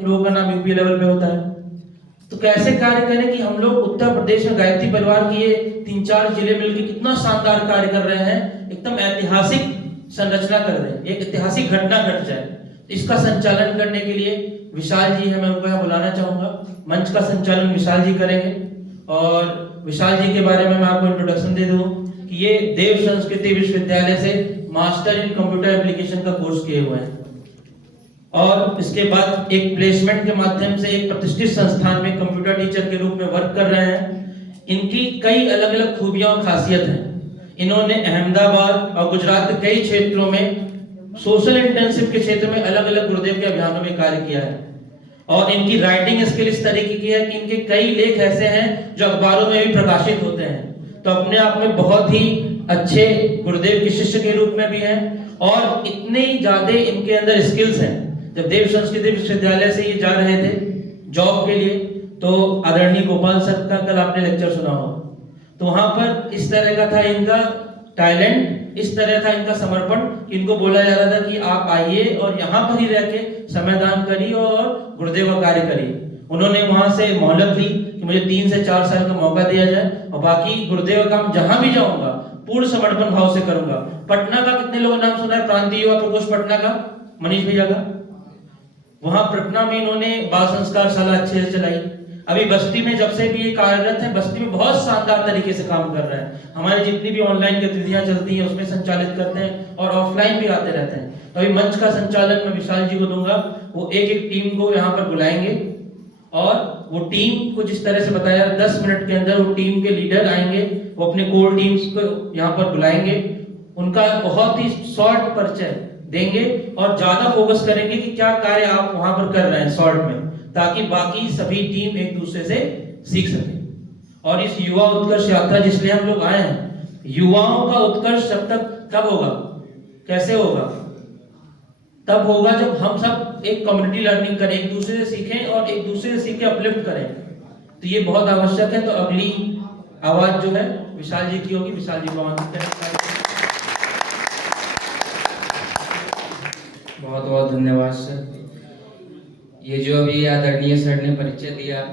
लोगों का नाम यूपी लेवल पे होता है। तो कैसे कार्य करें कि हम लोग उत्तर प्रदेश में गायत्री परिवार की ये 3-4 जिले मिलकर कितना शानदार कार्य कर रहे हैं, एकदम ऐतिहासिक संरचना कर रहे हैं, एक ऐतिहासिक घटना घट जाए। इसका संचालन करने के लिए विशाल जी है, मैं उनको यहाँ बुलाना चाहूंगा। मंच का संचालन विशाल जी करेंगे। और विशाल जी के बारे में मैं आपको इंट्रोडक्शन दे दूं कि ये देव संस्कृति विश्वविद्यालय से मास्टर इन कंप्यूटर एप्लीकेशन का कोर्स किए हुए हैं और इसके बाद एक प्लेसमेंट के माध्यम से एक प्रतिष्ठित संस्थान में कंप्यूटर टीचर के रूप में वर्क कर रहे हैं। इनकी कई अलग अलग खूबियां और खासियत हैं। इन्होंने अहमदाबाद और गुजरात के कई क्षेत्रों में सोशल इंटर्नशिप के क्षेत्र में अलग अलग गुरुदेव के अभियानों में कार्य किया है। और इनकी राइटिंग स्किल इस तरीके की है कि इनके कई लेख ऐसे हैं जो अखबारों में भी प्रकाशित होते हैं। तो अपने आप में बहुत ही अच्छे गुरुदेव के शिष्य के रूप में भी हैं और इतने ज्यादा इनके अंदर स्किल्स हैं। जब देव संस्कृति विश्वविद्यालय से ये जा रहे थे जॉब के लिए, तो आदरणीय गोपाल सर का कल आपने लेक्चर सुना हो, तो वहां पर इस तरह का था इनका टैलेंट, इस तरह था इनका समर्पण कि इनको बोला जा रहा था कि आप आइए और यहाँ पर ही रह के समयदान करिए और गुरुदेव का कार्य करिए। उन्होंने वहां से मोहलत ली कि मुझे 3 से 4 साल का मौका दिया जाए और बाकी गुरुदेव का काम जहां भी जाऊंगा पूर्ण समर्पण भाव से करूंगा। पटना का कितने लोगों ने नाम सुना है? प्रांतीय युवा प्रकोष्ठ पटना का मनीष भैया का। वहां पटना में इन्होंने बाल संस्कार शाला अच्छे से चलाई। अभी बस्ती में जब से भी ये कार्यरत है, बस्ती में बहुत शानदार तरीके से काम कर रहे हैं। हमारी जितनी भी ऑनलाइन गतिविधियां चलती हैं उसमें संचालित करते हैं और ऑफलाइन भी आते रहते हैं। तो अभी मंच का संचालन मैं विशाल जी को दूंगा। वो एक एक टीम को यहाँ पर बुलाएंगे और वो टीम कुछ इस तरह से बताया 10 मिनट के अंदर वो टीम के लीडर आएंगे, वो अपने कोर टीम्स को यहाँ पर बुलाएंगे, उनका बहुत ही शॉर्ट परिचय देंगे और ज्यादा फोकस करेंगे कि क्या कार्य आप वहां पर कर रहे हैं शॉर्ट में, ताकि बाकी सभी टीम एक दूसरे से सीख सके। और इस युवा उत्कर्ष यात्रा जिसलिए हम लोग आए हैं, युवाओं का उत्कर्ष जब तक कब होगा, कैसे होगा? तब होगा जब हम सब एक कम्युनिटी लर्निंग करें, एक दूसरे से सीखें और एक दूसरे से सीख के अपलिफ्ट करें। तो ये बहुत आवश्यक है। तो अगली आवाज जो है विशाल जी की होगी। विशाल जी को आमंत्रित करें। बहुत बहुत धन्यवाद सर। ये जो अभी आदरणीय सर ने परिचय दिया,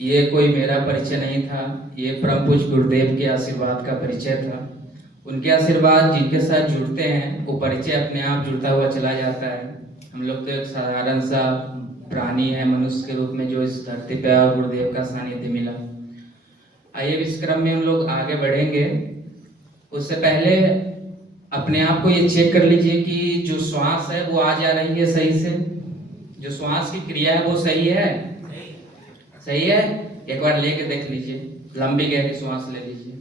ये कोई मेरा परिचय नहीं था, ये परम पूज्य गुरुदेव के आशीर्वाद का परिचय था। उनके आशीर्वाद जिनके साथ जुड़ते हैं वो परिचय अपने आप जुड़ता हुआ चला जाता है। हम लोग तो एक साधारण सा प्राणी है मनुष्य के रूप में जो इस धरती पे और गुरुदेव का सानिध्य मिला। आइए इस क्रम में हम लोग आगे बढ़ेंगे। उससे पहले अपने आप को ये चेक कर लीजिए कि जो श्वास है वो आ जा रही है सही से, जो श्वास की क्रिया है वो सही है, सही है। एक बार लेके देख लीजिए, लंबी गहरी श्वास ले लीजिए,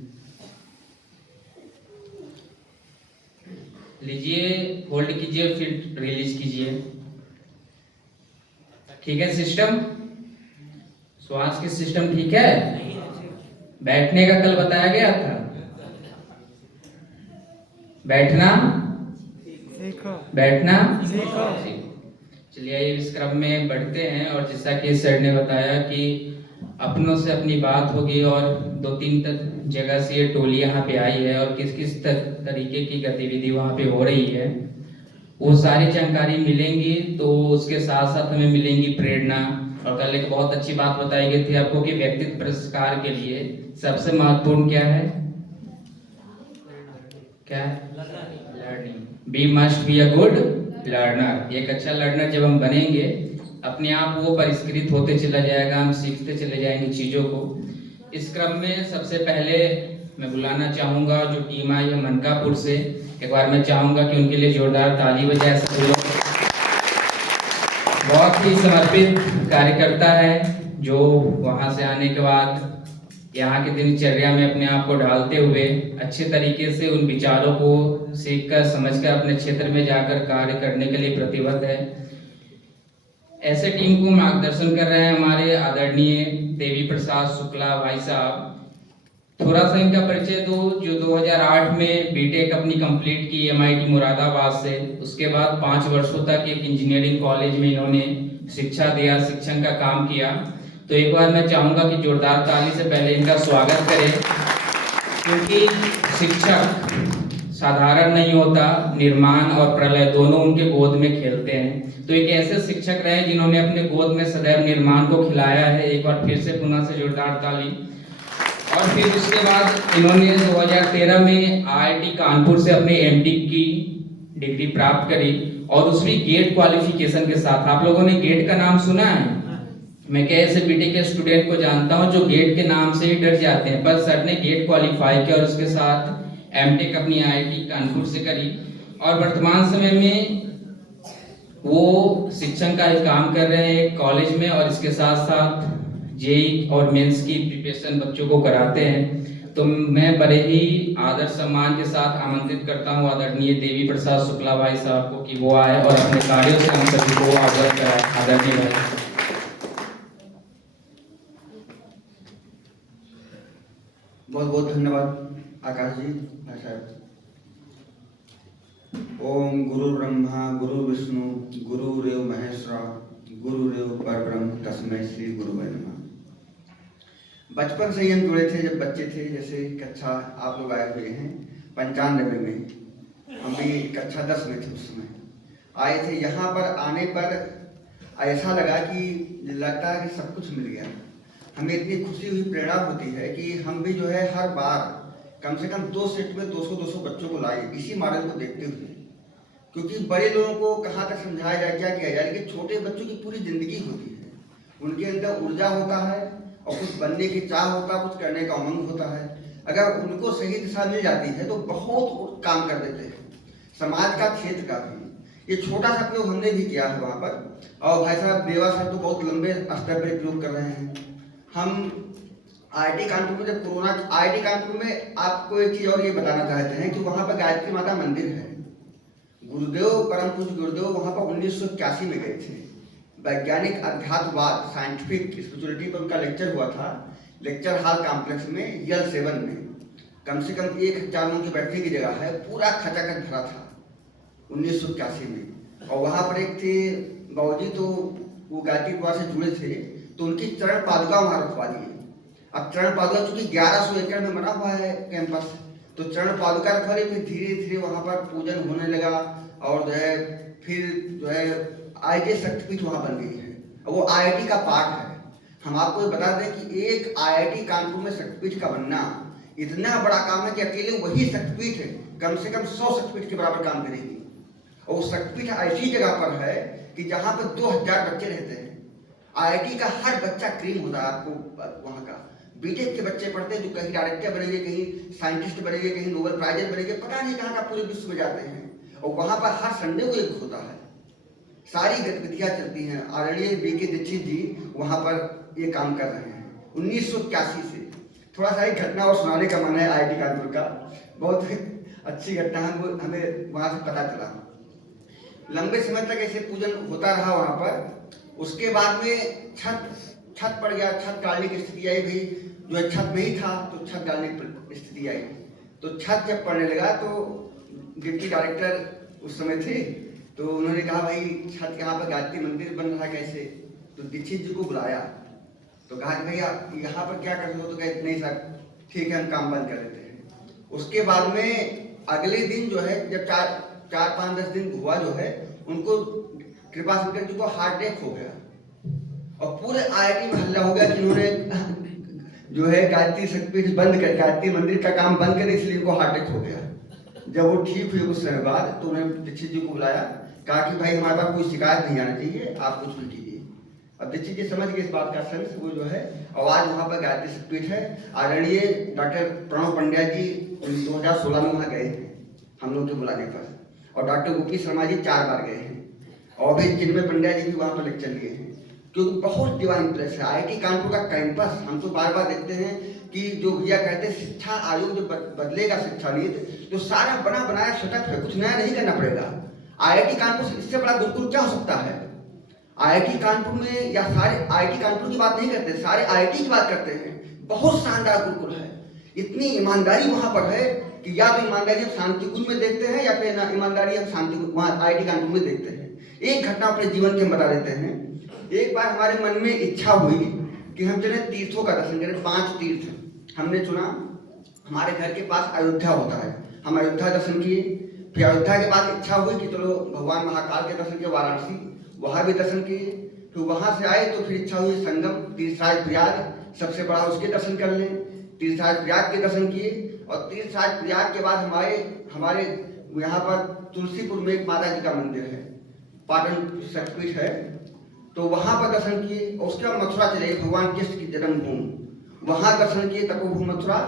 होल्ड कीजिए, फिर रिलीज कीजिए। ठीक है सिस्टम, श्वास की सिस्टम ठीक है। बैठने का कल बताया गया था, बैठना सीखो, बैठना सीखो। चलिए इस क्रम में बढ़ते हैं। और जैसा कि सर ने बताया कि अपनों से अपनी बात होगी और 2-3 जगह से ये टोली यहाँ पे आई है और किस किस तरीके की गतिविधि वहाँ पे हो रही है वो सारी जानकारी मिलेंगी। तो उसके साथ साथ हमें मिलेंगी प्रेरणा। और कल एक बहुत अच्छी बात बताई गई थी आपको कि व्यक्तित्व पुरस्कार के लिए सबसे महत्वपूर्ण क्या है, क्या? Learning. Be must be a good learner. एक अच्छा लर्नर जब हम बनेंगे, अपने आप वो परिष्कृत होते चला जाएगा, हम सीखते चले जाएंगे चीजों को। इस क्रम में सबसे पहले मैं बुलाना चाहूंगा जो टीम आई है मनकापुर से। एक बार मैं चाहूंगा कि उनके लिए जोरदार ताली बजाए सब लोग। बहुत ही समर्पित कार्यकर्ता है जो वहां से आने के बाद यहाँ की दिनचर्या में अपने आप को ढालते हुए अच्छे तरीके से उन विचारों को सीखकर समझकर अपने क्षेत्र में जाकर कार्य करने के लिए प्रतिबद्ध है। ऐसे टीम को मार्गदर्शन कर रहे हैं हमारे आदरणीय देवी प्रसाद शुक्ला भाई साहब। थोड़ा सा इनका परिचय दो। जो 2008 में बीटेक अपनी कंप्लीट की MIT मुरादाबाद से, उसके बाद 5 वर्षों तक एक इंजीनियरिंग कॉलेज में इन्होंने शिक्षा दिया, शिक्षण का काम किया। तो एक बार मैं चाहूंगा कि जोरदार ताली से पहले इनका स्वागत करें, क्योंकि शिक्षक साधारण नहीं होता, निर्माण और प्रलय दोनों उनके गोद में खेलते हैं। तो एक ऐसे शिक्षक रहे जिन्होंने अपने गोद में सदैव निर्माण को खिलाया है। एक बार फिर से पुनः से जोरदार ताली। और फिर उसके बाद इन्होंने 2013 में IIT कानपुर से अपनी MD की डिग्री प्राप्त करी और उसमें गेट क्वालिफिकेशन के साथ। आप लोगों ने गेट का नाम सुना है? मैं कैसे BTech के स्टूडेंट को जानता हूं जो गेट के नाम से ही डर जाते हैं, पर सर ने गेट क्वालिफाई किया और उसके साथ MTech अपनी IIT कानपुर से करी और वर्तमान समय में वो शिक्षण का एक काम कर रहे हैं कॉलेज में और इसके साथ साथ JEE और मेंस की प्रिपरेशन बच्चों को कराते हैं। तो मैं बड़े ही आदर सम्मान के साथ आमंत्रित करता हूँ आदरणीय देवी प्रसाद शुक्ला भाई साहब को कि वो आए और अपने कार्यों से हम सभी को अवगत कराएं। आदरणीय भाई। बहुत बहुत धन्यवाद आकाश जी भाई साहब। ओम गुरु ब्रह्मा गुरु विष्णु गुरुरेव महेश्वरा गुरुरेव परब्रह्म तस्मै श्री गुरुवे नमः। बचपन से ही हम जुड़े थे, जब बच्चे थे, जैसे कक्षा आप लोग आए हुए हैं 95 में, हम भी कक्षा 10 में थे उस समय आए थे। यहाँ पर आने पर ऐसा लगा कि लगता है कि सब कुछ मिल गया। हमें इतनी खुशी हुई, प्रेरणा होती है कि हम भी जो है हर बार कम से कम 2 शिफ्ट में 200-200 बच्चों को लाए इसी मॉडल को देखते हुए। क्योंकि बड़े लोगों को कहाँ तक समझाया जाए, क्या किया जाए, लेकिन छोटे बच्चों की पूरी जिंदगी होती है, उनके अंदर ऊर्जा होता है और कुछ बनने की चाह होता है, कुछ करने का उमंग होता है। अगर उनको सही दिशा मिल जाती है तो बहुत काम कर देते हैं, समाज का, क्षेत्र का भी। ये छोटा सा प्रयोग हमने भी किया है वहाँ पर। और भाई साहब देवा साहब तो बहुत लंबे स्तर पर प्रयोग कर रहे हैं। हम IIT कानपुर में जब कोरोना, IIT कानपुर में आपको एक चीज़ और ये बताना चाहते हैं कि वहाँ पर गायत्री माता मंदिर है। गुरुदेव, परम पूज्य गुरुदेव वहाँ पर 1981 में गए थे। वैज्ञानिक अध्यात्मवाद, साइंटिफिक स्पिरिचुअलिटी पर उनका लेक्चर हुआ था, लेक्चर हॉल कॉम्प्लेक्स में EL7 में। कम से कम 1000 लोगों की बैठने की जगह है, पूरा खचाखच भरा था 1981 में। और वहाँ पर एक थे बाबूजी, तो वो गायत्री परिवार से जुड़े थे, तो उनकी चरण पादुका वहाँ रखवा दिए। अब चरण पादुका चूंकि 1100 एकड़ में बना हुआ है कैंपस, तो चरण पादुका रखवा दिए। फिर धीरे धीरे वहाँ पर पूजन होने लगा और जो है फिर जो है IIT शक्तिपीठ वहाँ बन गई है। और वो IIT का पार्ट है। हम आपको ये बता दें कि एक IIT कानपुर में शक्तिपीठ का बनना इतना बड़ा काम है कि अकेले वही शक्तिपीठ है कम से कम 100 शक्तिपीठ के बराबर काम करेगी। और वो शक्तिपीठ ऐसी जगह पर है कि जहाँ पर 2000 बच्चे रहते हैं। IIT का हर बच्चा क्रीम होता है। आपको वहाँ का BTech के बच्चे पढ़ते हैं जो कहीं डायरेक्टर बनेंगे, कहीं साइंटिस्ट बनेंगे, कहीं नोबेल प्राइज बनेंगे, पता नहीं कहाँ का पूरे विश्व में जाते हैं। और वहाँ पर हर संडे को एक होता है, सारी गतिविधियाँ चलती हैं। आदरणीय BK दीक्षित जी वहाँ पर ये काम कर रहे हैं 1981 से। थोड़ा सा एक घटना और सुनाने का मन है IIT कानपुर का, बहुत अच्छी घटना है, हमें वहाँ से पता चला। लंबे समय तक ऐसे पूजन होता रहा वहाँ पर। उसके बाद में छत पड़ गया, छत डालने की स्थिति आई। भाई जो छत में ही था तो छत डालने की स्थिति आई। तो छत जब पड़ने लगा तो डिप्टी डायरेक्टर उस समय थे, तो उन्होंने कहा भाई छत यहाँ पर गायत्री मंदिर बन रहा है कैसे। तो दीक्षित जी को बुलाया, तो कहा कि भैया यहाँ पर क्या कर रहे हो। तो कहे नहीं सर ठीक है, हम काम बंद कर देते हैं। उसके बाद में अगले दिन जो है जब 4-5-10 दिन हुआ जो है, उनको कृपा शंकर जी को हार्ट अटैक हो गया और पूरे IIT में हल्ला हो गया कि इन्होंने जो है गायत्री शक्तिपीठ बंद कर, गायत्री मंदिर का काम बंद कर, इसलिए इनको हार्ट अटैक हो गया। जब वो ठीक हुए कुछ समय बाद तो उन्होंने दीक्षित जी को बुलाया, कहा कि भाई हमारे पास कोई शिकायत नहीं आनी चाहिए, आप कुछ भी कीजिए। अब दीक्षित जी समझ गए इस बात का सेंस, वो जो है और आज वहाँ पर गायत्री शक्तिपीठ है। आदरणीय डॉक्टर प्रणव पंड्या जी 2016 में वहाँ गए हैं हम लोग के बुलाने पर, और डॉक्टर गोपी शर्मा जी 4 बार गए हैं, और भी चिन्मय पंड्या जी भी वहाँ पर लेक्चर लिए हैं। क्योंकि बहुत डिवाइन प्लेस है IIT कानपुर का कैंपस। हम तो बार बार देखते हैं कि जो भैया कहते हैं शिक्षा आयोग जो बदलेगा शिक्षा नीति, तो सारा बना बनाया सेटअप है, कुछ नया नहीं करना पड़ेगा। IIT कानपुर से इससे बड़ा गुरुकुल क्या हो सकता है। IIT कानपुर में या सारे IIT कानपुर की बात नहीं करते, सारे IIT की बात करते हैं। बहुत शानदार गुरुकुल है, इतनी ईमानदारी वहाँ पर है कि या तो ईमानदारी हम शांति कुंज में देखते हैं या फिर ईमानदारी हम शांति वहाँ IIT कानपुर में देखते हैं। एक घटना अपने जीवन की हम बता देते हैं। एक बार हमारे मन में इच्छा हुई कि हम चले तीर्थों का दर्शन करें। 5 तीर्थ हमने चुना। हमारे घर के पास अयोध्या होता है, हम अयोध्या दर्शन किए। फिर अयोध्या के बाद इच्छा हुई कि चलो भगवान महाकाल के दर्शन किए वाराणसी, वहाँ भी दर्शन किए। फिर वहाँ से आए तो फिर इच्छा हुई संगम तीर्थराज प्रयाग सबसे बड़ा, उसके दर्शन कर लें। तीर्थराज प्रयाग के दर्शन किए और तीर्थराज प्रयाग के बाद हमारे यहाँ पर तुलसीपुर में एक माता जी का मंदिर है, पाटन शक्तिपीठ है, तो वहाँ पर दर्शन किए। और उसके बाद मथुरा चले गए, भगवान कृष्ण की जन्मभूमि, वहाँ दर्शन किए तपोभूमि मथुरा।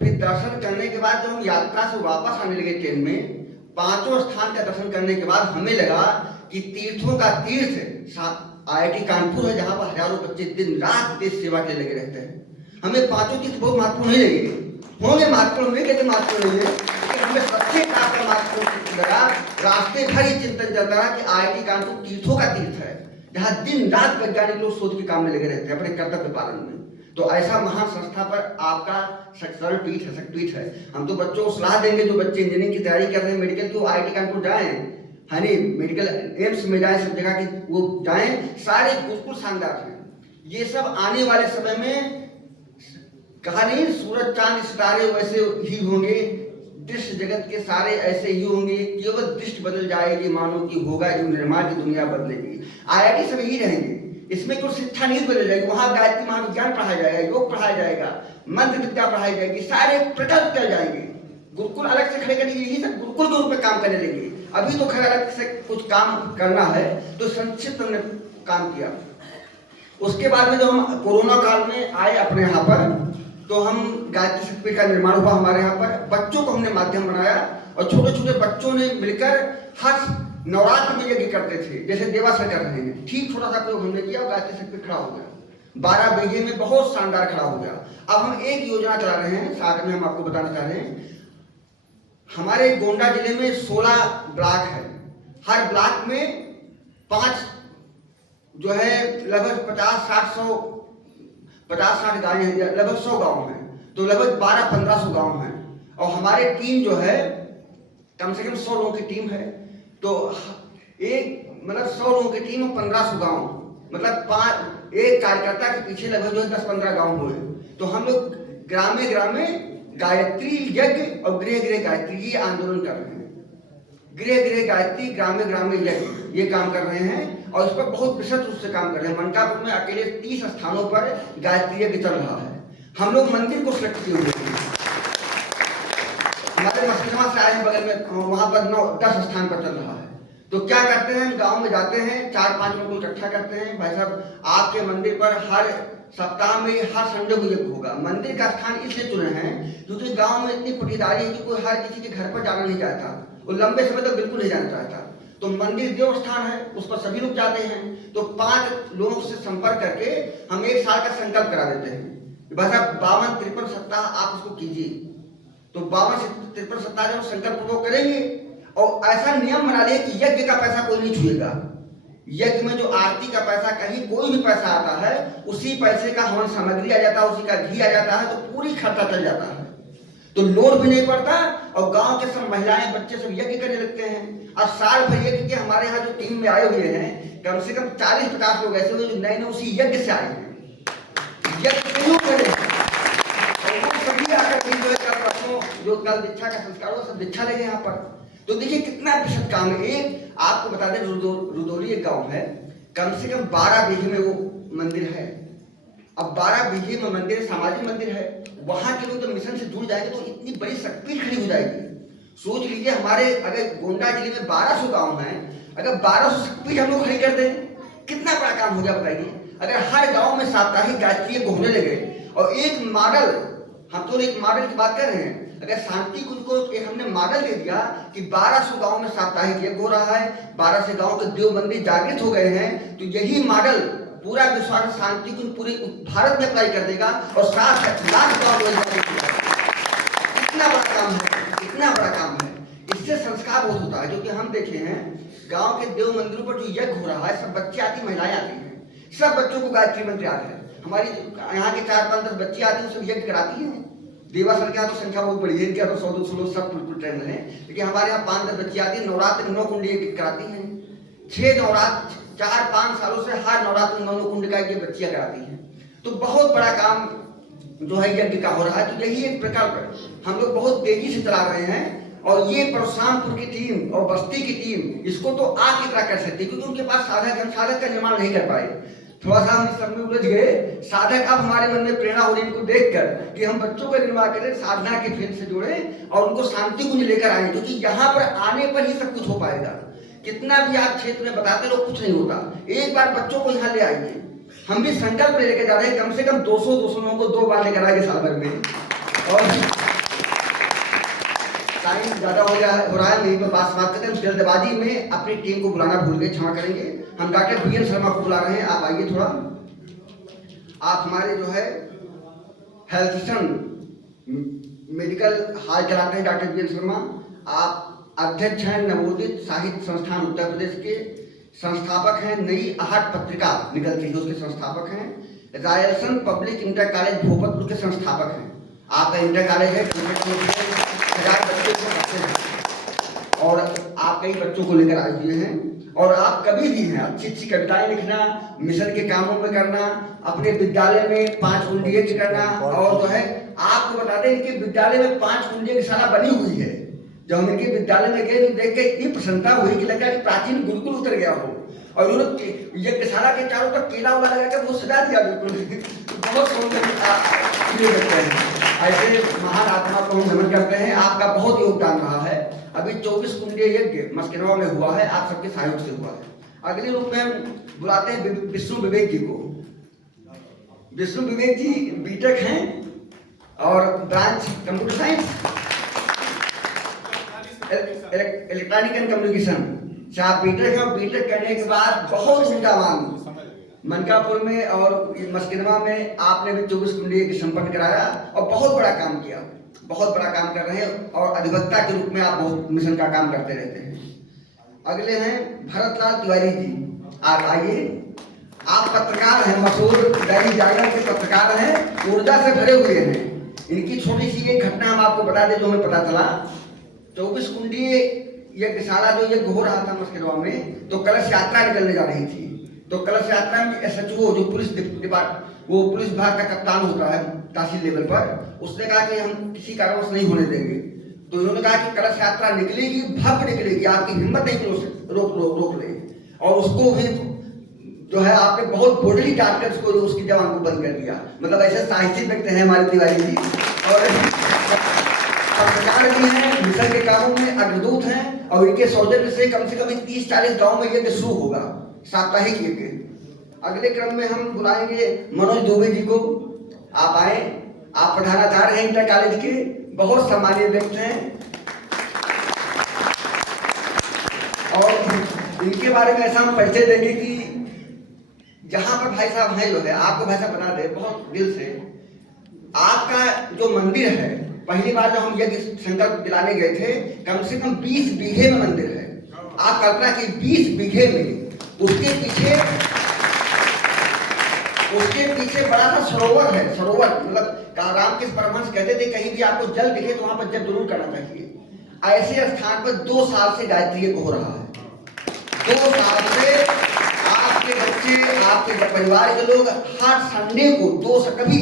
फिर दर्शन करने के बाद जब हम यात्रा से वापस आने लगे ट्रेन में, पांचों स्थान का दर्शन करने के बाद हमें लगा कि तीर्थों का तीर्थ IIT कानपुर है, जहाँ पर हजारों बच्चे दिन रात देश सेवा के लगे रहते हैं। हमें पांचों तीर्थ बहुत महत्वपूर्ण नहीं लगे, होंगे महत्वपूर्ण, हमें कहते महत्वपूर्ण नहीं है, लेकिन हमें सबसे ज्यादा महत्वपूर्ण लगा, रास्ते भर ये चिंतन चलता रहा कि IIT कानपुर तीर्थों का तीर्थ है, जहाँ दिन रात वैज्ञानिक लोग शोध के काम में लगे रहते हैं अपने कर्तव्य पालन में। तो ऐसा महान संस्था पर आपका सरल पीठ है, शक्तिपीठ है। हम तो बच्चों को सलाह देंगे, जो बच्चे इंजीनियरिंग की तैयारी कर रहे हैं, मेडिकल की, वो IIT कानपुर जाएं, है नहीं, मेडिकल एम्स में जाएं, सब जगह की वो जाएं, सारे बिल्कुल शानदार हैं। ये सब आने वाले समय में कहा नहीं, सूरज चांद सितारे वैसे ही होंगे, दृश्य जगत के सारे ऐसे ही होंगे, केवल दृष्टि बदल जाएगी, मानो कि होगा जो निर्माण की दुनिया बदलेगी। IIT सब यही रहेंगे, इसमें कुछ शिक्षा नहीं बदल जाएगी। वहां गायत्री महाविज्ञान पढ़ाया जाएगा, योग पढ़ाया जाएगा, मंत्र विद्या पढ़ाई जाएगी, सारे प्रकल्प चल जाएंगे। गुरुकुल अलग से खड़े करके यही सब गुरुकुल के रूप में काम करने लगे। अभी तो खैर अलग से कुछ काम करना है, तो संक्षिप्त हमने काम किया। उसके बाद में जब हम कोरोना काल में आए अपने यहाँ पर, तो हम गायत्री शक्तिपीठ का निर्माण हुआ हमारे यहाँ पर। बच्चों को हमने माध्यम बनाया और छोटे छोटे बच्चों ने मिलकर हर नवरात्र में यज्ञ करते थे, जैसे देवासर कर रहे हैं, ठीक छोटा सा प्रयोग हमने किया और गायत्री शक्तिपीठ खड़ा हो गया, 12 बीघे में बहुत शानदार खड़ा हो गया। अब हम एक योजना चला रहे हैं, साथ में हम आपको बताना चाह रहे हैं, हमारे गोंडा जिले में 16 ब्लॉक है, हर ब्लॉक में 5 जो है लगभग 50-60 गाँव हैं, लगभग 100 गाँव हैं, तो लगभग 1200-1500 गाँव हैं। और हमारे टीम जो है कम से कम 100 लोगों की टीम है, तो एक मतलब 100 लोगों की टीम और 1500 गाँव, मतलब एक कार्यकर्ता के पीछे लगभग जो है 10-15 गाँव हुए। तो हम लोग ग्रामे ग्रामे गायत्री यज्ञ और गृह गृह गायत्री ये आंदोलन कर रहे हैं। गृह गृह गायत्री, ग्रामे ग्रामे यज्ञ, ये काम कर रहे हैं और इस पर बहुत विशद रूप से काम कर रहे हैं। मनकापुर में अकेले 30 स्थानों पर गायत्री यज्ञ चल रहा है। हम लोग मंदिर को सिलेक्ट किए हुए हैं, हमारे मस्जिद से आए हैं बगल में, वहां पर 9-10 स्थान पर चल रहा है। तो क्या करते हैं, हम गांव में जाते हैं, 4-5 लोगों को इकट्ठा करते हैं, भाई साहब आपके मंदिर पर हर सप्ताह में हर संडे को यज्ञ होगा। मंदिर का स्थान इसलिए चुने हैं क्योंकि गांव में इतनी पटीदारी है कि कोई हर किसी के घर पर जाना नहीं चाहता, वो लंबे समय तक बिल्कुल नहीं जाना चाहता। तो मंदिर देव स्थान है, उस पर सभी लोग जाते हैं। तो 5 लोगों से संपर्क करके हम 1 साल का संकल्प करा देते हैं, भाई साहब 52-53 सप्ताह आप उसको कीजिए। तो 52-53 सप्ताह जब संकल्प वो करेंगे और ऐसा नियम बना लिया कि यज्ञ का पैसा कोई नहीं छुएगा। यज्ञ में जो आरती का पैसा, कहीं कोई भी पैसा आता है, उसी पैसे का हवन सामग्री आ जाता है, उसी का घी आ जाता है, तो पूरी खर्चा चल जाता है, तो लोड भी नहीं पड़ता। और गांव के सब महिलाएं बच्चे सब यज्ञ करने लगते हैं। और साल भर यज्ञ के हमारे यहाँ जो टीम में आए हुए हैं, कम से कम 40-50 लोग ऐसे हुए जो नए उसी यज्ञ से आए हैं, यज्ञ क्यों करें। और वो सभी आकर जो कल दीक्षा का संस्कार हुआ, सब दीक्षा लेंगे यहाँ पर। तो देखिए कितना विशद काम है। एक आपको बता दें, रुदौली एक गांव है, कम से कम 12 बीघे में वो मंदिर है। अब 12 बीघे में मंदिर, सामाजिक मंदिर है, वहां के लोग जब मिशन से जुड़ जाएंगे तो इतनी बड़ी शक्तिपीठ खड़ी हो जाएगी। सोच लीजिए, हमारे अगर गोंडा जिले में 1200 गांव हैं, अगर 1200 शक्तिपीठ हम लोग खड़ी कर दें, कितना बड़ा काम हो गया बताइए। अगर हर गाँव में साप्ताहिक गायत्री यज्ञ होने लगे और एक मॉडल, हम तो एक मॉडल की बात कर रहे हैं, अगर शांति कुंज को एक हमने मॉडल दे दिया कि 1200 गांव में साप्ताहिक यज्ञ हो रहा है, 12 से गांव के देव मंदिर जागृत हो गए हैं, तो यही मॉडल पूरा विश्वास शांति कुंज पूरे भारत में अप्लाई कर देगा और 7 लाख गांव। कितना बड़ा काम है, कितना बड़ा काम है। इससे संस्कार बहुत होता है, क्योंकि हम देखे हैं गाँव के देव मंदिरों पर जो यज्ञ हो रहा है, सब बच्चे आती, महिलाएं आती हैं, सब बच्चों को गायत्री मंत्र याद है। हमारी यहाँ के 4-5-10 बच्चे आते हैं, सब यज्ञ कराती हैं। देवासर के यहाँ तो संख्या बहुत बड़ी है, इनके यहाँ तो 100-200 लोग सब ट्रेंड है, लेकिन हमारे यहाँ 5-10 बच्ची आती है। नवरात्र में 9 कुंड यज्ञ कराती हैं, 6 नवरात्र 4-5 सालों से हर नवरात्र 9 कुंड का ये बच्चियां कराती हैं। तो बहुत बड़ा काम जो है यज्ञ का हो रहा है। तो यही एक प्रकल्प हम लोग बहुत तेजी से चला रहे हैं। और ये परशुरामपुर की टीम और बस्ती की टीम इसको तो आग की तरह कर सकती, क्योंकि उनके पास साधक का निर्माण नहीं कर पाए। थोड़ा सा हम इस सब में उलझ गए। साधक अब हमारे मन में प्रेरणा हो रही इनको देखकर कि हम बच्चों का निर्माण करें, साधना के फील्ड से जुड़े और उनको शांति कुंज लेकर आए, क्योंकि यहाँ पर आने पर ही सब कुछ हो पाएगा। कितना भी आप क्षेत्र में बताते रहो कुछ नहीं होता। एक बार बच्चों को यहाँ ले आइए। हम भी संकल्प लेकर जा रहे हैं, कम से कम 200 लोगों को 2 बार लेकर आएंगे साल भर में। और टाइम ज्यादा हो रहा है, नहीं तो बात करते हैं। जल्दबाजी में अपनी टीम को बुलाना भूल गए, क्षमा करेंगे। हम डॉक्टर बीएन शर्मा को बुला रहे हैं, आप आइए थोड़ा। आप हमारे जो है हेल्थ मेडिकल हॉल चलाते हैं डॉक्टर बीएन शर्मा। आप अध्यक्ष हैं नवोदित साहित्य संस्थान उत्तर प्रदेश के, संस्थापक हैं नई आहट पत्रिका निकलती है उसके संस्थापक हैं। रायलसन पब्लिक इंटर कॉलेज भोपतपुर के संस्थापक हैं। आपका इंटर कॉलेज है, 1000 बच्चे को पढ़ते हैं और आप कई बच्चों को लेकर आए हुए हैं। और आप कभी भी हैं अच्छी अच्छी कविताएं लिखना, मिशन के कामों में करना, अपने विद्यालय में 5 कुंडिये करना। और जो है आपको बता दें इनके विद्यालय में 5 कुंडिये की शाला बनी हुई है। जब हम इनके विद्यालय में गए तो देख के इतनी प्रसन्नता हुई कि लगा कि प्राचीन गुरुकुल उतर गया हो। और उन्होंने यज्ञशाला के चारों पर केला उला लगा कर वो सजा दिया बिल्कुल। बहुत सुंदर ऐसे महान आत्मा को हम नमन करते हैं। आपका बहुत योगदान रहा है। अभी 24 कुंडीय यज्ञ मस्किनवा में हुआ है, आप सबके सहयोग से हुआ है। अगले रूप में हम बुलाते हैं विष्णु विवेक जी को। विष्णु विवेक जी बीटेक हैं और branch computer science, electronic and communication. आप बीटेक हैं, बीटेक करने के बाद बहुत उनका मान मनकापुर में और मस्किनवा में आपने भी 24 कुंडीय की संपन्न कराया और बहुत बड़ा काम किया, बहुत बड़ा काम कर रहे हैं। और अधिवक्ता के रूप में आप बहुत मिशन का काम करते रहते हैं। अगले हैं भरतलाल तिवारी जी, आप आइए। आप पत्रकार हैं, मशहूर दैनिक जागरण के पत्रकार हैं, ऊर्जा से भरे हुए हैं। इनकी छोटी सी एक घटना हम आपको बता दें जो हमें पता चला। 24 कुंडीय यज्ञशाला जो यज्ञ हो रहा था मस्किनवा में, तो कलश यात्रा निकलने जा रही थी। तो कलश यात्रा में SHO जो पुलिस डिपार्टमेंट, वो पुलिस विभाग का कप्तान होता है तहसील लेवल पर, उसने कहा कि हम किसी कारणवश नहीं होने देंगे। तो इन्होंने कहा कि कलश यात्रा निकलेगी, भव्य निकलेगी, आपकी हिम्मत नहीं कि रोक ले। और उसको भी जो है आपने बहुत बोल्डली डांटकर उसको उसकी जवान को बंद कर दिया। मतलब ऐसे साहित्यिक व्यक्ति हैं हमारे तिवारी जी, और पत्रकार भी हैं, मिशन के कामों में अग्रदूत हैं। और इनके सौजन्य से कम 30-40 गाँव में यज्ञ शुरू होगा, साप्ताहिक यज्ञ। अगले क्रम में हम बुलाएंगे मनोज दुबे जी को। आप आए, आप प्रधानाचार्य हैं इंटर कॉलेज के, बहुत सम्मानित व्यक्ति हैं। और इनके बारे में ऐसा हम परिचय देंगे कि जहां पर भाई साहब हैं, जो है आपको भाई साहब बता दे बहुत दिल से, आपका जो मंदिर है, पहली बार जब हम यज्ञ संकल्प दिलाने गए थे, कम से कम 20 बीघे में मंदिर है। आप कल्पना की 20 बीघे में, उसके पीछे बड़ा सा सरोवर है। सरोवर मतलब रामकृष्ण परमहंस कहते थे कहीं भी आपको जल दिखे तो वहां पर जल जरूर करना चाहिए। ऐसे स्थान पर 2 साल से गायत्री यज्ञ हो रहा है। 2 साल से आपके बच्चे, आपके परिवार के लोग हर संडे को कभी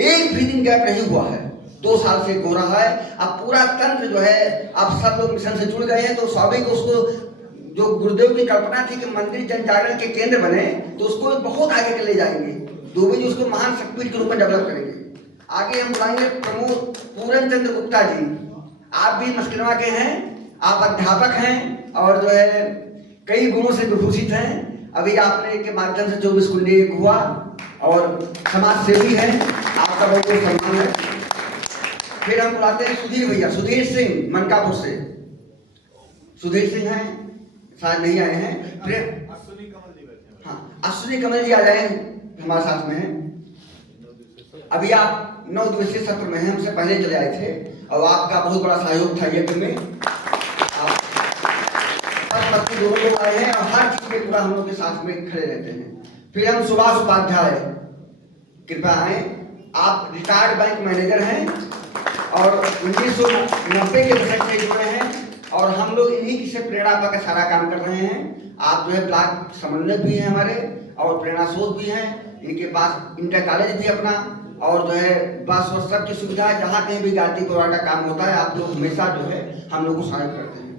एक भी दिन गैप नहीं हुआ है। 2 साल से हो रहा है। अब पूरा तंत्र जो है, अब सब लोग मिशन से जुड़ गए हैं। तो स्वाभाविक उसको जो गुरुदेव की कल्पना थी कि मंदिर जन जागरण के केंद्र बने, तो उसको बहुत आगे के ले जाएंगे। दुबे जी उसको महान शक्तिपीठ के रूप में डेवलप करेंगे। आगे हम बुलाएंगे प्रमोद पूरन चंद्र गुप्ता जी। आप भी मस्किनवा के हैं, आप अध्यापक हैं और जो है कई गुणों से विभूषित हैं। अभी आपने के माध्यम से 24 कुंडीय हुआ और समाज सेवी हैं, आपका बहुत बहुत सम्मान है। फिर हम बुलाते हैं सुधीर भैया, सुधीर सिंह मनकापुर से। सुधीर सिंह हैं, शायद नहीं आए हैं। फिर अश्विनी कमल जी आ जाए, हमारे साथ में हैं। अभी आप 9 दिवसीय सत्र में हैं, हमसे पहले चले आए थे और आपका बहुत बड़ा सहयोग था यज्ञ में। दोनों लोग आए हैं और हर चीज में पूरा हम लोग के साथ में खड़े रहते हैं। फिर हम सुभाष उपाध्याय, कृपया आए। आप रिटायर्ड बैंक मैनेजर हैं और 1990 के दशक से जुड़े हैं और हम लोग इन्हीं की से प्रेरणा पाकर सारा काम कर रहे हैं। आप जो है ब्लॉक समन्वयक भी हैं हमारे और प्रेरणा स्रोत भी हैं। इनके पास इंटर कॉलेज भी अपना और जो है बस वो सब की सुविधा है। जहाँ कहीं भी गायत्री परिवार का काम होता है आप लोग हमेशा जो है हम लोग को सहायता करते हैं।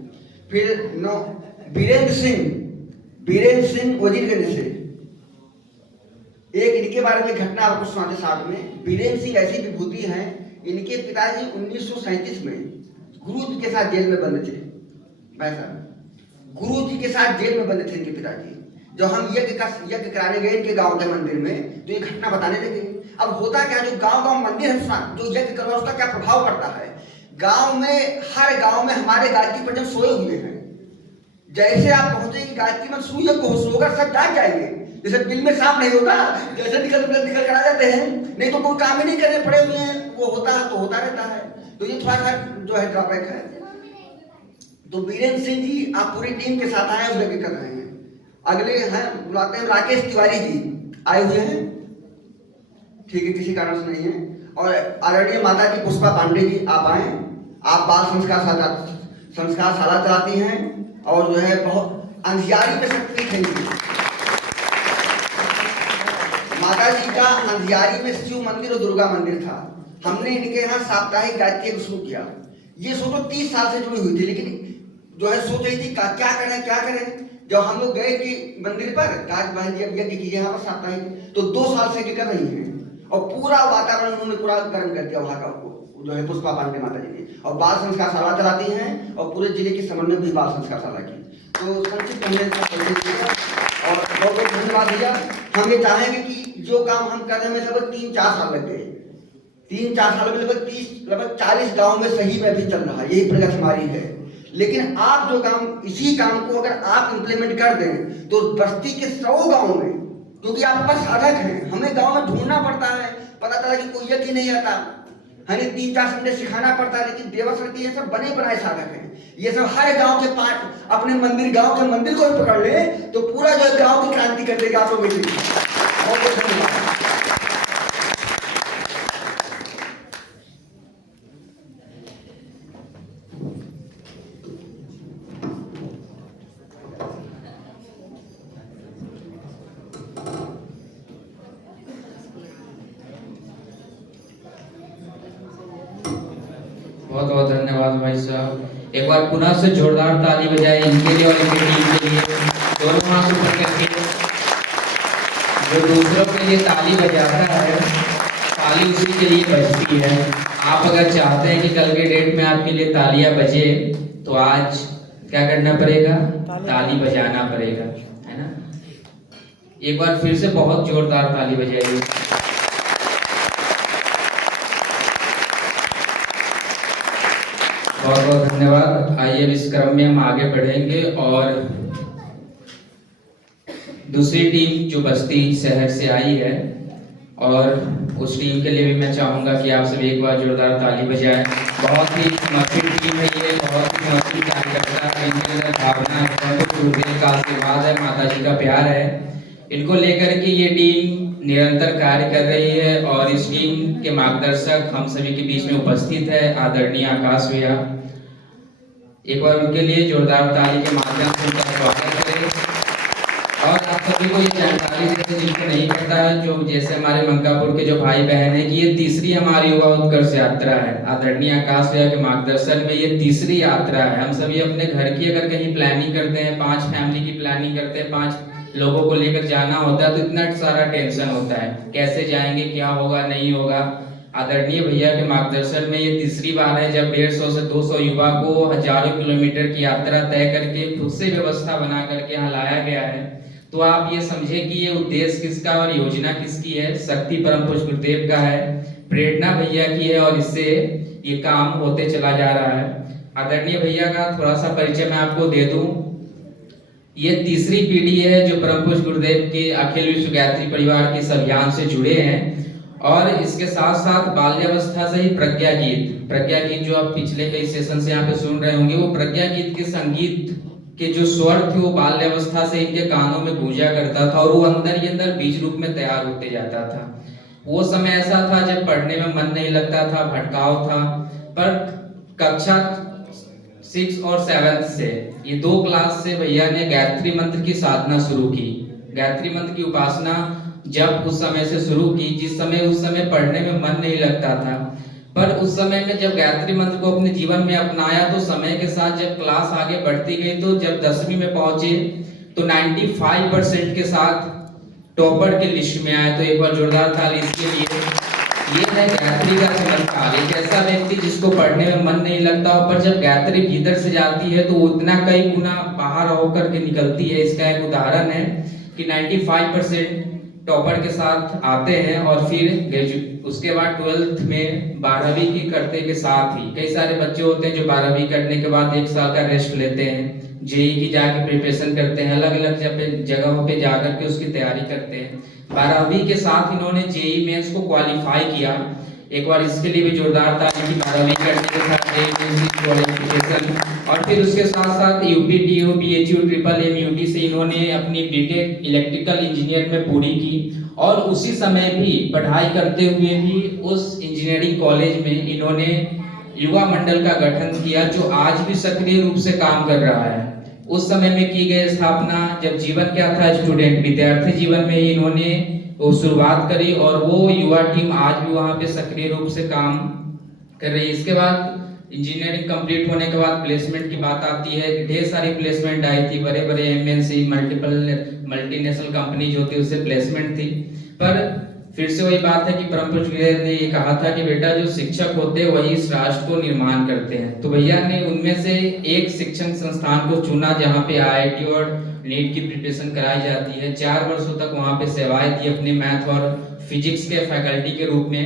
फिर नो बीरेंद्र सिंह वजीरगंज से एक इनके बारे में घटना आपको सुनाते साथ में। बीरेंद्र सिंह ऐसी विभूति हैं, इनके पिताजी 1937 में गुरु जी के साथ जेल में बंद थे। भाई साहब गुरु जी के साथ जेल में बंद थे इनके पिताजी। जब हम यज्ञ कराने गए इनके गांव के मंदिर में तो ये घटना बताने लगे। अब होता क्या, जो गांव मंदिर है जो यज्ञ करवा उसका क्या प्रभाव पड़ता है गांव में। हर गांव में हमारे गायत्री पंडित सोए हुए हैं। जैसे आप पहुंचेंगे गायत्री मंत्र शुरू यज्ञ होगा सब जाग जाएंगे। जैसे बिल में सांप नहीं होता, जैसे निकल कर आ जाते हैं, नहीं तो कोई काम ही नहीं करने पड़े हुए हैं, वो होता है तो होता रहता है। तो ये थोड़ा सा जो है ड्रॉबैक है। तो बीरेंद्र सिंह जी आप पूरी टीम के साथ आए हुए कर रहे हैं। अगले हैं बुलाते हैं राकेश तिवारी जी, आए हुए हैं, ठीक है, किसी कारण से नहीं है। और आदरणीय माता जी पुष्पा पांडे जी आप आए। आप बाल संस्कार शाला चलाती हैं और जो है बहुत अंधियारी पे शक्ति थी। माता जी का अंधियारी में शिव मंदिर और दुर्गा मंदिर था। हमने इनके यहाँ साप्ताहिक गायत्री शुरू किया। ये सोचो 30 साल से जुड़ी हुई थी, लेकिन जो है सोच रही थी क्या करें। जब हम लोग गए कि मंदिर पर काज बहन जी अब यज्ञ कीजिए यहाँ पर साप्ताहिक, तो 2 साल से कर रही हैं और पूरा वातावरण उन्होंने पूरा गर्म कर दिया वहाँ का जो है पुष्पा पांडे माता जी ने। और बाल संस्कार शाला चलाती हैं और पूरे जिले के समन्वय भी बाल संस्कार शाला की। तो संक्षिप्त हमने और बहुत बहुत धन्यवाद भैया। हम ये चाहेंगे कि जो काम हम कर रहे हैं लगभग 3-4 साल लग गए। 3-4 साल में लगभग 40 गाँव में सही में भी चल रहा है, यही प्रगति हमारी है। लेकिन आप जो काम इसी काम को अगर आप इम्प्लीमेंट कर दें तो बस्ती के 100 गाँव में, क्योंकि आपके पास साधक हैं, हमें गांव में ढूंढना पड़ता है, पता चला कि कोई यज्ञ नहीं आता, हमें 3-4 संडे सिखाना पड़ता है। लेकिन देवस्वती ये सब बने बनाए साधक हैं। ये सब हर गांव के पाठ अपने मंदिर गांव के मंदिर को भी पकड़ ले तो पूरा जो है गांव की क्रांति कर देगा आप लोग। बहुत धन्यवाद। बहुत बहुत धन्यवाद भाई साहब। एक बार पुनः से जोरदार ताली बजाए इनके लिए और इनकी टीम के लिए। दोनों हाथ ऊपर करके जो दूसरों के लिए ताली बजाता है ताली उसी के लिए बजती है। आप अगर चाहते हैं कि कल के डेट में आपके लिए तालियां बजे तो आज क्या करना पड़ेगा, ताली बजाना पड़ेगा, है ना। एक बार फिर से बहुत जोरदार ताली बजाइए। बहुत बहुत धन्यवाद। आइए इस क्रम में हम आगे बढ़ेंगे और दूसरी टीम जो बस्ती शहर से आई है और उस टीम के लिए भी मैं चाहूंगा कि आप सभी एक बार जोरदार ताली बजाएं। बहुत ही समर्पित टीम है ये, बहुत ही समर्पित कार्यकर्ता है। इनके अंदर भावना है, गुरुदेव का आशीर्वाद है, माता जी का प्यार है। इनको लेकर के ये टीम निरंतर कार्य कर रही है और इस टीम के मार्गदर्शक हम सभी के बीच में उपस्थित है आदरणीय आकाश भैया। एक बार उनके लिए जोरदार ताली के माध्यम से उनका स्वागत करें। और आप सभी को ये जानकारी देते जिनको नहीं पता है, जो जैसे हमारे मंकापुर के जो भाई बहन है कि ये तीसरी हमारी युवा उत्कर्ष यात्रा है। आदरणीय आकाश भैया के मार्गदर्शन में ये तीसरी यात्रा है। हम सभी अपने घर की अगर कहीं प्लानिंग करते हैं, 5 फैमिली की प्लानिंग करते हैं, 5 लोगों को लेकर जाना होता है तो इतना सारा टेंशन होता है, कैसे जाएंगे, क्या होगा, नहीं होगा। आदरणीय भैया के मार्गदर्शन में ये तीसरी बार है जब 150 से 200 युवा को हजारों किलोमीटर की यात्रा तय करके खुद से व्यवस्था बना करके यहाँ लाया गया है। तो आप ये समझे कि ये उद्देश्य किसका और योजना किसकी है। शक्ति परम पूज्य गुरुदेव का है, प्रेरणा भैया की है और इससे ये काम होते चला जा रहा है। आदरणीय भैया का थोड़ा सा परिचय मैं आपको दे दूं। ये तीसरी पीढ़ी है जो परम पूज्य गुरुदेव के अखिल विश्व गायत्री परिवार के इस अभियान से जुड़े हैं और इसके साथ साथ बाल्यावस्था से ही प्रज्ञा गीत जो आप पिछले कई सेशन से यहाँ पे सुन रहे होंगे, वो प्रज्ञा गीत के संगीत के जो स्वर थे वो बाल्यावस्था से इनके कानों में गूंजा करता था और वो अंदर ही अंदर बीज रूप में तैयार होते जाता था। वो समय ऐसा था जब पढ़ने में मन नहीं लगता था, भटकाव था, पर कक्षा 6 और 7 से ये 2 क्लास से भैया ने गायत्री मंत्र की साधना शुरू की। गायत्री मंत्र की उपासना जब उस समय से शुरू की, जिस समय उस समय पढ़ने में मन नहीं लगता था, पर उस समय में जब गायत्री मंत्र को अपने जीवन में अपनाया तो समय के साथ जब क्लास आगे बढ़ती गई तो जब 10वीं में पहुंचे तो 95% के साथ टॉपर के लिस्ट में आए। तो एक बार जोरदार ताली इसके लिए। ये है गायत्री का चमत्कार। एक ऐसा व्यक्ति जिसको पढ़ने में मन नहीं लगता पर जब गायत्री भीतर से जाती है तो उतना कई गुना बाहर होकर के निकलती है। इसका एक उदाहरण है कि 95% टॉपर के साथ आते हैं और फिर उसके बाद 12th में 12वीं की करते के साथ ही कई सारे बच्चे होते हैं जो 12वीं करने के बाद 1 साल का रेस्ट लेते हैं, जेई की जाके प्रिपरेशन करते हैं, अलग अलग जगहों पे जाकर के उसकी तैयारी करते हैं। 12वीं के साथ इन्होंने जेई मेंस को क्वालिफाई किया। एक बार इसके लिए भी जोरदार ताली की। 12वीं करने के साथ जेई मेंस क्वालिफिकेशन और फिर उसके साथ साथ यूपी डीयू बीएचयू ट्रिपल एमयूटी से इन्होंने अपनी बीटेक इलेक्ट्रिकल इंजीनियर में पूरी की और उसी समय भी पढ़ाई करते हुए भी उस इंजीनियरिंग कॉलेज में इन्होंने युवा मंडल का गठन किया जो आज भी सक्रिय रूप से काम कर रहा है। उस समय में की गई स्थापना जब जीवन क्या था, स्टूडेंट विद्यार्थी जीवन में ही इन्होंने वो शुरुआत करी और वो युवा टीम आज भी वहाँ पे सक्रिय रूप से काम कर रही है। इसके बाद इंजीनियरिंग कंप्लीट होने के बाद प्लेसमेंट की बात आती है। ढेर सारी प्लेसमेंट आई थी, बड़े बड़े एमएनसी मल्टीनेशनल कंपनी जो थी उससे प्लेसमेंट थी। पर फिर से वही बात है कि परम पूज्य गुरुदेव ने ये कहा था कि बेटा जो शिक्षक होते हैं वही इस राष्ट्र को निर्माण करते हैं। तो भैया ने उनमें से एक शिक्षण संस्थान को चुना जहाँ पे आईआईटी और नीट की प्रिपरेशन कराई जाती है। 4 वर्षों तक वहाँ पे सेवाएं दी अपने मैथ और फिजिक्स के फैकल्टी के रूप में।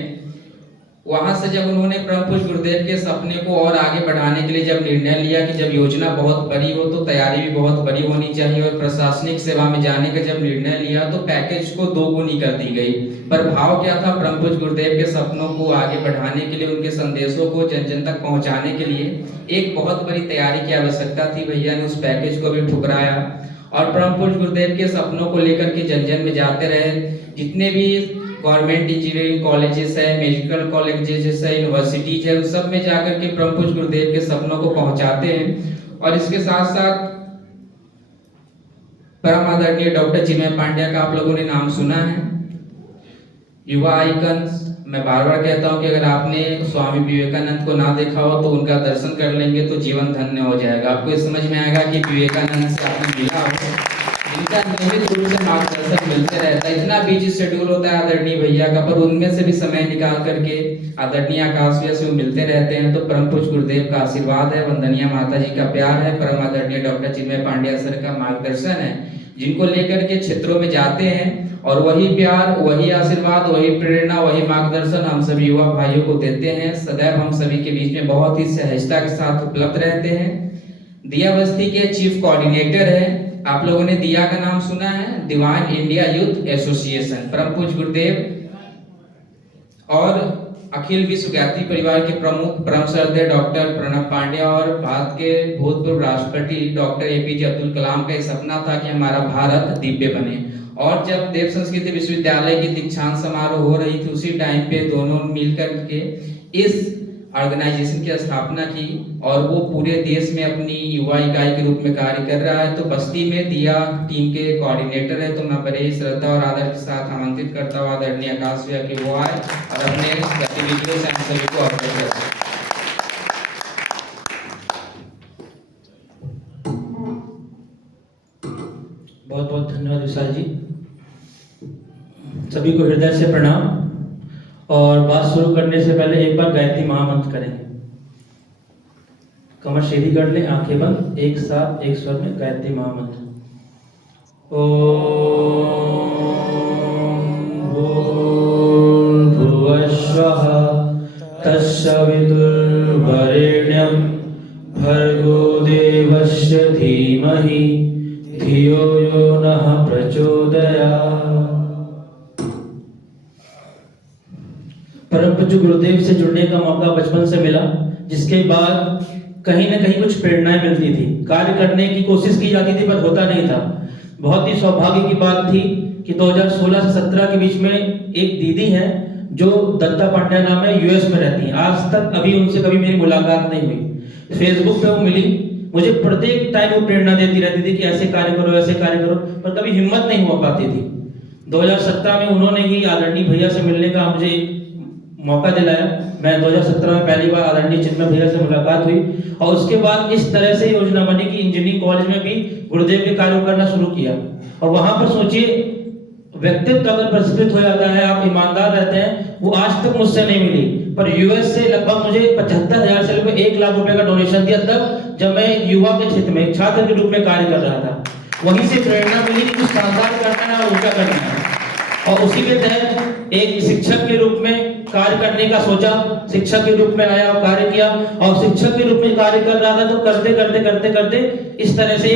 वहां से जब उन्होंने परम पूज्य गुरुदेव के सपने को और आगे बढ़ाने के लिए जब निर्णय लिया कि जब योजना बहुत बड़ी हो तो तैयारी भी बहुत बड़ी होनी चाहिए और प्रशासनिक सेवा में जाने का जब निर्णय लिया तो पैकेज को 2 गुनी कर दी गई। पर भाव क्या था, परम पूज्य गुरुदेव के सपनों को आगे बढ़ाने के लिए, उनके संदेशों को जन जन तक पहुंचाने के लिए एक बहुत बड़ी तैयारी की आवश्यकता थी। भैया ने उस पैकेज को भी ठुकराया और परम पूज्य गुरुदेव के सपनों को लेकर के जन जन में जाते रहे। जितने भी गवर्नमेंट इंजीनियरिंग कॉलेजेस है, मेडिकल कॉलेजेस है, यूनिवर्सिटीज है, उन सब में जाकर के परम पूज्य गुरुदेव के सपनों को पहुंचाते हैं। और इसके साथ साथ परम आदरणीय डॉक्टर चिन्मय पांड्या का आप लोगों ने नाम सुना है, युवा आइकन्स। मैं बार बार कहता हूं कि अगर आपने स्वामी विवेकानंद को ना देखा हो तो उनका दर्शन कर लेंगे तो जीवन धन्य हो जाएगा। आपको ये समझ में आएगा कि विवेकानंद से आपने मिला हो, इनका नियमित रूप से मार्गदर्शन मिलते रहता है। इतना बिजी शेड्यूल होता है आदरणीय भैया का, पर उनमें से भी समय निकाल करके आदरणीय आकाश भैया से मिलते रहते हैं। तो परम पूज्य गुरुदेव का आशीर्वाद है, वंदनीय माता जी का प्यार है, परम आदरणीय डॉक्टर चिन्मय पांड्या सर का मार्गदर्शन है, जिनको लेकर के क्षेत्रों में जाते हैं और वही प्यार, वही आशीर्वाद, वही प्रेरणा, वही मार्गदर्शन हम सभी युवा भाइयों को देते हैं। सदैव हम सभी के बीच में बहुत ही सहजता के साथ उपलब्ध रहते हैं। दिया बस्ती के चीफ कोऑर्डिनेटर है, आप लोगों ने दिया का नाम सुना है, डिवाइन इंडिया यूथ एसोसिएशन। परम पूज्य गुरुदेव और अखिल विश्व गायत्री परिवार के प्रमुख परम श्रद्धेय डॉक्टर प्रणब पांड्या और भारत के भूतपूर्व राष्ट्रपति डॉक्टर एपीजे अब्दुल कलाम का सपना था कि हमारा भारत दिव्य बने। और जब देव संस्कृति विश्वविद्यालय की दीक्षांत समारोह हो रही थी उसी टाइम पे दोनों मिलकर के इस ऑर्गेनाइजेशन की स्थापना की और वो पूरे देश में अपनी युवा इकाई के रूप में कार्य कर रहा है। तो बस्ती में दिया टीम के कोऑर्डिनेटर है। तो मैं बड़े ही श्रद्धा और आदर के साथ आमंत्रित करता हूँ आदरणीय आकाश भैया के वो आए और अपने गतिविधियों से हम सभी को अवगत करें। बहुत बहुत धन्यवाद विशाल जी। सभी को हृदय से प्रणाम। और बात शुरू करने से पहले एक बार गायत्री महामंत्र करेंगे। कमर सीधी कर लें, आंखें बंद, एक साथ एक स्वर में गायत्री महामंत्र। ओम भुवस्वः तत्सवितुर्वरेण्यं भर्गो देवस्य धीमहि धियो यो नः प्रचोदयात्। परम पूज्य गुरुदेव से जुड़ने का मौका बचपन से मिला, जिसके बाद कहीं ना कहीं कुछ प्रेरणाएं मिलती थी। कार्य करने की कोशिश की जाती थी पर होता नहीं था। बहुत ही सौभाग्य की बात थी कि 2016 से 17 के बीच में एक दीदी हैं जो दत्ता पांड्या नाम है, यूएस में रहती हैं। आज तक अभी उनसे कभी मेरी मुलाकात नहीं हुई। फेसबुक पे वो मिली, मुझे प्रत्येक टाइम वो प्रेरणा देती रहती थी कि ऐसे कार्य करो, ऐसे कार्य करो, पर कभी हिम्मत नहीं हो पाती थी। 2017 में उन्होंने ही आदरणीय भैया से मिलने का मुझे मौका दिलाया। मैं 2017 में पहली बार आदरणीय चिन्मय भैया से मुलाकात हुई और उसके बाद इस तरह से योजना बनी कि इंजीनियरिंग कॉलेज में भी गुरुदेव के कार्य करना शुरू किया। और वहां पर सोचिए, व्यक्तित्व अगर परिष्कृत हो जाता है, आप ईमानदार रहते हैं, वो आज तक मुझसे नहीं मिली। पर यूएस से लगभग मुझे 75,000 से लेकर 1 लाख रुपए का डोनेशन दिया, तब जब मैं युवा के क्षेत्र में छात्र के रूप में कार्य कर रहा था। वहीं से प्रेरणा मिली कि कुछ शानदार करना है और ऊंचा करना है। और उसी के तहत एक शिक्षक के रूप में कार्य करने का सोचा, शिक्षक के रूप में आया और कार्य किया। और शिक्षक के रूप में कार्य कर रहा था तो करते करते इस तरह से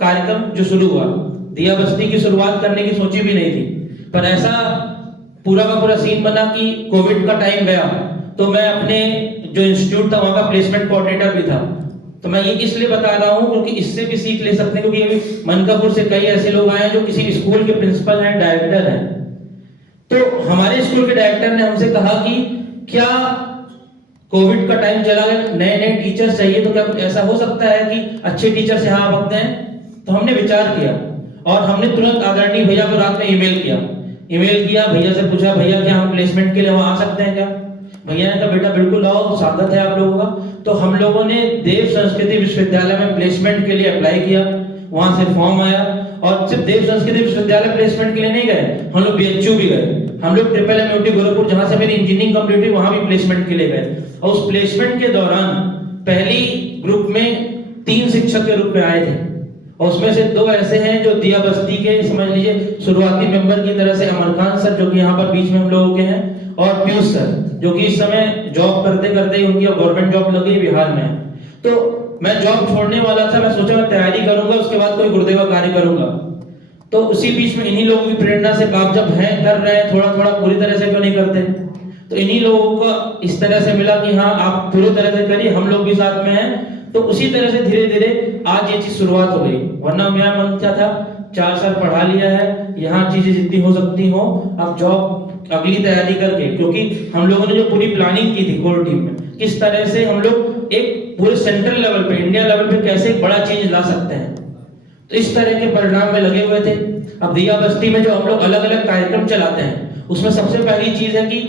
कार्यक्रम जो शुरू हुआ। दिया बस्ती की शुरुआत करने की सोची भी नहीं थी, पर ऐसा पूरा का पूरा सीन बना कि कोविड का टाइम गया तो मैं अपने जो इंस्टीट्यूट था वहां का प्लेसमेंट कोऑर्डिनेटर भी था। तो मैं ये इसलिए बता रहा हूँ क्योंकि इससे भी सीख ले सकते हैं, क्योंकि मनकापुर से कई ऐसे लोग आए हैं जो किसी स्कूल के प्रिंसिपल हैं, डायरेक्टर हैं। तो हमारे स्कूल के डायरेक्टर ने हमसे कहा कि क्या कोविड का टाइम चला गया, नए नए टीचर्स चाहिए, तो क्या कुछ ऐसा हो सकता है कि अच्छे टीचर्स यहाँ आ सकते हैं? तो हमने विचार किया और हमने तुरंत आदरणीय भैया को रात में ईमेल किया। भैया से पूछा, भैया क्या हम प्लेसमेंट के लिए वहां आ सकते हैं क्या? भैया ने कहा बेटा बिल्कुल आओ, स्वागत है आप लोगों का। तो हम लोगों ने देव संस्कृति विश्वविद्यालय में प्लेसमेंट के लिए अप्लाई किया, वहां से फॉर्म आया। और सिर्फ देव संस्कृति विश्वविद्यालय प्लेसमेंट के लिए नहीं गए, हम लोग बीएचयू भी गए। हम लोग ट्रिपल एमयूटी गोरखपुर, जहां से मेरी इंजीनियरिंग कंप्लीट हुई, वहां भी प्लेसमेंट के लिए गए। और उस प्लेसमेंट के दौरान पहली ग्रुप में 3 शिक्षक के रूप में आए थे और उसमें से 2 ऐसे हैं जो दिया बस्ती के, समझ लीजिए, शुरुआती मेंबर की तरह से अमर खान सर जो कि यहाँ पर बीच में हम लोगों के हैं, और पीयूष सर जो कि इस समय जॉब करते करते ही उनकी गवर्नमेंट जॉब लगी बिहार में। तो मैं जॉब छोड़ने वाला था, मैं सोचा मैं तैयारी करूंगा, उसके बाद कोई गुरुदेव का कार्य करूंगा। तो उसी बीच में इन्हीं लोगों की प्रेरणा से आप जब हैं, कर रहे हैं, थोड़ा थोड़ा पूरी तरह से क्यों नहीं करते? तो इन्हीं लोगों को इस तरह से मिला कि हाँ आप पूरी तरह से करिए, हम लोग भी साथ में हैं। तो उसी तरह से धीरे धीरे आज ये चीज शुरुआत हो गई। वरना मेरा मन क्या था, 4 साल पढ़ा लिया है, यहाँ चीजें जितनी हो सकती हो, अब जॉब अगली तैयारी करके, क्योंकि हम लोगों ने जो पूरी प्लानिंग की थी कोर टीम में, किस तरह से हम लोग एक पूरे सेंट्रल लेवल पे, इंडिया लेवल पे कैसे एक बड़ा चेंज ला सकते हैं, तो इस तरह के परिणाम में लगे हुए थे। अब दिया बस्ती में जो हम लोग अलग अलग कार्यक्रम चलाते हैं, उसमें सबसे पहली चीज है कि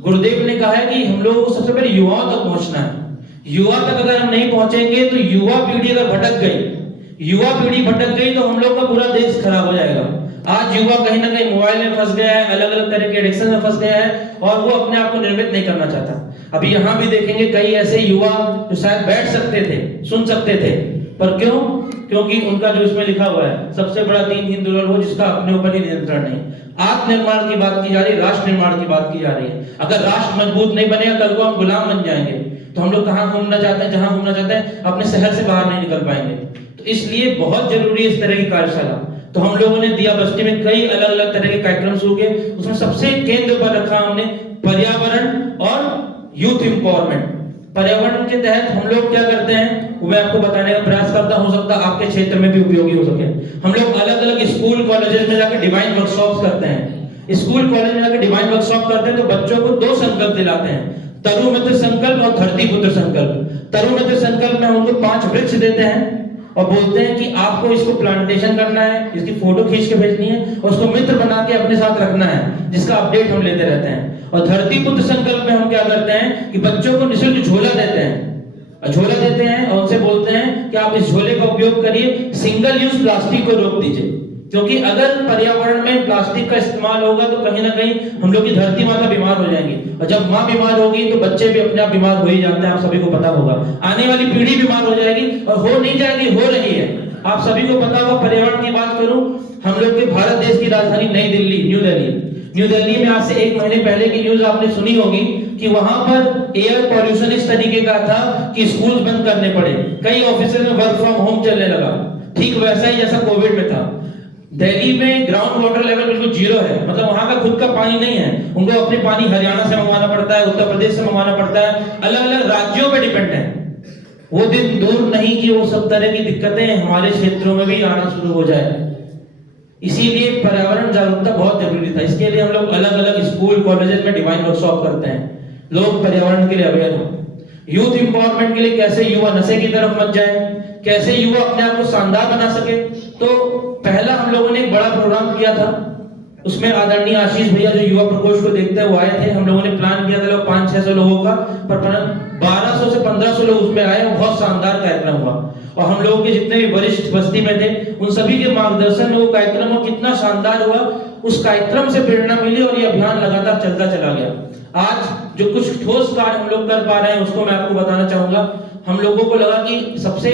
गुरुदेव ने कहा है कि हम लोगों को सबसे पहले युवाओं तक पहुंचना है। युवा तक अगर हम नहीं पहुंचेंगे तो युवा पीढ़ी अगर भटक गई तो हम लोग का पूरा देश खराब हो जाएगा। आज युवा कहीं ना कहीं मोबाइल में फंस गया है, अलग अलग तरह के एडिक्शन में फंस गया है और वो अपने आप को निर्मित नहीं करना चाहता। अभी यहाँ भी देखेंगे कई ऐसे युवा जो शायद बैठ सकते थे, सुन सकते थे, पर क्यों? क्योंकि उनका जो इसमें लिखा हुआ है, सबसे बड़ा दीन हिंदू वो जिसका अपने ऊपर ही नियंत्रण नहीं। आत्मनिर्माण की बात की जा रही है, राष्ट्र निर्माण की बात की जा रही है। अगर राष्ट्र मजबूत नहीं बनेगा, कल को हम गुलाम बन जाएंगे। तो हम लोग कहाँ घूमना चाहते हैं, जहां घूमना चाहते हैं, अपने शहर से बाहर नहीं निकल पाएंगे। तो इसलिए बहुत जरूरी है इस तरह की कार्यशाला। तो हम लोगों ने दिया बस्ती में कई अलग अलग तरह के कार्यक्रम शुरू किए। उसमें सबसे केंद्र पर रखा हमने पर्यावरण और यूथ एम्पावरमेंट। पर्यावरण के तहत हम लोग क्या करते हैं वो मैं आपको बताने का प्रयास करता हूं, हो सकता है आपके क्षेत्र में भी उपयोगी हो सके। हम लोग अलग अलग स्कूल कॉलेजेस में जाकर डिवाइन वर्कशॉप्स करते हैं। स्कूल कॉलेज में जाकर डिवाइन वर्कशॉप करते हैं तो बच्चों को 2 संकल्प दिलाते हैं, तरु मित्र संकल्प और धरती पुत्र संकल्प। तरु मित्र संकल्प में उनको 5 वृक्ष देते हैं और बोलते हैं कि आपको इसको प्लांटेशन करना है, इसकी फोटो खींच के भेजनी है और उसको मित्र बना के अपने साथ रखना है, जिसका अपडेट हम लेते रहते हैं। और धरती पुत्र संकल्प में हम क्या करते हैं कि बच्चों को निःशुल्क झोला देते हैं और उनसे बोलते हैं कि आप इस झोले का उपयोग करिए, सिंगल यूज प्लास्टिक को रोक दीजिए। क्योंकि अगर पर्यावरण में प्लास्टिक का इस्तेमाल होगा तो कहीं ना कहीं हम लोग की धरती माता बीमार हो जाएंगी, और जब माँ बीमार होगी तो बच्चे भी अपने आप बीमार हो ही जाते हैं, आप सभी को पता होगा। आने वाली पीढ़ी बीमार हो जाएगी और हो नहीं जाएगी, हो रही है, आप सभी को पता होगा। पर्यावरण की बात करूं, हम लोग के भारत देश की राजधानी नई दिल्ली, न्यू दिल्ली में आज से 1 महीने पहले की न्यूज आपने सुनी होगी कि वहां पर एयर पॉल्यूशन इस तरीके का था कि स्कूल बंद करने पड़े, कई ऑफिस में वर्क फ्रॉम होम चलने लगा। ठीक वैसा ही जैसा कोविड में था। दिल्ली में ग्राउंड वाटर लेवल बिल्कुल 0 है, मतलब वहां का खुद का पानी नहीं है, उनको अपने पानी हरियाणा से मंगवाना पड़ता है, उत्तर प्रदेश से मंगवाना पड़ता है, अलग अलग राज्यों पे डिपेंड है। वो दिन दूर नहीं कि वो सब तरह की दिक्कतें हमारे क्षेत्रों में भी आना शुरू हो जाए। इसीलिए पर्यावरण जागरूकता बहुत जरूरी था। इसके लिए हम लोग अलग अलग स्कूल कॉलेजेस में डिवाइन वर्कशॉप करते हैं, लोग पर्यावरण के लिए अवेयर हो। यूथ एम्पावरमेंट के लिए कैसे युवा नशे की तरफ मत जाए, कैसे युवा अपने आप को शानदार बना सके। तो पहला हम लोगों ने एक बड़ा प्रोग्राम किया था उसमें आदरणीय आशीष भैया जो युवा प्रकोष्ठ को देखते हैं वो आए थे। हम लोगों ने प्लान किया था लोग 500-600 लोगों का, पर 1200 से 1500 लोग उसमें आए। बहुत शानदार कार्यक्रम हुआ और हम लोगों के जितने भी वरिष्ठ बस्ती में थे उन सभी के मार्गदर्शन में वो कार्यक्रम हुआ। कितना शानदार हुआ, उस कार्यक्रम से प्रेरणा मिली और ये अभियान लगातार चलता चला गया। आज जो कुछ ठोस कार्य हम लोग कर पा रहे हैं उसको मैं आपको बताना चाहूंगा। हम लोगों को लगा कि सबसे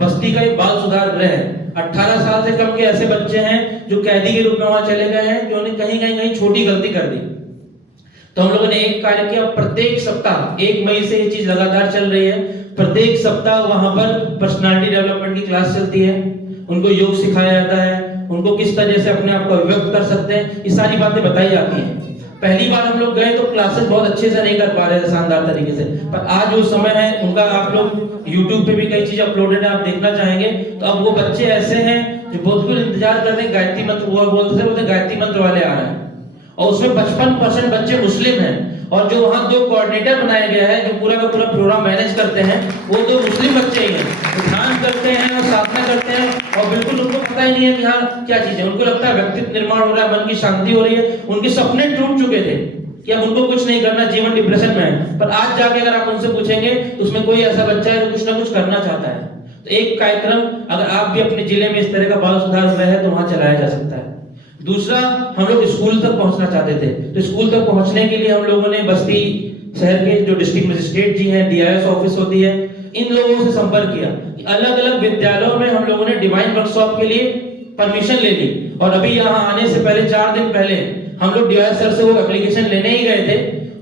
बस्ती का एक बाल सुधार गृह है। 18 साल से कम के ऐसे बच्चे हैं जो कैदी के रूप में वहां चले गए हैं, जो कहीं छोटी गलती कर दी। तो हम लोगों ने एक कार्य किया, प्रत्येक सप्ताह 1 मई से ये चीज लगातार चल रही है। प्रत्येक सप्ताह वहां पर पर्सनालिटी डेवलपमेंट की क्लास चलती है, उनको योग सिखाया जाता है, उनको किस तरह से अपने आप को अभिव्यक्त कर सकते हैं, ये सारी बातें बताई जाती हैं। पहली बार हम लोग गए तो क्लासेस बहुत अच्छे से नहीं कर पा रहे थे शानदार तरीके से, पर आज जो समय है उनका आप लोग YouTube पे भी कई चीज अपलोडेड है, आप देखना चाहेंगे तो अब वो बच्चे ऐसे हैं जो बिल्कुल इंतजार कर रहे हैं गायत्री मंत्र वो बोलते गायत्री मंत्र वाले आ रहे हैं। और उसमें 55% बच्चे मुस्लिम हैं और जो वहाँ 2 कोऑर्डिनेटर बनाया गया है जो पूरा का पूरा प्रोग्राम मैनेज करते हैं वो 2 मुस्लिम बच्चे ही हैं। ध्यान करते हैं और साधना करते हैं और बिल्कुल उनको पता ही नहीं है कि हाँ क्या चीज है। उनको लगता है व्यक्तित्व निर्माण हो रहा है, मन की शांति हो रही है। उनके सपने टूट चुके थे कि अब उनको कुछ नहीं करना, जीवन डिप्रेशन में है, पर आज जाके अगर आप उनसे पूछेंगे तो उसमें कोई ऐसा बच्चा है जो कुछ ना कुछ करना चाहता है। तो एक कार्यक्रम अगर आप भी अपने जिले में इस तरह का बाल सुधार गृह है तो वहां चलाया जा सकता है। दूसरा, हम लोग स्कूल तक पहुंचना चाहते थे, तो स्कूल तक पहुंचने के लिए हम लोगों ने बस्ती शहर के जो डिस्ट्रिक्ट मजिस्ट्रेट जी हैं, DIS ऑफिस होती है, इन लोगों से संपर्क किया। अलग अलग विद्यालयों में हम लोगों ने डिवाइन वर्कशॉप के लिए परमिशन ले ली और अभी यहाँ आने से पहले 4 दिन पहले हम लोग DIS सर से वो एप्लीकेशन लेने ही गए थे।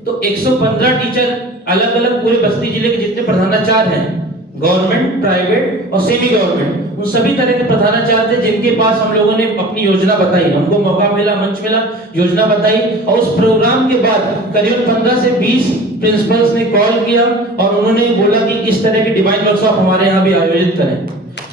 तो 115 टीचर अलग अलग पूरे बस्ती जिले के जितने प्रधानाचार्य हैं, गवर्नमेंट, प्राइवेट और सेमी गवर्नमेंट, उन सभी तरह के प्रधानाचार्य थे जिनके पास हम लोगों ने अपनी योजना बताई। हमको मौका मिला, मंच मिला, योजना बताई और उस प्रोग्राम के बाद करीब 15 से 20 प्रिंसिपल्स ने कॉल किया और उन्होंने बोला कि इस तरह की डिवाइन वर्कशॉप हमारे यहाँ भी आयोजित करें।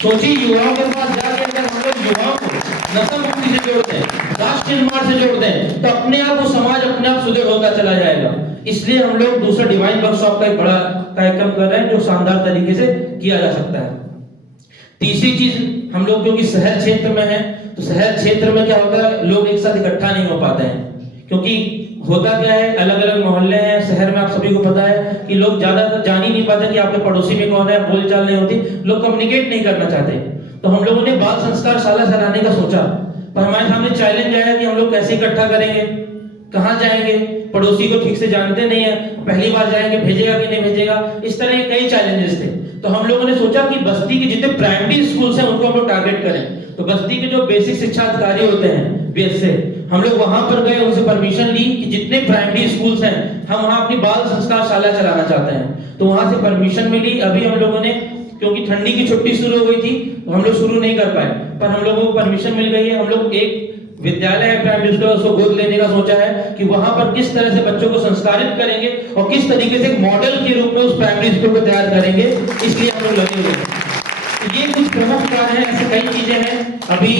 सोचिए, युवाओं के पास जाके अगर हम लोग युवाओं को नशा मुक्ति से जोड़ते हैं, राष्ट्र निर्माण से जोड़ते हैं, तो अपने आप वो समाज अपने आप सुदृढ़ होता चला जाएगा। इसलिए हम लोग दूसरा डिवाइन वर्कशॉप का एक बड़ा कार्यक्रम कर रहे हैं जो शानदार तरीके से किया जा सकता है। तीसरी चीज, हम लोग क्योंकि शहर क्षेत्र में हैं, तो शहर क्षेत्र में क्या होता है, लोग एक साथ इकट्ठा नहीं हो पाते हैं। क्योंकि होता क्या है, अलग अलग मोहल्ले हैं शहर में, आप सभी को पता है कि लोग ज्यादातर जान ही नहीं पाते कि आपके पड़ोसी में कौन है, बोलचाल नहीं होती, लोग कम्युनिकेट नहीं करना चाहते। तो हम लोगों ने बाल संस्कार शाला चलाने का सोचा, पर हमारे सामने चैलेंज आया कि हम लोग कैसे इकट्ठा करेंगे, कहाँ जाएंगे, पड़ोसी को ठीक से जानते नहीं है, पहली बार जाएंगे, भेजेगा कि नहीं भेजेगा, इस तरह के कई चैलेंजेस थे। तो हम लोगों ने सोचा कि बस्ती के जितने प्राइमरी स्कूल्स हैं उनको हम लोग टारगेट करें। तो बस्ती के जो बेसिक शिक्षा अधिकारी होते हैं BSA, हम लोग वहां पर गए, उनसे परमिशन ली कि जितने प्राइमरी स्कूल्स हैं हम वहां अपनी बाल संस्कार शाला चलाना चाहते हैं। तो वहां से परमिशन मिली। अभी हम लोगों ने, क्योंकि ठंडी की छुट्टी शुरू हो गई थी तो हम लोग शुरू नहीं कर पाए, पर हम लोगों को परमिशन मिल गई है। हम लोग एक विद्यालय है प्राइमरी स्कूल, उसको गोद लेने का सोचा है कि वहां पर किस तरह से बच्चों को संस्कारित करेंगे और किस तरीके से एक मॉडल के रूप में उस प्राइमरी स्कूल को तैयार करेंगे, इसलिए हम लोग लगे हुए हैं। तो ये कुछ प्रमुख कार्य हैं, ऐसे कई चीजें हैं। अभी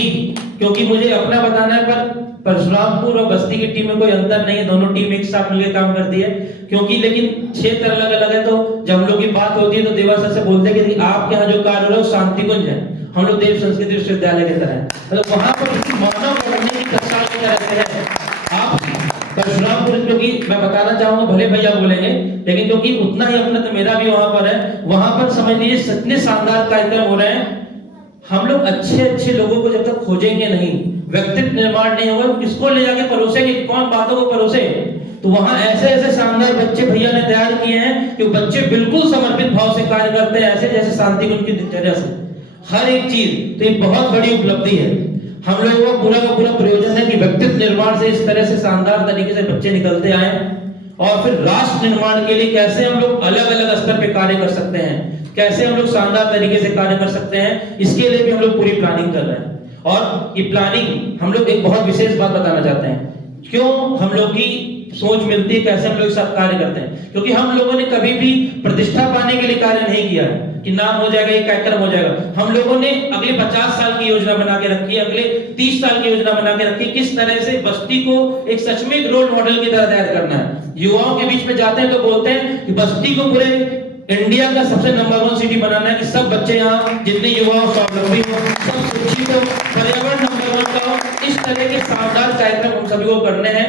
क्योंकि मुझे अपना बताना है, पर परशुरामपुर और बस्ती की टीम में कोई अंतर नहीं है, दोनों टीम एक साथ मिलकर काम करती है। क्योंकि लेकिन क्षेत्र अलग अलग है, तो जब हम लोग की बात होती है तो देवा सर से बोलते हैं कि आपके यहाँ जो कार्य हो रहा है वो शांति कुंज है, हम लोग देव संस्कृति विश्वविद्यालय की तरह है, मतलब वहां पर किसी मानव पढ़ने की कक्षा की तरह से है। आप परशुरामपुर, क्योंकि मैं बताना चाहूंगा, भले भैया बोलेंगे, लेकिन क्योंकि उतना ही अपना तो मेरा भी वहां पर है, वहां पर समझ लीजिए इतने शानदार कार्यक्रम हो रहे हैं। हम लोग अच्छे लोगों को जब तक खोजेंगे नहीं, व्यक्तित्व निर्माण नहीं होगा, किसको ले जाके परोसेंगे, कौन बातों को परोसे। तो वहां ऐसे शानदार बच्चे भैया ने तैयार किए हैं कि बच्चे बिल्कुल समर्पित भाव से कार्य करते हैं, ऐसे जैसे शांति कुंज की दिनचर्या से हर एक चीज। तो ये बहुत बड़ी उपलब्धि है। हम लोगों का पूरा प्रयोजन है कि व्यक्तित्व निर्माण से इस तरह से शानदार तरीके से बच्चे निकलते आए और फिर राष्ट्र निर्माण के लिए कैसे हम लोग अलग अलग स्तर पे कार्य कर सकते हैं, कैसे हम लोग शानदार तरीके से कार्य कर सकते हैं, इसके लिए भी हम लोग पूरी प्लानिंग कर रहे हैं। और ये प्लानिंग हम लोग एक बहुत विशेष बात बताना चाहते हैं, क्यों हम लोग की सोच मिलती है, कैसे हम लोग एक साथ कार्य करते हैं। क्योंकि हम लोगों ने कभी भी प्रतिष्ठा पाने के लिए कार्य नहीं किया है कि नाम हो जाएगा, ये कार्यक्रम हो जाएगा। हम लोगों ने अगले 50 साल की योजना बना के रखी है, अगले 30 साल की योजना बना के रखी है, किस तरह से बस्ती को एक सच में एक रोल मॉडल की तरह तैयार करना है। युवाओं के बीच में जाते हैं तो बोलते हैं कि बस्ती को पूरे इंडिया का सबसे नंबर 1 सिटी बनाना है, कि सब बच्चे यहाँ जितने युवा हो, स्वावलंबी हो, सब शिक्षित हो, पर्यावरण नंबर 1 का हो, इस तरह तरह के शानदार कार्यक्रम हम सभी को करने हैं।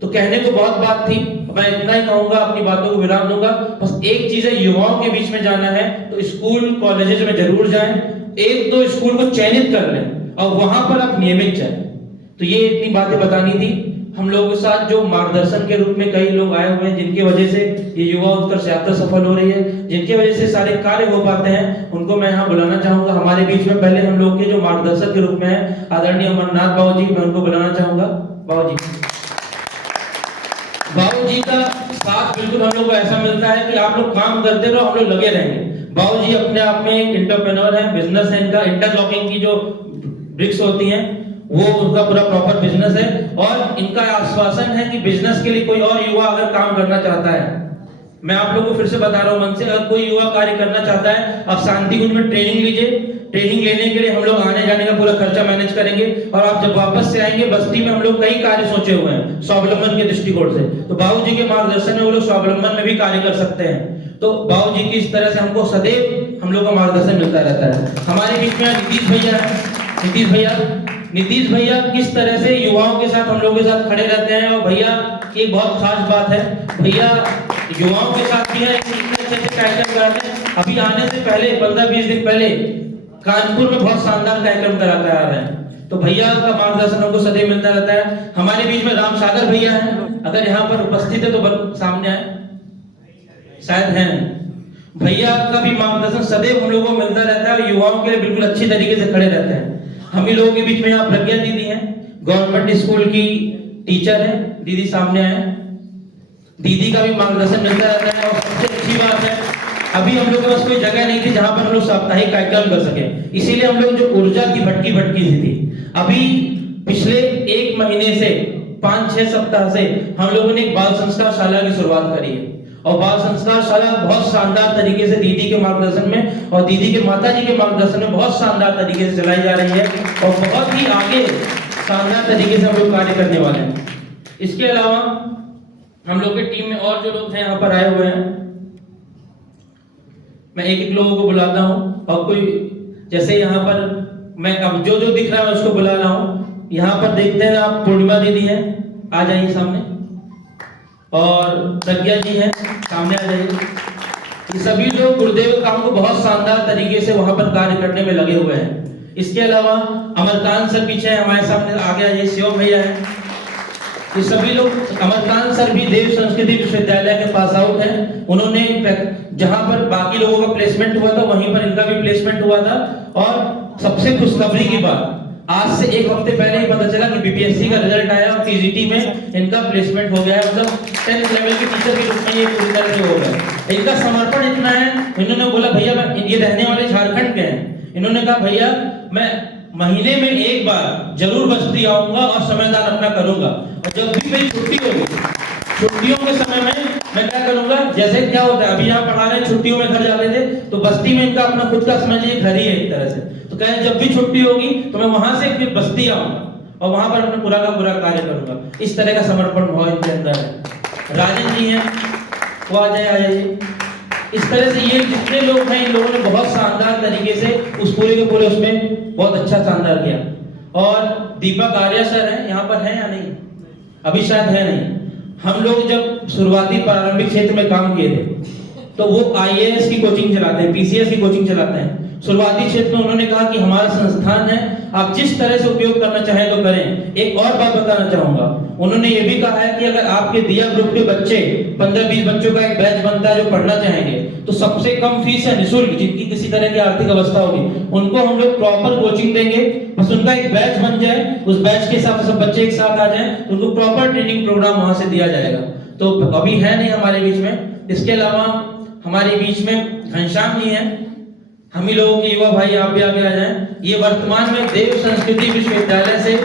तो कहने को बहुत बात थी, मैं इतना ही कहूंगा, अपनी बातों को विराम दूंगा। बस एक चीज है, युवाओं के बीच में जाना है तो स्कूल कॉलेजेस में जरूर जाएं, 1-2 स्कूल को चयनित कर लें और वहां पर आप नियमित जाएं। तो ये इतनी बातें बतानी थी। हम लोगों के साथ जो मार्गदर्शन के रूप में कई लोग आए हुए हैं, जिनकी वजह से ये युवा उत्कर्ष यात्रा सफल हो रही है, जिनकी वजह से सारे कार्य हो पाते हैं, उनको मैं यहाँ बुलाना चाहूंगा हमारे बीच में। पहले हम लोग के जो मार्गदर्शक के रूप में है आदरणीय अमरनाथ बाबू जी, मैं उनको बुलाना चाहूंगा। बाबू जी का साथ बिल्कुल हम लोग को ऐसा मिलता है कि आप लोग काम करते रहो, हम लोग लगे रहेंगे। बाबू जी अपने आप में एक एंटरप्रेन्योर है, बिजनेस है इनका। इंटरलॉकिंग की जो ब्रिक्स होती हैं वो उनका पूरा प्रॉपर बिजनेस है, और इनका आश्वासन है कि बिजनेस के लिए कोई और युवा अगर काम करना चाहता है, मैं आप लोगों को फिर से बता रहा हूं मन से, अगर कोई युवा कार्य करना चाहता है, आप शांति कुंज में ट्रेनिंग लीजिए। ट्रेनिंग लेने के लिए हम लोग आने जाने का पूरा खर्चा मैनेज करेंगे, और आप जब वापस से आएंगे, बस्ती में हम लोग कई कार्य सोचे हुए हैं स्वावलंबन के दृष्टिकोण से। तो बाबू जी के मार्गदर्शन में वो लोग स्वावलंबन में भी कार्य कर सकते हैं। तो बाबू जी की इस तरह से हमको सदैव हम लोग का मार्गदर्शन मिलता रहता है। हमारे बीच में नीतीश भैया है। नीतीश भैया किस तरह से युवाओं के साथ हम लोगों के साथ खड़े रहते हैं, और भैया की एक बहुत खास बात है, भैया युवाओं के साथ भी है, अच्छे कार्यक्रम कराते हैं। अभी आने से पहले 15-20 दिन पहले कानपुर में बहुत शानदार कार्यक्रम करा कर आ रहे हैं। तो भैया का मार्गदर्शन हमको सदैव मिलता रहता है। हमारे बीच में राम सागर भैया हैं, अगर यहाँ पर उपस्थित है तो सामने आए, शायद हैं। भैया का भी मार्गदर्शन सदैव हम लोगों को मिलता रहता है, और युवाओं के लिए बिल्कुल अच्छी तरीके से खड़े रहते हैं। हम ही लोगों के बीच में यहाँ प्रज्ञा दीदी हैं, गवर्नमेंट स्कूल की टीचर है, दीदी सामने आए। दीदी का भी मार्गदर्शन मिलता रहता है, और सबसे अच्छी बात है अभी हम लोग के पास कोई जगह नहीं थी जहां पर हम लोग साप्ताहिक कार्यक्रम कर सके, इसीलिए हम लोग जो ऊर्जा की भटकी सी थी, अभी पिछले 1 महीने से 5-6 सप्ताह से हम लोगों ने एक बाल संस्कार शाला की शुरुआत करी है। और बाल संस्कार शाला बहुत शानदार तरीके से दीदी के मार्गदर्शन में और दीदी के माता जी के मार्गदर्शन में बहुत शानदार तरीके से चलाई जा रही है, और बहुत ही आगे शानदार तरीके से हम लोग कार्य करने वाले हैं। इसके अलावा हम लोग की टीम में और जो लोग हैं यहाँ पर आए हुए हैं, मैं एक लोगों को बुलाता हूँ, और कोई जैसे यहाँ पर मैं अब जो दिख रहा है उसको बुला रहा हूँ। यहाँ पर देखते हैं आप, पूर्णिमा दीदी हैं, आ जाइए सामने, और प्रज्ञा जी हैं, सामने आ जाइए। ये सभी लोग गुरुदेव काम को बहुत शानदार तरीके से वहां पर कार्य करने में लगे हुए हैं। इसके अलावा अमरकांत सर पीछे हैं, हमारे सामने आगे आइए, शिव भैया हैं। ये सभी लोग, अमरकांत सर भी देव संस्कृति विश्वविद्यालय के पास आउट हैं। उन्होंने जहां पर बाकी लोगों का प्लेसमेंट हुआ था, वहीं पर इनका भी प्लेसमेंट हुआ था। और सबसे खुशखबरी की बात, आज से 1 हफ्ते पहले ही पता चला कि बीपीएससी का रिजल्ट आया और टीजीटी में इनका प्लेसमेंट हो गया है। मतलब 10th लेवल के टीचर के रूप में ये पूरी तरह से हो गया। इनका समर्पण इतना है, इन्होंने बोला भैया मैं, ये रहने वाले झारखंड के हैं, इन्होंने कहा भैया मैं महीने में 1 बार जरूर बस्ती आऊंगा और समयदान अपना करूंगा, और जब भी मेरी छुट्टी होगी, छुट्टियों के समय में मैं क्या करूंगा, जैसे क्या होता है अभी यहाँ पढ़ा रहे, छुट्टियों में घर जाते थे, तो बस्ती में इनका अपना खुद का समझिए घर ही है एक तरह से। तो कहे जब भी छुट्टी होगी तो मैं वहां से फिर बस्ती आऊंगा और वहां पर अपना पूरा का पूरा कार्य करूंगा। इस तरह का समर्पण भाव इनके अंदर है। राजन जी हैं, वो आ जाइए। इस तरह से ये जितने लोग हैं, इन लोगों ने बहुत शानदार तरीके से उस पूरे के पूरे उसमें बहुत अच्छा शानदार किया। और दीपक आर्या सर हैं, यहाँ पर हैं या नहीं, अभी शायद है नहीं। हम लोग जब शुरुआती प्रारंभिक क्षेत्र में काम किए थे तो वो आईएएस की कोचिंग चलाते हैं, पीसीएस की कोचिंग चलाते हैं। शुरुआती क्षेत्र में उन्होंने कहा कि हमारा संस्थान है, आप जिस तरह से उपयोग करना चाहें तो करें। एक और बात बताना चाहूंगा, उन्होंने ये भी कहा है कि अगर आपके दिया ग्रुप के बच्चे 15-20 बच्चों का एक बैच बनता है जो पढ़ना चाहेंगे, तो सबसे कम फीस है, निःशुल्क, जिनकी किसी तरह की आर्थिक अवस्था होगी उनको हम लोग प्रॉपर कोचिंग देंगे। बस उनका एक बैच बन जाए, उस बैच के हिसाब से सब बच्चे एक साथ आ जाएं, तो उनको प्रॉपर ट्रेनिंग प्रोग्राम वहां से दिया जाएगा। तो अभी है नहीं हमारे बीच में। इसके अलावा हमारे बीच में घनश्याम जी हैं, हम ही लोगों के युवा भाई, आप भी आगे आ जाएं। ये वर्तमान में देव संस्कृति विश्वविद्यालय से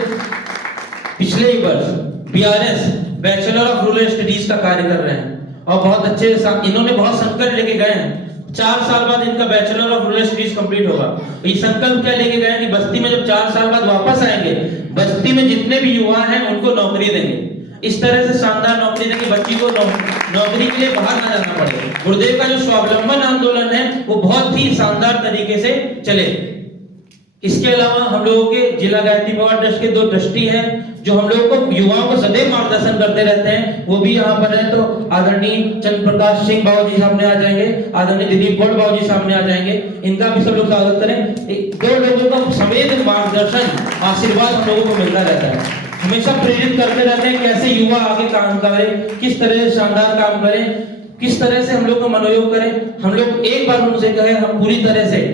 पिछले ही वर्ष BRS bachelor of rural studies का कार्य कर रहे हैं, और बहुत अच्छे इन्होंने बहुत संकल्प लेके गए हैं। 4 साल बाद इनका bachelor of rural studies complete होगा। ये संकल्प क्या लेके गए कि बस्ती में जब 4 साल बाद वापस आएंगे, बस्ती में जितने भी युवा हैं उनको नौकरी देंगे। इस तरह से शानदार नौकरी देंगे, बच्ची को नौकरी के लिए बाहर ना जाना पड़े। गुरुदेव का जो स्वावलंबन आंदोलन है वो बहुत ही शानदार तरीके से चले। इसके अलावा हम लोगों के जिला गायत्री परिवार ट्रस्ट के 2 ट्रस्टी हैं जो हम लोगों को युवाओं को सदैव मार्गदर्शन करते रहते हैं, वो भी यहाँ पर है। तो आदरणीय चंद्र प्रकाश सिंह बाबू जी सामने आ जाएंगे, आदरणीय दिलीप गौड़ बाबू जी सामने आ जाएंगे, इनका भी सब लोग स्वागत करें। 2 लोगों का सदैव मार्गदर्शन आशीर्वाद हम लोगों को मिलता रहता है, हमेशा प्रेरित करते रहते हैं कैसे युवा आगे काम करें, किस तरह से शानदार काम करें, किस तरह से हम लोग को मनोयोग करें। हम लोग एक बार उनसे कहे, हम पूरी तरह से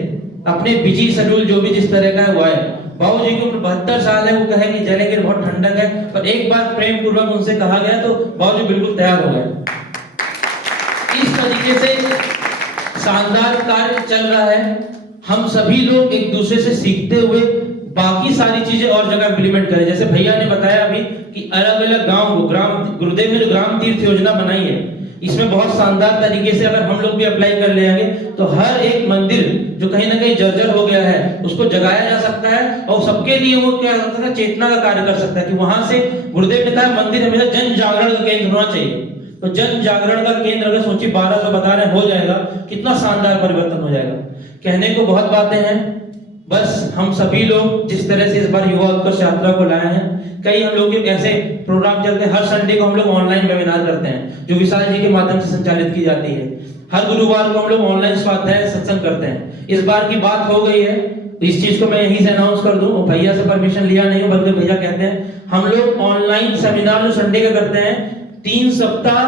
अपने बिजी शेड्यूल जो भी जिस तरह का है वो है, बाबू जी को 72 साल है, वो कहे कि जलेंगे बहुत ठंडक है, पर एक बार प्रेम पूर्वक उनसे कहा गया तो बाबू जी बिल्कुल तैयार हो गए। इस तरीके से शानदार कार्य चल रहा है। हम सभी लोग एक दूसरे से सीखते हुए बाकी सारी चीजें और जगह इंप्लीमेंट करें। जैसे भैया ने बताया अभी कि अलग अलग गांव को ग्राम गुरुदेव ने जो ग्राम तीर्थ योजना बनाई है, इसमें बहुत शानदार तरीके से अगर हम लोग भी अप्लाई कर लेंगे तो हर एक मंदिर जो कहीं ना कहीं जर्जर हो गया है उसको जगाया जा सकता है, और सबके लिए वो क्या करता है, चेतना का कार्य कर सकता है कि वहां से गुरुदेव ने कहा मंदिर हमेशा जन जागरण का केंद्र होना चाहिए। तो जन जागरण का केंद्र अगर सोचिए 1200 बता रहे हो जाएगा, कितना शानदार परिवर्तन हो जाएगा। कहने को बहुत बातें हैं, बस हम सभी लोग जिस तरह से इस बार युवा उत्कर्ष यात्रा को लाए हैं, कई हम लोग के ऐसे प्रोग्राम चलते हैं। हर संडे को हम लोग ऑनलाइन वेबिनार करते हैं जो विशाल जी के माध्यम से संचालित की जाती है। हर गुरुवार को हम लोग ऑनलाइन स्वाध्याय सत्संग करते हैं। इस बार की बात हो गई है तो इस चीज को मैं यहीं से अनाउंस कर दूं, और भैया से परमिशन लिया नहीं, बल्कि भैया कहते हैं हम लोग ऑनलाइन सेमिनार जो संडे का करते हैं, 3 सप्ताह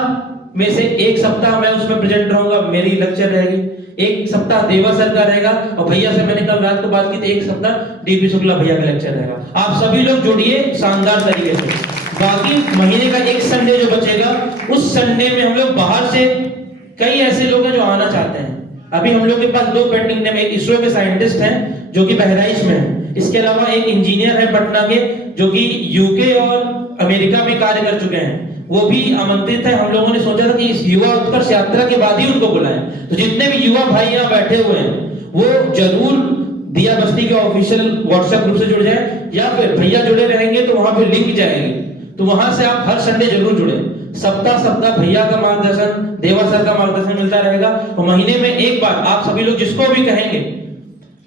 में से 1 सप्ताह मैं उसमें प्रेजेंट रहूंगा, मेरी लेक्चर रहेगी, 1 सप्ताह देवा सर का रहेगा, और भैया से मैंने कल रात को बात की थी 1 सप्ताह डीपी शुक्ला भैया का लेक्चर रहेगा। आप सभी लोग जुड़िए शानदार तरीके से। बाकी महीने का 1 संडे जो बचेगा, उस संडे में हम लोग बाहर से कई ऐसे लोग हैं जो आना चाहते हैं। अभी हम लोग के पास 2 पेंडिंग नेम, एक इसरो के साइंटिस्ट हैं जो कि बहराइच में है, इसके अलावा एक इंजीनियर है पटना के जो कि यूके और अमेरिका में कार्य कर चुके हैं, वो भी आमंत्रित है। हम लोगों ने सोचा था कि इस युवा उत्कर्ष यात्रा के बाद ही उनको बुलाएं। तो जितने भी युवा भाई यहाँ बैठे हुए हैं वो जरूर दिया बस्ती के ऑफिशियल व्हाट्सएप ग्रुप से जुड़ जाए, या फिर भैया जुड़े रहेंगे तो वहां पे लिंक जाएगी, तो वहां से आप हर संडे जरूर जुड़े। सप्ताह भैया का मार्गदर्शन, देवा सर का मार्गदर्शन मिलता रहेगा, और महीने में 1 बार आप सभी लोग जिसको भी कहेंगे,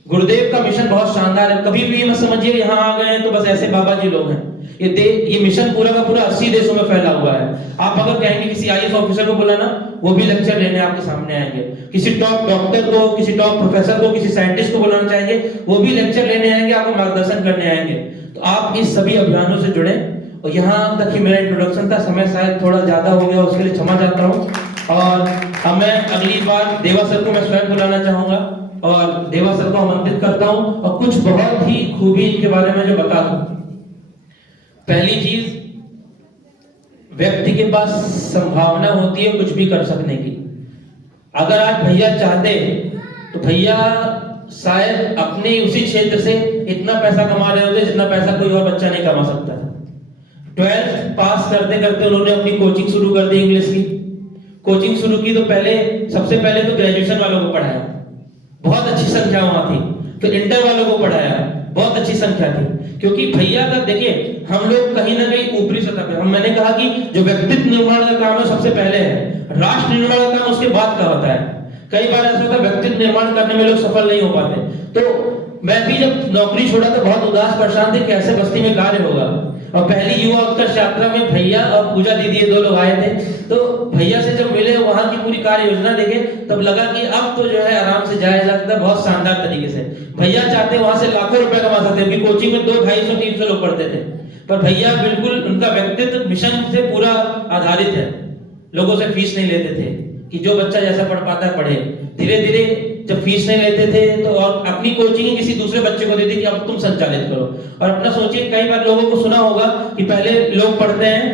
गुरुदेव का मिशन बहुत शानदार है। कभी भी मत समझिए यहाँ आ गए हैं तो बस ऐसे बाबा जी लोग हैं, ये मिशन पूरा का पूरा 80 देशों में फैला हुआ है। आप अगर कहेंगे किसी आईएएस ऑफिसर को बुलाना, वो भी लेक्चर लेने आपके सामने आएंगे। किसी टॉप डॉक्टर को, किसी टॉप प्रोफेसर को, किसी साइंटिस्ट को बुलाना चाहेंगे, वो भी लेक्चर लेने आएंगे, आपको मार्गदर्शन करने आएंगे। तो आप इस सभी अभियानों से जुड़े। और यहाँ तक ही मेरा इंट्रोडक्शन था, समय शायद थोड़ा ज्यादा हो गया, उसके लिए क्षमा चाहता हूँ। और अब मैं अगली बार देवा सर को मैं स्वयं बुलाना चाहूंगा और देवा सर को आमंत्रित करता हूँ और कुछ बहुत ही खूबी इनके बारे में जो बता दूं। पहली चीज, व्यक्ति के पास संभावना होती है कुछ भी कर सकने की। अगर आज भैया चाहते तो भैया शायद अपने उसी क्षेत्र से इतना पैसा कमा रहे होते जितना पैसा कोई और बच्चा नहीं कमा सकता है। 12th पास करते करते उन्होंने अपनी कोचिंग शुरू कर दी, इंग्लिश की कोचिंग शुरू की। तो सबसे पहले तो ग्रेजुएशन वालों को पढ़ाया, बहुत अच्छी संख्या वहां थी। फिर इंटर वालों को पढ़ाया, बहुत अच्छी संख्या थी। क्योंकि भैया का देखिए, हम लोग कहीं ना कहीं ऊपरी सतह पे, मैंने कहा कि जो व्यक्तित्व निर्माण का काम है सबसे पहले है, राष्ट्र निर्माण का काम उसके बाद का होता है। कई बार ऐसा होता है व्यक्तित्व निर्माण करने में लोग सफल नहीं हो पाते। तो मैं भी जब नौकरी छोड़ा तो बहुत उदास परेशान थे, कैसे बस्ती में कार्य होगा। और पहली युवा उत्कर्ष यात्रा में भैया और पूजा दीदी, ये 2 लोग आए थे। तो भैया से जब मिले, वहां की पूरी कार्य योजना देखे, तब लगा कि अब तो जो है आराम से जाया जा सकता है, बहुत शानदार तरीके से। भैया चाहते वहां से लाखों रुपए कमा सकते, क्योंकि कोचिंग में 200, 250, 300 लोग पढ़ते थे। पर भैया बिल्कुल, उनका व्यक्तित्व मिशन से पूरा आधारित है। लोगों से फीस नहीं लेते थे कि जो बच्चा जैसा पढ़ पाता है पढ़े। धीरे धीरे जब फीस नहीं लेते थे तो और अपनी कोचिंग किसी दूसरे बच्चे को दे दी कि अब तुम संचालित करो। और अपना सोचिए, कई बार लोगों को सुना होगा कि पहले लोग पढ़ते हैं,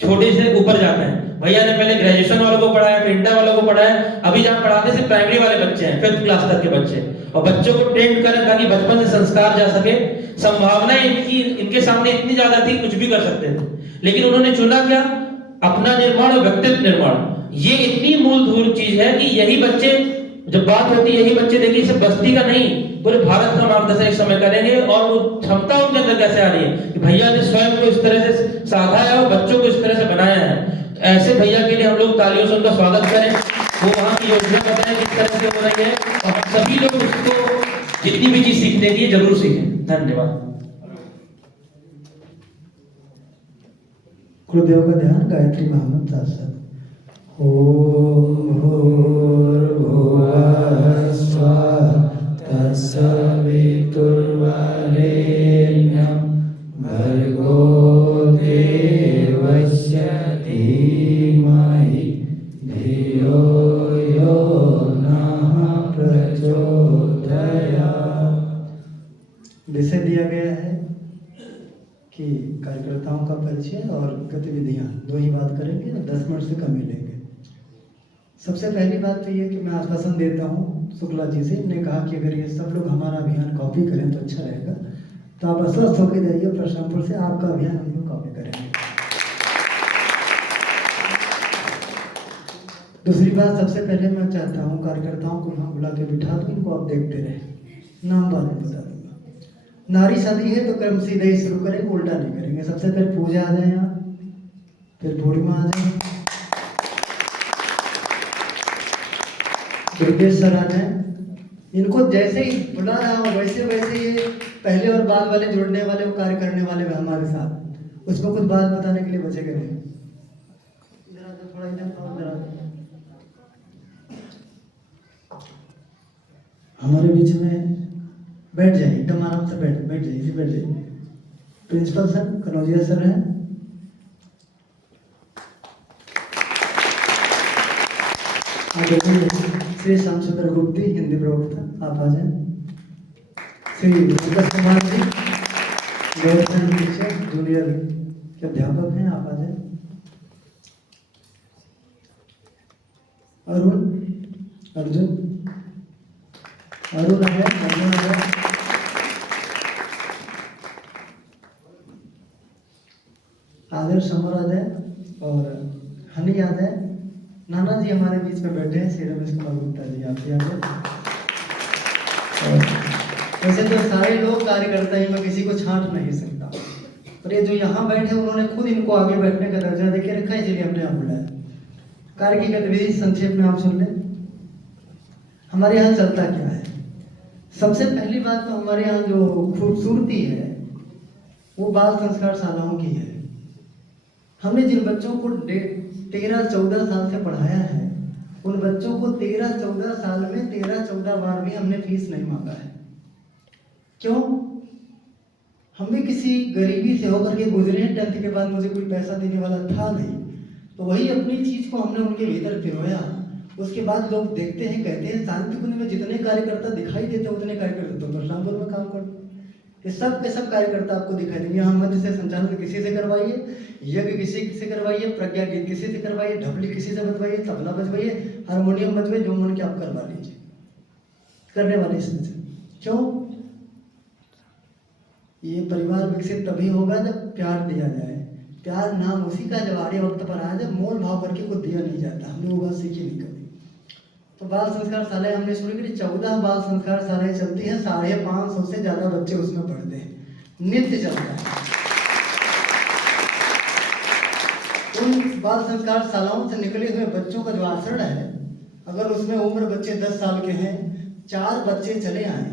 छोटे से ऊपर जाते हैं। भैया ने पहले ग्रेजुएशन वालों को पढ़ाया, फिर इंटर वालों को पढ़ाया, अभी जहाँ पढ़ाते सिर्फ प्राइमरी वाले बच्चे हैं, 5th क्लास तक के बच्चे, और बच्चों को ट्रेन करें ताकि बचपन से संस्कार जा सके। संभावना इनके सामने इतनी ज्यादा थी, कुछ भी कर सकते थे। लेकिन उन्होंने चुना क्या? अपना निर्माण और व्यक्तित्व निर्माण। ये इतनी मूलभूत चीज है कि यही बच्चे, जब बात होती है, यही बच्चे देखिए, सिर्फ बस्ती का नहीं, पूरे भारत का मार्गदर्शन एक समय करेंगे। और वो क्षमता उनके अंदर कैसे आ रही है कि भैया ने स्वयं को इस तरह से साधा है और बच्चों को इस तरह से बनाया है। तो ऐसे भैया के लिए हम लोग तालियों से उनका स्वागत करें। वो वहाँ की योजना बताएं किस तरह से हो रही है, और हम सभी लोग उसको जितनी भी चीज सीखने की है जरूर सीखें। धन्यवाद। गुरुदेव का ध्यान गायत्री महामंत्र साथ साथ। ओम भूर्भुवः स्वः तत्सवितुर्वरेण्यं भर्गो देवस्य धीमहि धियो यो नः प्रचोदयात्। विषय दिया गया है कि कार्यकर्ताओं का परिचय और गतिविधियां दो ही बात करेंगे और 10 मिनट से कम ही लेंगे। सबसे पहली बात तो ये कि मैं आश्वासन देता हूँ शुक्ला जी से, इन्होंने कहा कि अगर ये सब लोग हमारा अभियान कॉपी करें तो अच्छा रहेगा, तो आप आश्वस्त होकर जाइए प्रशांतपुर से, आपका अभियान हम लोग कॉपी करेंगे। दूसरी बात, सबसे पहले मैं चाहता हूँ कार्यकर्ताओं को यहाँ बुला के बिठा दो, इनको आप देखते रहे, नाम बाद में बता दूंगा। नारी शादी है तो क्रम सीधे ही शुरू करेंगे, उल्टा नहीं करेंगे। सबसे पहले पूजा आ जाए यहाँ, फिर पूर्णिमा आ जाए, दुर्गेश सर आ जाए। इनको जैसे ही बुला रहा हूँ वैसे वैसे ये पहले और बाद वाले जुड़ने वाले, वो कार्य करने वाले हमारे साथ, उसमें कुछ बात बताने के लिए बचेगा नहीं। इधर आ जाओ, थोड़ा इधर और इधर आ जाओ। हमारे बीच में बैठ जाइए, एकदम आराम से बैठ जाइए, इसी बैठ जाइए। प्रिंसिपल सर कनौजिया सर हैं, श्री श्याम सुंदर गुप्ती हिंदी प्रवक्ता आप आ जाए। Shri Pankaj Kumar ji government teacher junior के अध्यापक हैं, आप आ जाए। अरुण अर्जुन अरुण आ जाए, अर्जुन आ जाए। आदर्श अमर आ जाए और हनी आ जाए। नाना जी हमारे बीच में बैठे हैं, श्री रमेश कुमार गुप्ता जी आप भी आ जाए। वैसे तो सारे लोग कार्यकर्ता ही, मैं किसी को छांट नहीं सकता, पर ये जो यहाँ बैठे उन्होंने खुद इनको आगे बैठने का दर्जा देके रखा है, इसलिए हमने यहाँ बुलाया। कार्य की गतिविधि संक्षेप में आप सुन लें। हमारे यहाँ चलता क्या है? सबसे पहली बात तो हमारे यहाँ जो खूबसूरती है वो बाल संस्कार शालाओं की है। हमने जिन बच्चों को 13-14 साल से पढ़ाया है, उन बच्चों को 13-14 साल में 13-14 बार भी हमने फीस नहीं मांगा है। क्यों? हम भी किसी गरीबी से होकर के गुजरे हैं, 10th के बाद मुझे कोई पैसा देने वाला था नहीं, तो वही अपनी चीज को हमने उनके भीतर पिरोया। उसके बाद लोग देखते हैं, कहते हैं शांति कुंज में जितने कार्यकर्ता दिखाई देते उतने कार्यकर्ता तो प्रशांतपुर में काम करते। ये सब के सब कार्यकर्ता आपको दिखाई देंगे। यहाँ मंच से संचालन किसी से करवाइए, यज्ञ किसी से करवाइए, प्रज्ञा गीत किसी से करवाइए, ढपली किसी से बजवाइए, तबला बजवाइए, हारमोनियम बजवाइए, जो मन के आप करवा लीजिए। करने वाले इसमें से क्यों? ये परिवार विकसित तभी होगा जब प्यार दिया जाए। प्यार नाम उसी का जब आड़े वक्त पर आया, जब मोल भाव करके को दिया नहीं जाता। हमने वो बात सीखी नहीं कभी। तो बाल संस्कार शालाएं हमने शुरू करी, 14 बाल संस्कार शालाएं चलती हैं, 550 से ज्यादा बच्चे उसमें पढ़ते हैं, नित्य चलता है। उन बाल संस्कार शालाओं से निकले हुए बच्चों का जो आचरण है, अगर उसमें उम्र बच्चे 10 साल के हैं, 4 बच्चे चले आए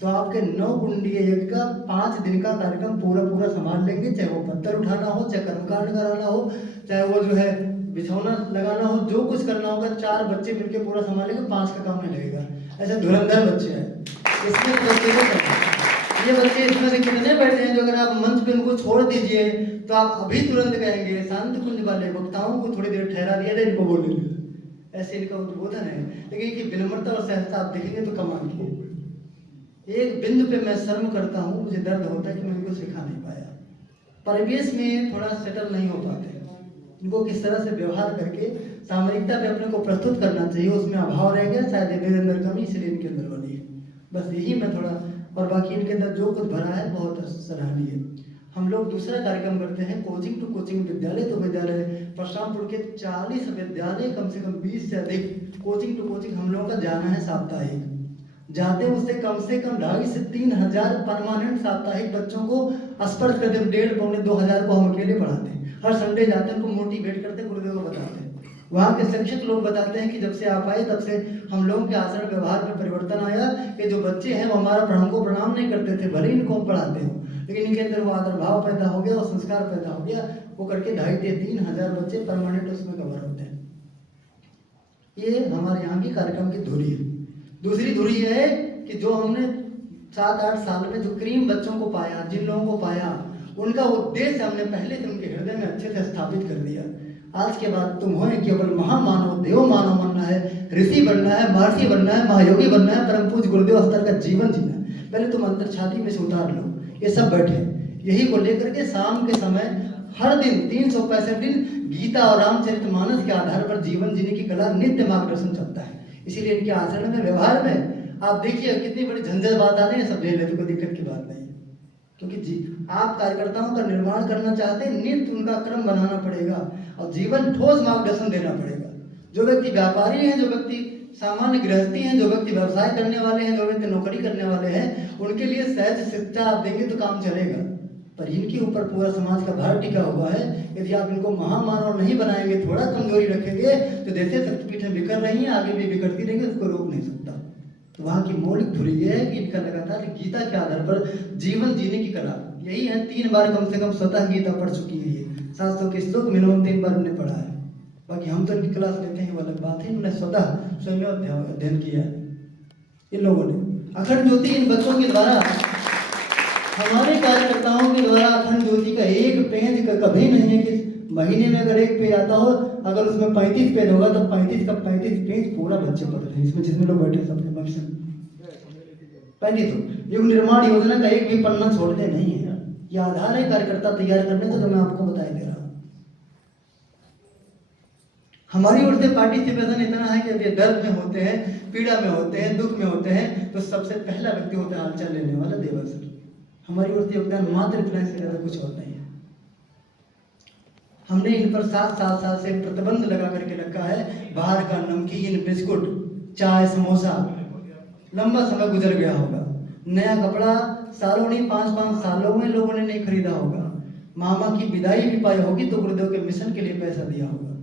तो आपके 9 कुंडीय यज्ञ का 5 दिन का कार्यक्रम पूरा संभाल लेंगे। चाहे वो पत्थर उठाना हो, चाहे कर्मकांड कराना हो, चाहे वो जो है बिछौना लगाना हो, जो कुछ करना होगा 4 बच्चे मिलकर पूरा संभालेंगे, 5 का काम नहीं लगेगा। ऐसे धुरंधर बच्चे हैं। इसमें बच्चे को ये बच्चे इसमें से कितने बैठे हैं जो अगर आप मंच पे उनको छोड़ दीजिए तो आप अभी तुरंत कहेंगे शांति कुंज वाले वक्ताओं को थोड़ी देर ठहरा दिया जाए, इनको बोलने दीजिए। ऐसे इनका उद्बोधन है। लेकिन इनकी विनम्रता और सहजता आप देखेंगे तो कमाल की है। एक बिंदु पे मैं शर्म करता हूँ, मुझे दर्द होता है कि मैं इनको सिखा नहीं पाया। परिवेश में थोड़ा सेटल नहीं हो पाते। इनको किस तरह से व्यवहार करके सामरिकता पे अपने को प्रस्तुत करना चाहिए, उसमें अभाव रह गया। शायद मेरे अंदर कमी इसलिए इनके अंदर बनी है। बस यही मैं थोड़ा, और बाकी इनके अंदर जो कुछ भरा है बहुत सराहनीय है। हम लोग दूसरा कार्यक्रम करते हैं कोचिंग टू कोचिंग विद्यालय। तो विद्यालय प्रशांतपुर के 40 विद्यालय, कम से कम 20 से अधिक कोचिंग टू कोचिंग हम लोगों का जाना है साप्ताहिक। जाते उससे कम 2,500 से 3,000 परमानेंट साप्ताहिक बच्चों को स्पर्श करते, 1,500-2,000 को हम अकेले पढ़ाते हैं। हर संडे जाते हैं, उनको मोटिवेट करते हैं, गुरुदेव को बताते हैं। वहाँ के शिक्षक लोग बताते हैं कि जब से आप आए तब से हम लोगों के आचरण व्यवहार में परिवर्तन आया। कि जो बच्चे हैं वो हमारा हमको प्रणाम नहीं करते थे, भले इनको हम पढ़ाते हो, लेकिन इनके अंदर वो आदर भाव पैदा हो गया और संस्कार पैदा हो गया। वो करके 2,500-3,000 बच्चे परमानेंट उसमें कवर होते हैं। ये हमारे यहाँ की कार्यक्रम की धुरी है। दूसरी धुरी है कि जो हमने 7-8 साल में जो क्रीम बच्चों को पाया, जिन लोगों को पाया, उनका उद्देश्य हमने पहले से उनके हृदय में अच्छे से स्थापित कर दिया। आज के बाद तुम हो केवल महामानव, देव मानव बनना है, ऋषि बनना है, महर्षि बनना है, महायोगी बनना है, परम पूज्य गुरुदेव स्तर का जीवन जीना है। पहले तुम अंतर छाती में से उतार लो। ये सब बैठे यही को लेकर के शाम के समय हर दिन 365 दिन गीता और रामचरितमानस के आधार पर जीवन जीने की कला नित्य मार्गदर्शन चलता है। इसीलिए इनके आचरण में, व्यवहार में आप देखिए कितनी बड़ी झंझट बात आती है, सब झेल लेते, कोई दिक्कत की बात नहीं है। क्योंकि आप कार्यकर्ताओं का निर्माण करना चाहते हैं, नित्य उनका क्रम बनाना पड़ेगा और जीवन ठोस मार्गदर्शन देना पड़ेगा। जो व्यक्ति व्यापारी हैं, जो व्यक्ति सामान्य गृहस्थी हैं, जो व्यक्ति व्यवसाय करने वाले हैं, जो व्यक्ति नौकरी करने वाले हैं, उनके लिए सहज शिक्षा आप देंगे तो काम चलेगा। पर इनके ऊपर पूरा समाज का भार टिका हुआ है। यदि आप इनको महामानव नहीं बनाएंगे, थोड़ा कमजोरी रखेंगे, तो जैसे शक्तिपीठें बिखर रही हैं, आगे भी बिखरती रहेंगी, उसको रोक नहीं सकता। तो वहाँ की मौलिक धुरी ये है कि इनका लगातार गीता के आधार पर जीवन जीने की कला यही है। 3 बार कम से कम स्वतः गीता पढ़ चुकी है। ये 700 के श्लोक मिनिमम 3 बार उन्हें पढ़ा है। बाकी हम तो इनकी क्लास लेते हैं, वो अलग बात है। इन्होंने स्वतः स्वयं अध्ययन किया है इन लोगों ने। अखंड ज्योति इन बच्चों के द्वारा, हमारे कार्यकर्ताओं के द्वारा अखंड ज्योति का एक पेज का कभी नहीं है कि महीने में अगर एक पेज आता हो, अगर उसमें 35 पेज होगा तो 35 का 35 पेज पूरा बच्चे पढ़ते हैं। इसमें जितने लोग बैठे सबके भविष्य 35 युग निर्माण योजना का एक भी पन्ना छोड़ते नहीं है। ये आधार है कार्यकर्ता तैयार करने का, जो मैं आपको बताया दे रहा हूँ। हमारी ओर से पार्टिसिपेशन इतना है कि ये दर्द में होते हैं, पीड़ा में होते हैं, दुख में होते हैं, तो सबसे पहला व्यक्ति होता है हालचाल लेने वाला देवा सर। हमारी ओर से योगदान मात्र इतना से ज्यादा कुछ और नहीं है। हमने इन पर 7 साल से प्रतिबंध लगा करके रखा है। बाहर का नमकीन, बिस्कुट, चाय, समोसा, लंबा समय गुजर गया होगा। नया कपड़ा सालों नहीं 5-5 सालों में लोगों ने नहीं खरीदा होगा। मामा की विदाई भी पाई होगी तो गुरुदेव के मिशन के लिए पैसा दिया होगा।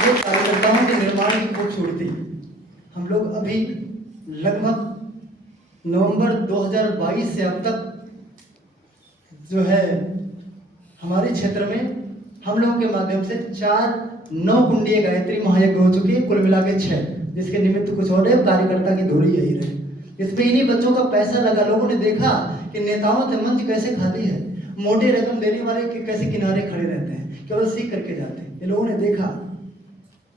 ये कार्यकर्ताओं के निर्माण की बहुत छूटती। हम लोग अभी लगभग नवंबर 2022 से अब तक जो है हमारे क्षेत्र में हम लोगों के माध्यम से 9 कुंडीय गायत्री महायज्ञ हो चुके हैं, कुल मिला के 6, जिसके निमित्त कुछ और है। कार्यकर्ता की धुरी यही रहे। इसमें इन्हीं बच्चों का पैसा लगा। लोगों ने देखा कि नेताओं से मंच कैसे खाली है, मोटे रकम देने वाले कैसे किनारे खड़े रहते हैं, केवल सीख करके जाते हैं। ये लोगों ने देखा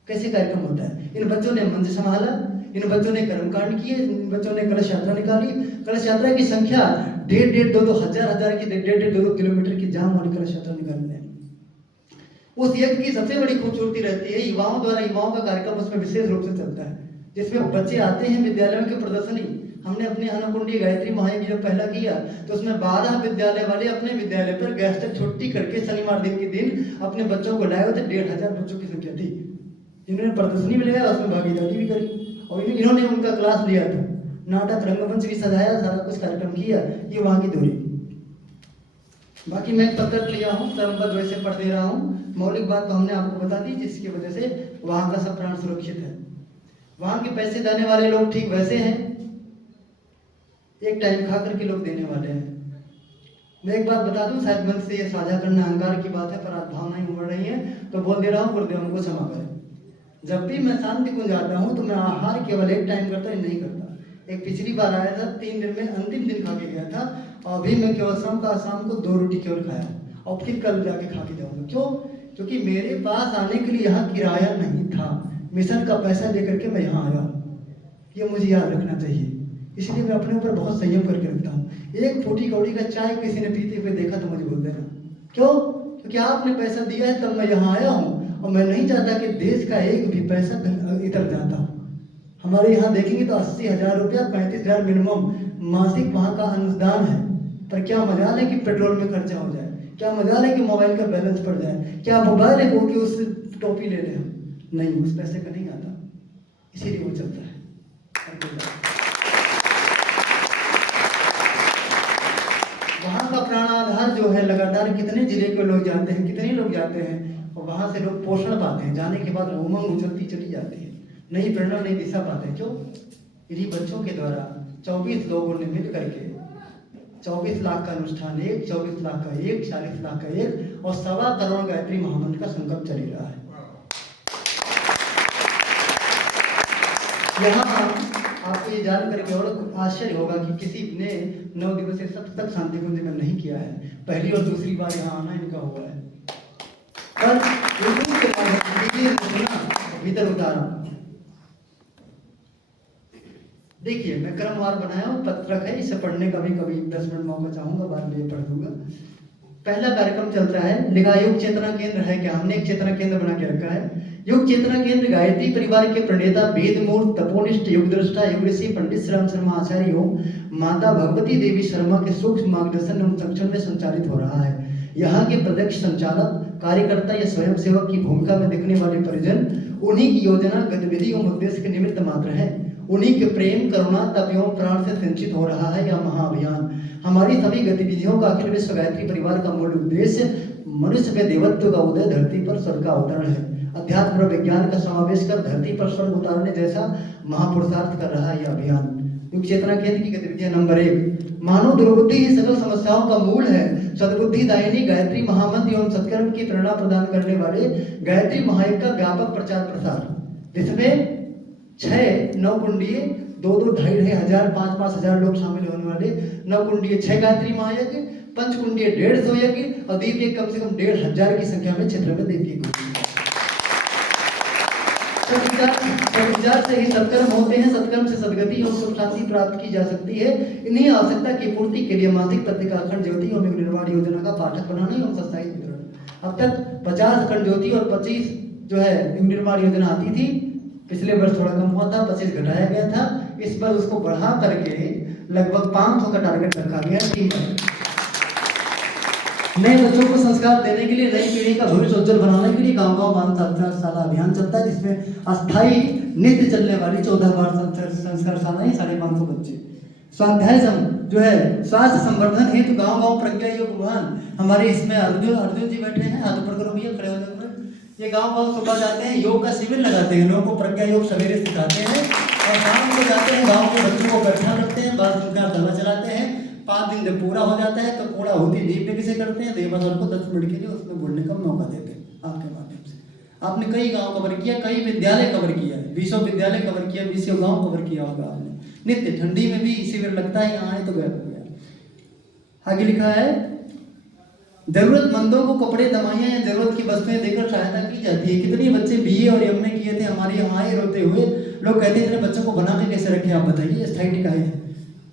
कैसे कार्यक्रम होता है। इन बच्चों ने मंच संभाला, इन बच्चों ने कर्मकांड किए, इन बच्चों ने कलश यात्रा निकाली। कलश यात्रा की संख्या 1.5, 2 हजार की 1.5, 2 किलोमीटर की जाम वाली कलश यात्रा निकालने। उस यज्ञ की सबसे बड़ी खूबसूरती रहती है युवाओं द्वारा, युवाओं का कार्यक्रम उसमें विशेष रूप से चलता है, जिसमें बच्चे आते हैं विद्यालयों की प्रदर्शनी। हमने अपने अनुकुंडी गायत्री महायज्ञ जब पहला किया तो उसमें 12 विद्यालय वाले अपने विद्यालय पर गेस्ट छुट्टी करके शनिवार दिन के दिन अपने बच्चों को लाए हुए थे। 1,500 बच्चों की संख्या थी, जिन्होंने प्रदर्शनी में लगाया, उसमें भागीदारी भी करी और इन्होंने उनका क्लास लिया था। नाटक, रंगमंच भी सजाया, सारा कुछ कार्यक्रम किया। ये वहाँ की दूरी। बाकी मैं पत्र लिया हूँ, क्रमबद्ध वैसे पढ़ दे रहा हूँ। मौलिक बात तो हमने आपको बता दी, जिसकी वजह से वहाँ का सब प्राण सुरक्षित है। वहाँ के पैसे देने वाले लोग ठीक वैसे हैं, एक टाइम खा करके लोग देने वाले हैं। मैं एक बात बता दूं, शायद मन से ये साझा करना अहंकार की बात है, पर आज भावनाएं उमड़ रही हैं तो बोल दे रहा हूँ, गुरुदेव हमको क्षमा करें। जब भी मैं शांति कुंज आता हूँ तो मैं आहार केवल एक टाइम करता हूँ, नहीं करता। एक पिछली बार आया था, 3 दिन में अंतिम दिन खा के गया था, और अभी मैं केवल शाम को 2 रोटी केवल खाया और फिर कल जाके खा के जाऊंगा। क्यों? क्योंकि मेरे पास आने के लिए यहाँ किराया नहीं था, मिशन का पैसा लेकर के मैं यहाँ आया। ये मुझे याद रखना चाहिए, इसलिए मैं अपने ऊपर बहुत संयम करके रखता हूँ। एक फूटी कौड़ी का चाय किसी ने पीते हुए देखा तो मुझे बोल देना। क्यों? क्योंकि आपने पैसा दिया है तब मैं यहाँ आया हूँ, और मैं नहीं चाहता कि देश का एक भी पैसा इधर जाता। हमारे यहाँ देखेंगे तो 80,000 रुपया, 35,000 मिनिमम मासिक वहाँ का अनुदान है। पर क्या मजाल है कि पेट्रोल में खर्चा हो जाए, क्या मजाल है कि मोबाइल का बैलेंस पड़ जाए, क्या मोबाइल है कि उससे टोपी ले लें हम? नहीं, उस पैसे का नहीं आता, इसीलिए वो चलता है। वहाँ का प्राणाधार जो है लगातार कितने जिले के लोग जाते हैं, कितने लोग जाते हैं और वहाँ से लोग पोषण पाते हैं, जाने के बाद उमंग उछलती चली जाती है, नई प्रेरणा नई दिशा पाते हैं। क्यों? इन्हीं बच्चों के द्वारा 24 लोगों ने मिल करके 24 लाख का अनुष्ठान एक, 24 लाख का एक, 40 लाख का एक और 1.25 करोड़ गायत्री महामंत्र का संकल्प चल रहा है। यहाँ आपको ये जान करके और आश्चर्य होगा कि किसी ने 9 दिवसीय सप्तक शांति कुंज में नहीं किया है, पहली और दूसरी बार यहाँ आना इनका हुआ है। पर भीतर उतारा, देखिए मैं क्रमवार बनाया हूँ, पत्रक है, इसे पढ़ने का भी कभी 10 मिनट मौका चाहूंगा, बाद में पढ़ दूंगा। पहला कार्यक्रम चलता है, लिखा योग चेतना केंद्र है क्या? हमने एक चेतना केंद्र बना के रखा है। योग चेतना केंद्र गायत्री परिवार के प्रणेता वेद मूर्त तपोनिष्ठ युग दृष्टा युग ऋषि पंडित श्री राम शर्मा आचार्य एवं माता भगवती देवी शर्मा के सूक्ष्म मार्गदर्शन एवं संरक्षण में संचालित हो रहा है। यहाँ के प्रत्यक्ष संचालक, कार्यकर्ता या स्वयं सेवक की भूमिका में दिखने वाले परिजन उन्हीं की योजना, गतिविधि एवं उद्देश्य के निमित्त मात्र है। उन्हीं के प्रेम, करुणा, तप एवं प्राण से संचित हो रहा है यह महाअभियान। हमारी सभी गतिविधियों का अखिल विश्व गायत्री परिवार का मूल उद्देश्य मनुष्य में देवत्व का उदय, धरती पर स्वर्ग का अवतरण है। अध्यात्म और विज्ञान का समावेश कर धरती पर स्वर्ग उतारने जैसा महापुरुषार्थ कर रहा है यह अभियान। युग चेतना केंद्र की गतिविधियां नंबर 1, मानव दुर्बुद्धि ही सकल समस्याओं का मूल है। सद्बुद्धि दायिनी गायत्री महामंत्र एवं सत्कर्म की प्रेरणा प्रदान करने वाले गायत्री महायज्ञ का व्यापक प्रचार प्रसार, जिसमें 6 9 कुंडीय 2-2, 2,500, 1,000, 5-5 लोग शामिल होने वाले 9 कुंडीय 6 गायत्री महायज्ञ, 5 कुंडीय 150 यज्ञ और दीप कम से कम 1,500 की संख्या में क्षेत्र में दीप से ही सत्कर्म होते हैं। सत्कर्म से सदगति और सुख शांति प्राप्त की जा सकती है। इन्हीं आवश्यकता की पूर्ति के लिए मासिक पत्रिका अखंड ज्योति एवं निर्वाण योजना का पाठक बनाना एवं संस्थायित वितरण। अब तक 50 अखंड ज्योति और 25 जो है निर्वाण योजना आती थी। पिछले वर्ष थोड़ा कम हुआ था, 25 घटाया गया था। इस बार उसको बढ़ा करके लगभग 500 का टारगेट रखा गया। ठीक है, नए बच्चों को संस्कार देने के लिए, नई पीढ़ी का भविष्य उज्जवल बनाने के लिए गांव-गांव बाल संस्कार अभियान चलता है, जिसमें अस्थायी नित्य चलने वाली 14 बार संस्कार शालाएं, 550 बच्चे। स्वाध्याय जो है स्वास्थ्य संवर्धन हेतु गांव-गांव प्रज्ञा योग वाहन, हमारे इसमें अर्जुन जी बैठे हैं, हाथ ऊपर करो भैया, खड़े हो जाओ। ये गांव-गांव सुबह जाते हैं, योग का शिविर लगाते हैं, लोगों को प्रज्ञा योग सवेरे सिखाते हैं और शाम को जाते हैं, गाँव के बच्चों को इकट्ठा करते हैं, बाल संस्कार दवा चलाते हैं। 5 दिन जब पूरा हो जाता है तो पूरा होती दीप किसे करते हैं, देवासर को 10 मिनट के लिए उसमें बोलने का मौका देते हैं आपके माध्यम से। आपने कई गांव कवर किया, कई विद्यालय कवर किया है, 20 विद्यालय कवर किया, 20 गांव कवर किया होगा आपने। नित्य ठंडी में भी शिविर लगता है, यहाँ आए तो गया हो गया। आगे लिखा है, जरूरतमंदों को कपड़े, दवाइयाँ या जरूरत की वस्तुएं देकर सहायता की जाती है। कितने बच्चे BA और MA किए थे हमारे यहाँ आए रोते हुए, लोग कहते हैं बच्चों को बना के कैसे रखे, आप बताइए। स्थायी टिकाए हैं,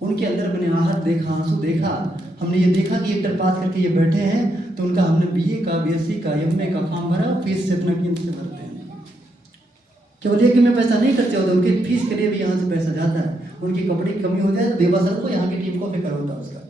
उनके अंदर मैंने आहत देखा, आंसू देखा। हमने ये देखा कि इंटर पास करके ये बैठे हैं, तो उनका हमने BA का, BSc का, MA का फॉर्म भरा, फीस से अपना केंद्र से भरते हैं। केवल ये कि मैं पैसा नहीं खर्चा होता, उनकी फीस के लिए भी यहाँ से पैसा जाता है। उनकी कपड़े की कमी हो जाए तो देवासर को, यहाँ की टीम को फिक्र होता है उसका।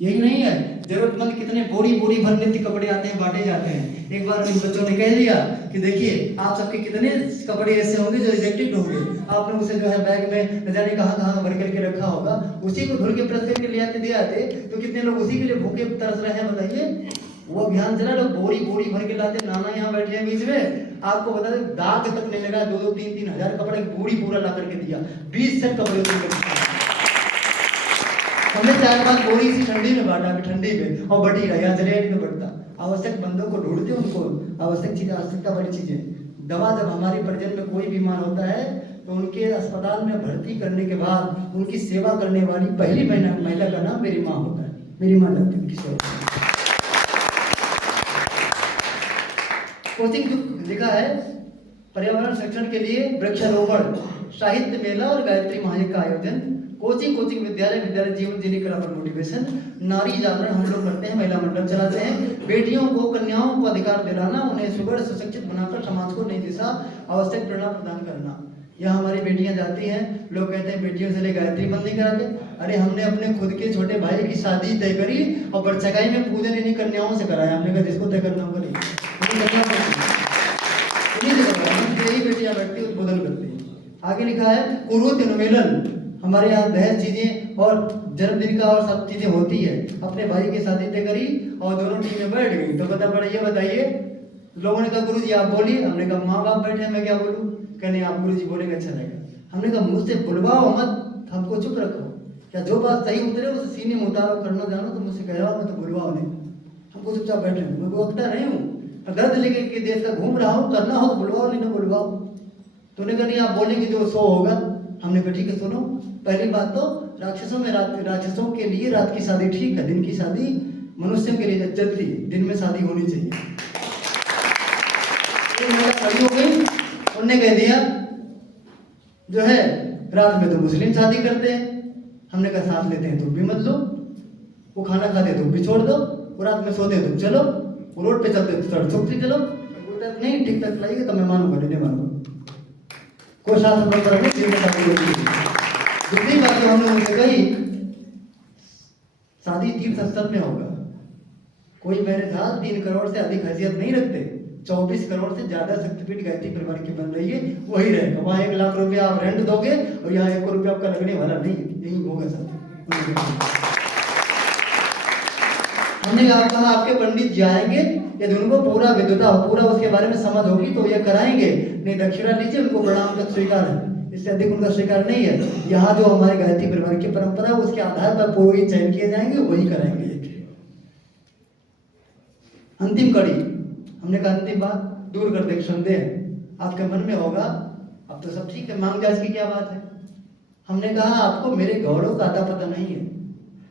यही नहीं है, जरूरतमंद कितने बोरी भर नित्य कपड़े आते हैं, बांटे जाते हैं। एक बार इन बच्चों ने कह दिया कि देखिए आप सबके कितने कपड़े ऐसे होंगे जो रिजेक्टेड होंगे, आपने उसे जो है बैग में न जाने कहाँ भर करके रखा होगा, उसी को धुल के प्रेस करके ले आते दे आते, तो कितने लोग उसी के लिए भूखे तरस रहे हैं बताइए। वो अभियान चला, लोग बोरी भर के लाते। नाना यहाँ बैठे हैं बीच में, आपको बता दें दाग तक नहीं लगा, 2-2, 3-3 हजार कपड़े बोरी पूरा ला करके दिया, 20 सेट कपड़े हमने 4-5 बोरी इसी ठंडी में बांटा, ठंडी में, और बढ़ी रहा, यहाँ चले नहीं तो बढ़ता। आवश्यक बंदों को ढूंढते, उनको आवश्यक चीजें, आवश्यकता वाली चीजें। दवा जब हमारे परिजन में कोई बीमार होता है तो उनके अस्पताल में भर्ती करने के बाद उनकी सेवा करने वाली पहली महिला का नाम मेरी माँ होता है। मेरी माँ जाती है उनकी सेवा। कोचिंग जो लिखा है, पर्यावरण संरक्षण के लिए वृक्षारोपण, साहित्य मेला और गायत्री महायज्ञ का आयोजन, कोचिंग विद्यालय जीवन जीने का मोटिवेशन, नारी जागरण हम लोग करते हैं, महिला मंडल चलाते हैं। बेटियों को, कन्याओं को अधिकार दिलाना, उन्हें सुगढ़ सशक्त बनाकर समाज को नई दिशा, आवश्यक प्रेरणा प्रदान करना। यहाँ हमारी बेटियां जाती हैं, लोग कहते हैं बेटियों से ले गायत्री बंद नहीं कराते। अरे हमने अपने खुद के छोटे भाई की शादी तय करी और बरसगाई में पूजन इन्हीं कन्याओं से कराया। हमने कहा जिसको तय करना होगा नहीं, बेटियां बैठती उद्बोधन करती हैं। आगे लिखा है, कुरुत उन्मूलन, हमारे यहाँ दहेज चीजें और जन्मदिन का और सब चीजें होती है। अपने भाई की शादी तय करी और दोनों टीम में बैठ गई, तो पता पड़ा, ये बताइए, लोगों ने कहा गुरुजी आप बोलिए। हमने कहा माँ बाप बैठे हैं, मैं क्या बोलूँ? कहने आप गुरुजी बोलेंगे अच्छा रहेगा। हमने कहा मुझसे बुलवाओ मत, हमको चुप रखो, क्या जो बात सही उतरे उसे सीने में उतारो, करना जानो तो मुझसे कह रहा हूँ, मैं तो बुलवाओ नहीं, हमको चुपचाप बैठे, मैं कोई वक्ता नहीं हूँ, दर्द लेके के देश का घूम रहा हूँ, करना हो तो बुलवाओ, नहीं ना बुलवाओ। तो उन्होंने कहा नहीं आप बोलेंगे जो सो होगा। हमने कहा ठीक है सुनो, पहली बात तो राक्षसों के लिए रात की शादी ठीक है, दिन की शादी मनुष्यों के लिए जल्दी दिन में शादी होनी चाहिए। खड़ी हो गई, उनने कह दिया जो है रात में तो मुस्लिम शादी करते हैं। हमने कहा साथ लेते हैं तुम भी मत लो, वो खाना खाते तुम भी छोड़ दो, वो रात में सोते तुम चलो, वो रोड पे चलते सड़क से चलो, नहीं ठीक ठाक लाइएगा तो मैं मानूंगा, नहीं मानूंगा, कोई शास्त्र परंपरा नहीं, दिन में शादी होती है। दूसरी बात जो हमने उनसे कही, शादी तीर्थ स्थल में होगा, कोई मेरे साथ 3 करोड़ से अधिक हैसियत नहीं रखते, 24 करोड़ से ज्यादा शक्तिपीठ गायत्री परिवार की बन रही है, वही रहेगा। वहाँ 1 लाख रुपया आप रेंट दोगे और यहाँ 1 रुपया आपका लगने वाला नहीं है, यही होगा सर। हमने कहा आपके पंडित जी आएंगे, यदि उनको पूरा विद्वता पूरा उसके बारे में समझ होगी तो ये कराएंगे, नहीं दक्षिणा लीजिए, उनको प्रणाम तक स्वीकार है, इससे अधिक उनका स्वीकार नहीं है। यहाँ जो हमारे गायत्री परिवार की परंपरा है उसके आधार पर पुरोहित चयन किए जाएंगे, वही कराएंगे। अंतिम कड़ी, हमने कहा अंतिम बात दूर कर दे संदेह आपके मन में होगा, अब तो सब ठीक है, मांग जांच की क्या बात है। हमने कहा आपको मेरे गौरव का अता पता नहीं है,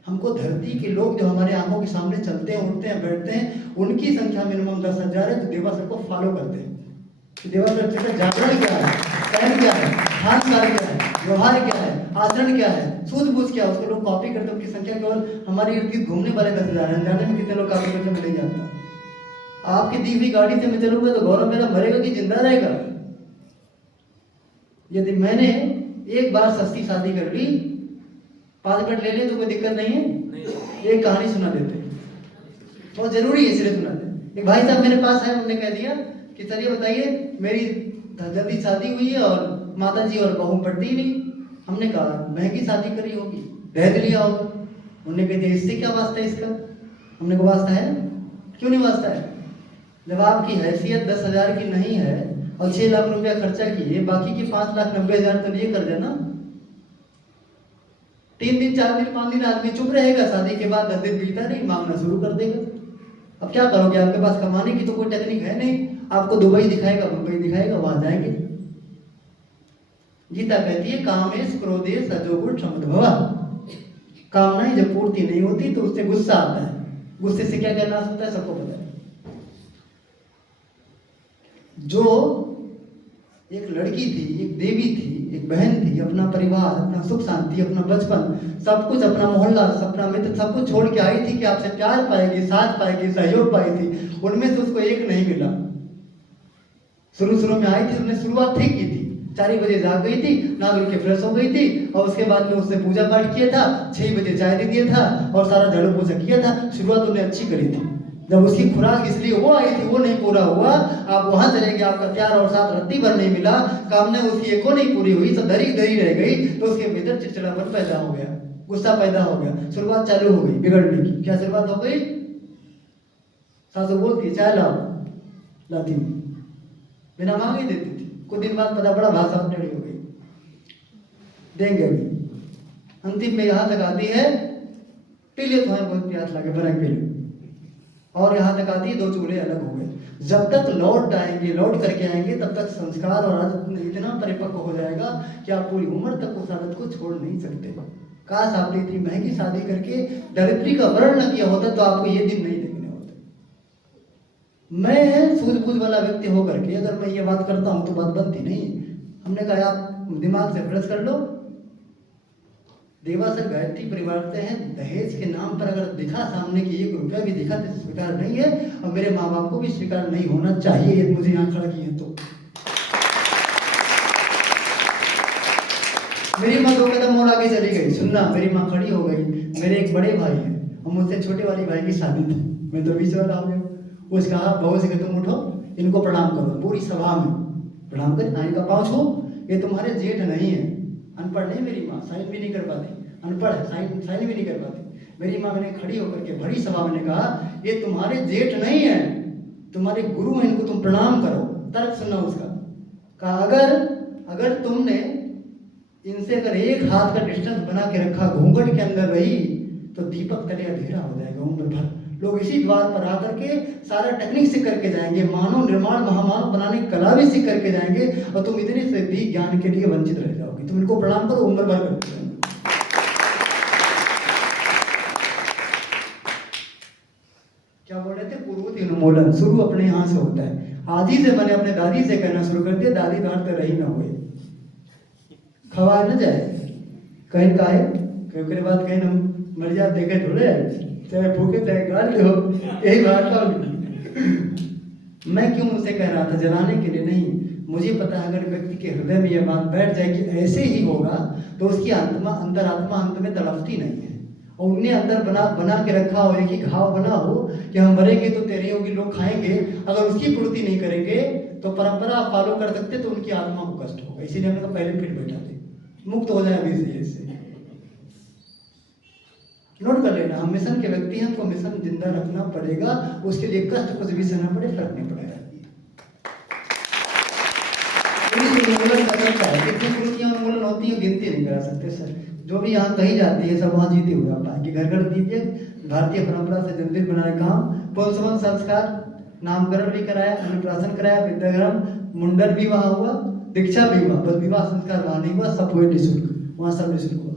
हमको धरती के लोग जो हमारे आंखों के सामने चलते हैं, उठते हैं, बैठते हैं, उनकी संख्या मिनिमम 10,000 है जो देवासर को फॉलो करते हैं। देवासर का जागरण क्या है, पहन क्या है, खान पान क्या है, व्यवहार क्या है, आचरण क्या है, सूझबूझ क्या है, उसको लोग कॉपी करते हैं। उनकी संख्या केवल हमारे इर्द गिर्द घूमने वाले 10,000 है, जाने में कितने लोग कॉपी करते हैं नहीं जानता। आपकी दी हुई गाड़ी से मैं चलूंगा तो गौरव मेरा मरेगा कि जिंदा रहेगा? यदि मैंने एक बार सस्ती शादी कर ली, 5 मिनट ले ले तो कोई दिक्कत नहीं है, एक कहानी सुना देते हैं, बहुत जरूरी है इसलिए सुना दे। एक भाई साहब मेरे पास है, उन्होंने कह दिया कि सर ये बताइए मेरी जल्दी शादी हुई है और माता जी और बहू पढ़ती नहीं। हमने कहा महंगी शादी करी होगी, दहेज लिया होगा। उन्होंने कह दिया इससे क्या वास्ता है इसका? हमने कहा वास्ता है, क्यों नहीं वास्ता है? जब आपकी हैसियत 10,000 की नहीं है और 6 लाख रुपया खर्चा किए, बाकी की 5,90,000 तो लिए कर देना। 3 दिन 4 दिन 5 दिन आदमी चुप रहेगा, शादी के बाद 10 दिन बीता नहीं, मांगना शुरू कर देगा। अब क्या करोगे? आपके पास कमाने की तो कोई टेक्निक है नहीं, आपको दुबई दिखाएगा, मुंबई दिखाएगा, वहां जाएंगे। गीता कहती है कामेश क्रोधेश रजोगुण समुद्भवा, कामनाएं जब पूर्ति नहीं होती तो उससे गुस्सा आता है, गुस्से से क्या करना होता है सबको पता है। जो एक लड़की थी, एक देवी थी, एक बहन थी, अपना परिवार, अपना सुख शांति, अपना बचपन, सब कुछ, अपना मोहल्ला, अपना मित्र, सब कुछ छोड़ के आई थी कि आपसे प्यार पाएगी, साथ पाएगी, सहयोग पाई थी, उनमें से उसको एक नहीं मिला। शुरू में आई थी, उसने शुरुआत ठीक की थी, 4 बजे जाग गई थी, नहा धो के फ्रेश हो गई थी और उसके बाद में उसने पूजा पाठ किया था, 6 बजे चाय दे दिया था और सारा झाड़ू पोछा किया था। शुरुआत उन्हें अच्छी करी थी। जब उसकी खुराक इसलिए वो आई थी, वो नहीं पूरा हुआ, आप वहां चले गए, आपका प्यार और साथ रत्ती भर नहीं मिला, कामना उसकी एको नहीं पूरी हुई, सब धरी धरी रह गई, तो उसके भीतर चिड़चिड़ापन पैदा हो गया, गुस्सा पैदा हो गया, शुरुआत चालू हो गई बिगड़ने की। क्या शुरुआत हो गई? सासू बोलती है चाय लाओ, लाती हूँ, बिना मांगे देती थी। कुछ दिन बाद पता पड़ा भाषा टेढ़ी हो गई, देंगे अभी। अंतिम में यहाँ तक आती है पी ले, तुम्हारे बहुत प्यास लगे बना पी लो, और यहाँ तक आती है 2 चूल्हे अलग हो गए। जब तक लौट आएंगे, लौट करके आएंगे, तब तक संस्कार और आदत इतना परिपक्व हो जाएगा कि आप पूरी उम्र तक उस आदत को छोड़ नहीं सकते। काश आपने इतनी महंगी शादी करके दरिद्री का वर्ण न किया होता तो आपको ये दिन नहीं देखने होते। मैं सूझबूझ वाला व्यक्ति होकर के अगर मैं ये बात करता हूँ तो बात बनती नहीं। हमने कहा आप दिमाग से फ्रेश कर लो, देवासर गायत्री परिवार से हैं, दहेज के नाम पर अगर दिखा सामने की 1 रुपया भी दिखा तो स्वीकार नहीं है, और मेरे माँ बाप को भी स्वीकार नहीं होना चाहिए यदि मुझे यहाँ खड़ा किए तो। मेरी माँ 2 कदम और आगे चली गई। सुनना, मेरी माँ खड़ी हो गई, मेरे एक बड़े भाई हैं और मुझसे छोटे वाली भाई की शादी थी, मैं तो बीच वाला हो गया। उसका बहू से तुम उठो, इनको प्रणाम करो, पूरी सभा में प्रणाम कर, नानी का पाँव छू, ये तुम्हारे जेठ नहीं है, अनपढ़ नहीं मेरी माँ, साइन भी नहीं कर पाती, अनपढ़ है, साइन भी नहीं कर पाती। मेरी माँ ने खड़ी होकर के भरी सभा में कहा, ये तुम्हारे जेठ नहीं है, तुम्हारे गुरु हैं, इनको तुम प्रणाम करो। तर्क सुनना उसका। कहा अगर तुमने इनसे अगर एक हाथ का डिस्टेंस बना के रखा, घूंघट के अंदर रही, तो दीपक तले अंधेरा हो जाएगा उम्र भर। लोग इसी द्वार पर आकर के सारा टेक्निक सीख करके जाएंगे, मानव निर्माण महामानव बनाने की कला भी सीख करके जाएंगे, और तुम इतने से भी ज्ञान के लिए वंचित रह जाओगे। तुम इनको प्रणाम करो, उम्र भर करते जाओगे। क्या बोल रहे थे? पूर्वोत्ति उन्मूलन शुरू अपने यहाँ से होता है। आदि से मैंने अपने दादी से कहना शुरू कर दिया, दादी बाहर तो रही ना हुए, खवा न जाए, कहीं का है क्योंकि बाद कहीं हम मर जा देखे थोड़े, चाहे भूखे चाहे गाल हो, यही बात था। मैं क्यों उसे कह रहा था? जलाने के लिए नहीं। मुझे पता है अगर व्यक्ति के हृदय में यह बात बैठ जाए कि ऐसे ही होगा, तो उसकी अंतरात्मा अंत में तड़पती नहीं है। और उनने अंदर बना के रखा हो, एक ही घाव बना हो कि हम मरेंगे तो तेरे होगी, लोग खाएंगे, अगर उसकी पूर्ति नहीं करेंगे तो परंपरा फॉलो कर सकते, तो उनकी आत्मा को कष्ट होगा। इसीलिए हमने कहा पहले फिर बैठा दे, मुक्त हो जाए अभी से। इससे नोट कर लेना, हम मिशन के व्यक्ति हैं, हमको मिशन जिंदा रखना पड़ेगा, उसके लिए कष्ट कुछ भी सहना पड़े, फर्क नहीं पड़ेगा। कितनी कुर्सियां उन्मूलन होती है गिनती नहीं करा सकते सर। जो भी यहाँ कही जाती है सब वहाँ जीते हुए आप आएंगे। घर घर दीजिए, भारतीय परंपरा से जनदिन बनाने काम, पुंसवन संस्कार, नामकरण भी कराया, अन्नप्राशन कराया, विद्याग्रहण, मुंडन भी वहाँ हुआ, दीक्षा भी हुआ, बस विवाह संस्कार वहाँ नहीं हुआ, सब हुए निःशुल्क, वहाँ सब निःशुल्क हुआ।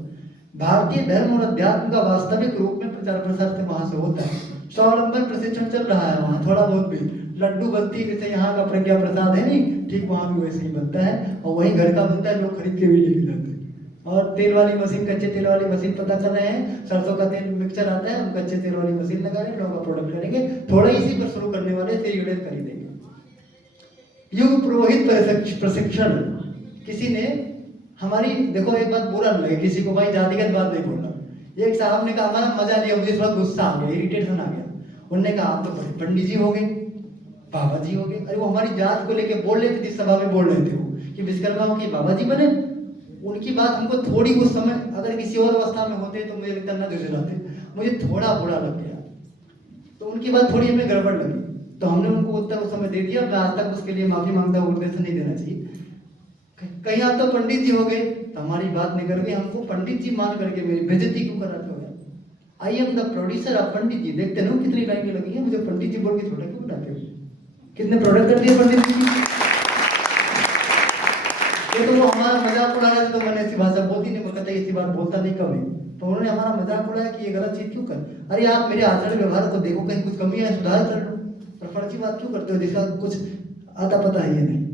भारतीय धर्म और अध्यात्म का वास्तविक रूप में प्रचार प्रसार से वहाँ से होता है। स्वावलंबन प्रशिक्षण चल रहा है वहाँ, थोड़ा बहुत भी लड्डू बनती है, जैसे यहाँ का प्रज्ञा प्रसाद है नहीं, ठीक वहाँ भी वैसे ही बनता है, और वहीं घर का बनता है, लोग खरीद के भी लेके जाते हैं। और तेल वाली मशीन, कच्चे तेल वाली मशीन पता कर रहे हैं, सरसों का तेल मिक्सचर आता है, हम कच्चे तेल वाली मशीन लगा रहे हैं, लोगों का प्रोडक्ट करेंगे, थोड़ा इसी पर शुरू करने वाले से यूनिट खरीदेंगे। युग पुरोहित प्रशिक्षण, किसी ने हमारी, देखो एक बात बुरा न लगे किसी को, भाई जातिगत बात नहीं बोलना। एक साहब ने कहा हमारा मजा लिया, मुझे थोड़ा गुस्सा आ गया, इरिटेशन आ गया। उन्होंने कहा आप तो बड़े पंडित जी हो गए, बाबा जी हो गए। अरे वो हमारी जात को लेके बोल रहे थे, जिस सभा में बोल रहे थे वो कि विश्वकर्मा के बाबा जी बने। उनकी बात हमको थोड़ी उस समय, अगर किसी और अवस्था में होते तो मुझे लगता ना जुझलाते, मुझे थोड़ा बुरा लग गया, तो उनकी बात थोड़ी हमें गड़बड़ लगी, तो हमने उनको उत्तर उस समय दे दिया। मैं आज तक उसके लिए माफी मांगता हूँ, उपदेश नहीं देना चाहिए। कहीं आप तो पंडित जी हो गए, तो हमारी बात नहीं करके हमको पंडित जी मान करके मेरी बेइज्जती क्यों कराते हो? I am the producer of Pandit ji. देखते ना कितनी लाइनें लगी है, मुझे पंडित जी बोल के छोटा क्यों बनाते हो? कितने प्रोडक्ट कर दिए पंडित जी। ये तो वो हमारा मजाक उड़ा रहे थे, तो मैंने ऐसी भाषा बोलती नहीं, कहता ऐसी बात बोलता नहीं कभी, तो उन्होंने हमारा मजाक उड़ाया कि ये गलत चीज क्यों कर। अरे आप मेरे आचरण व्यवहार को देखो, कहीं कुछ कमी है सुधार कर लो, पर फर्जी बात क्यों करते हो जिसका कुछ आता पता ही नहीं।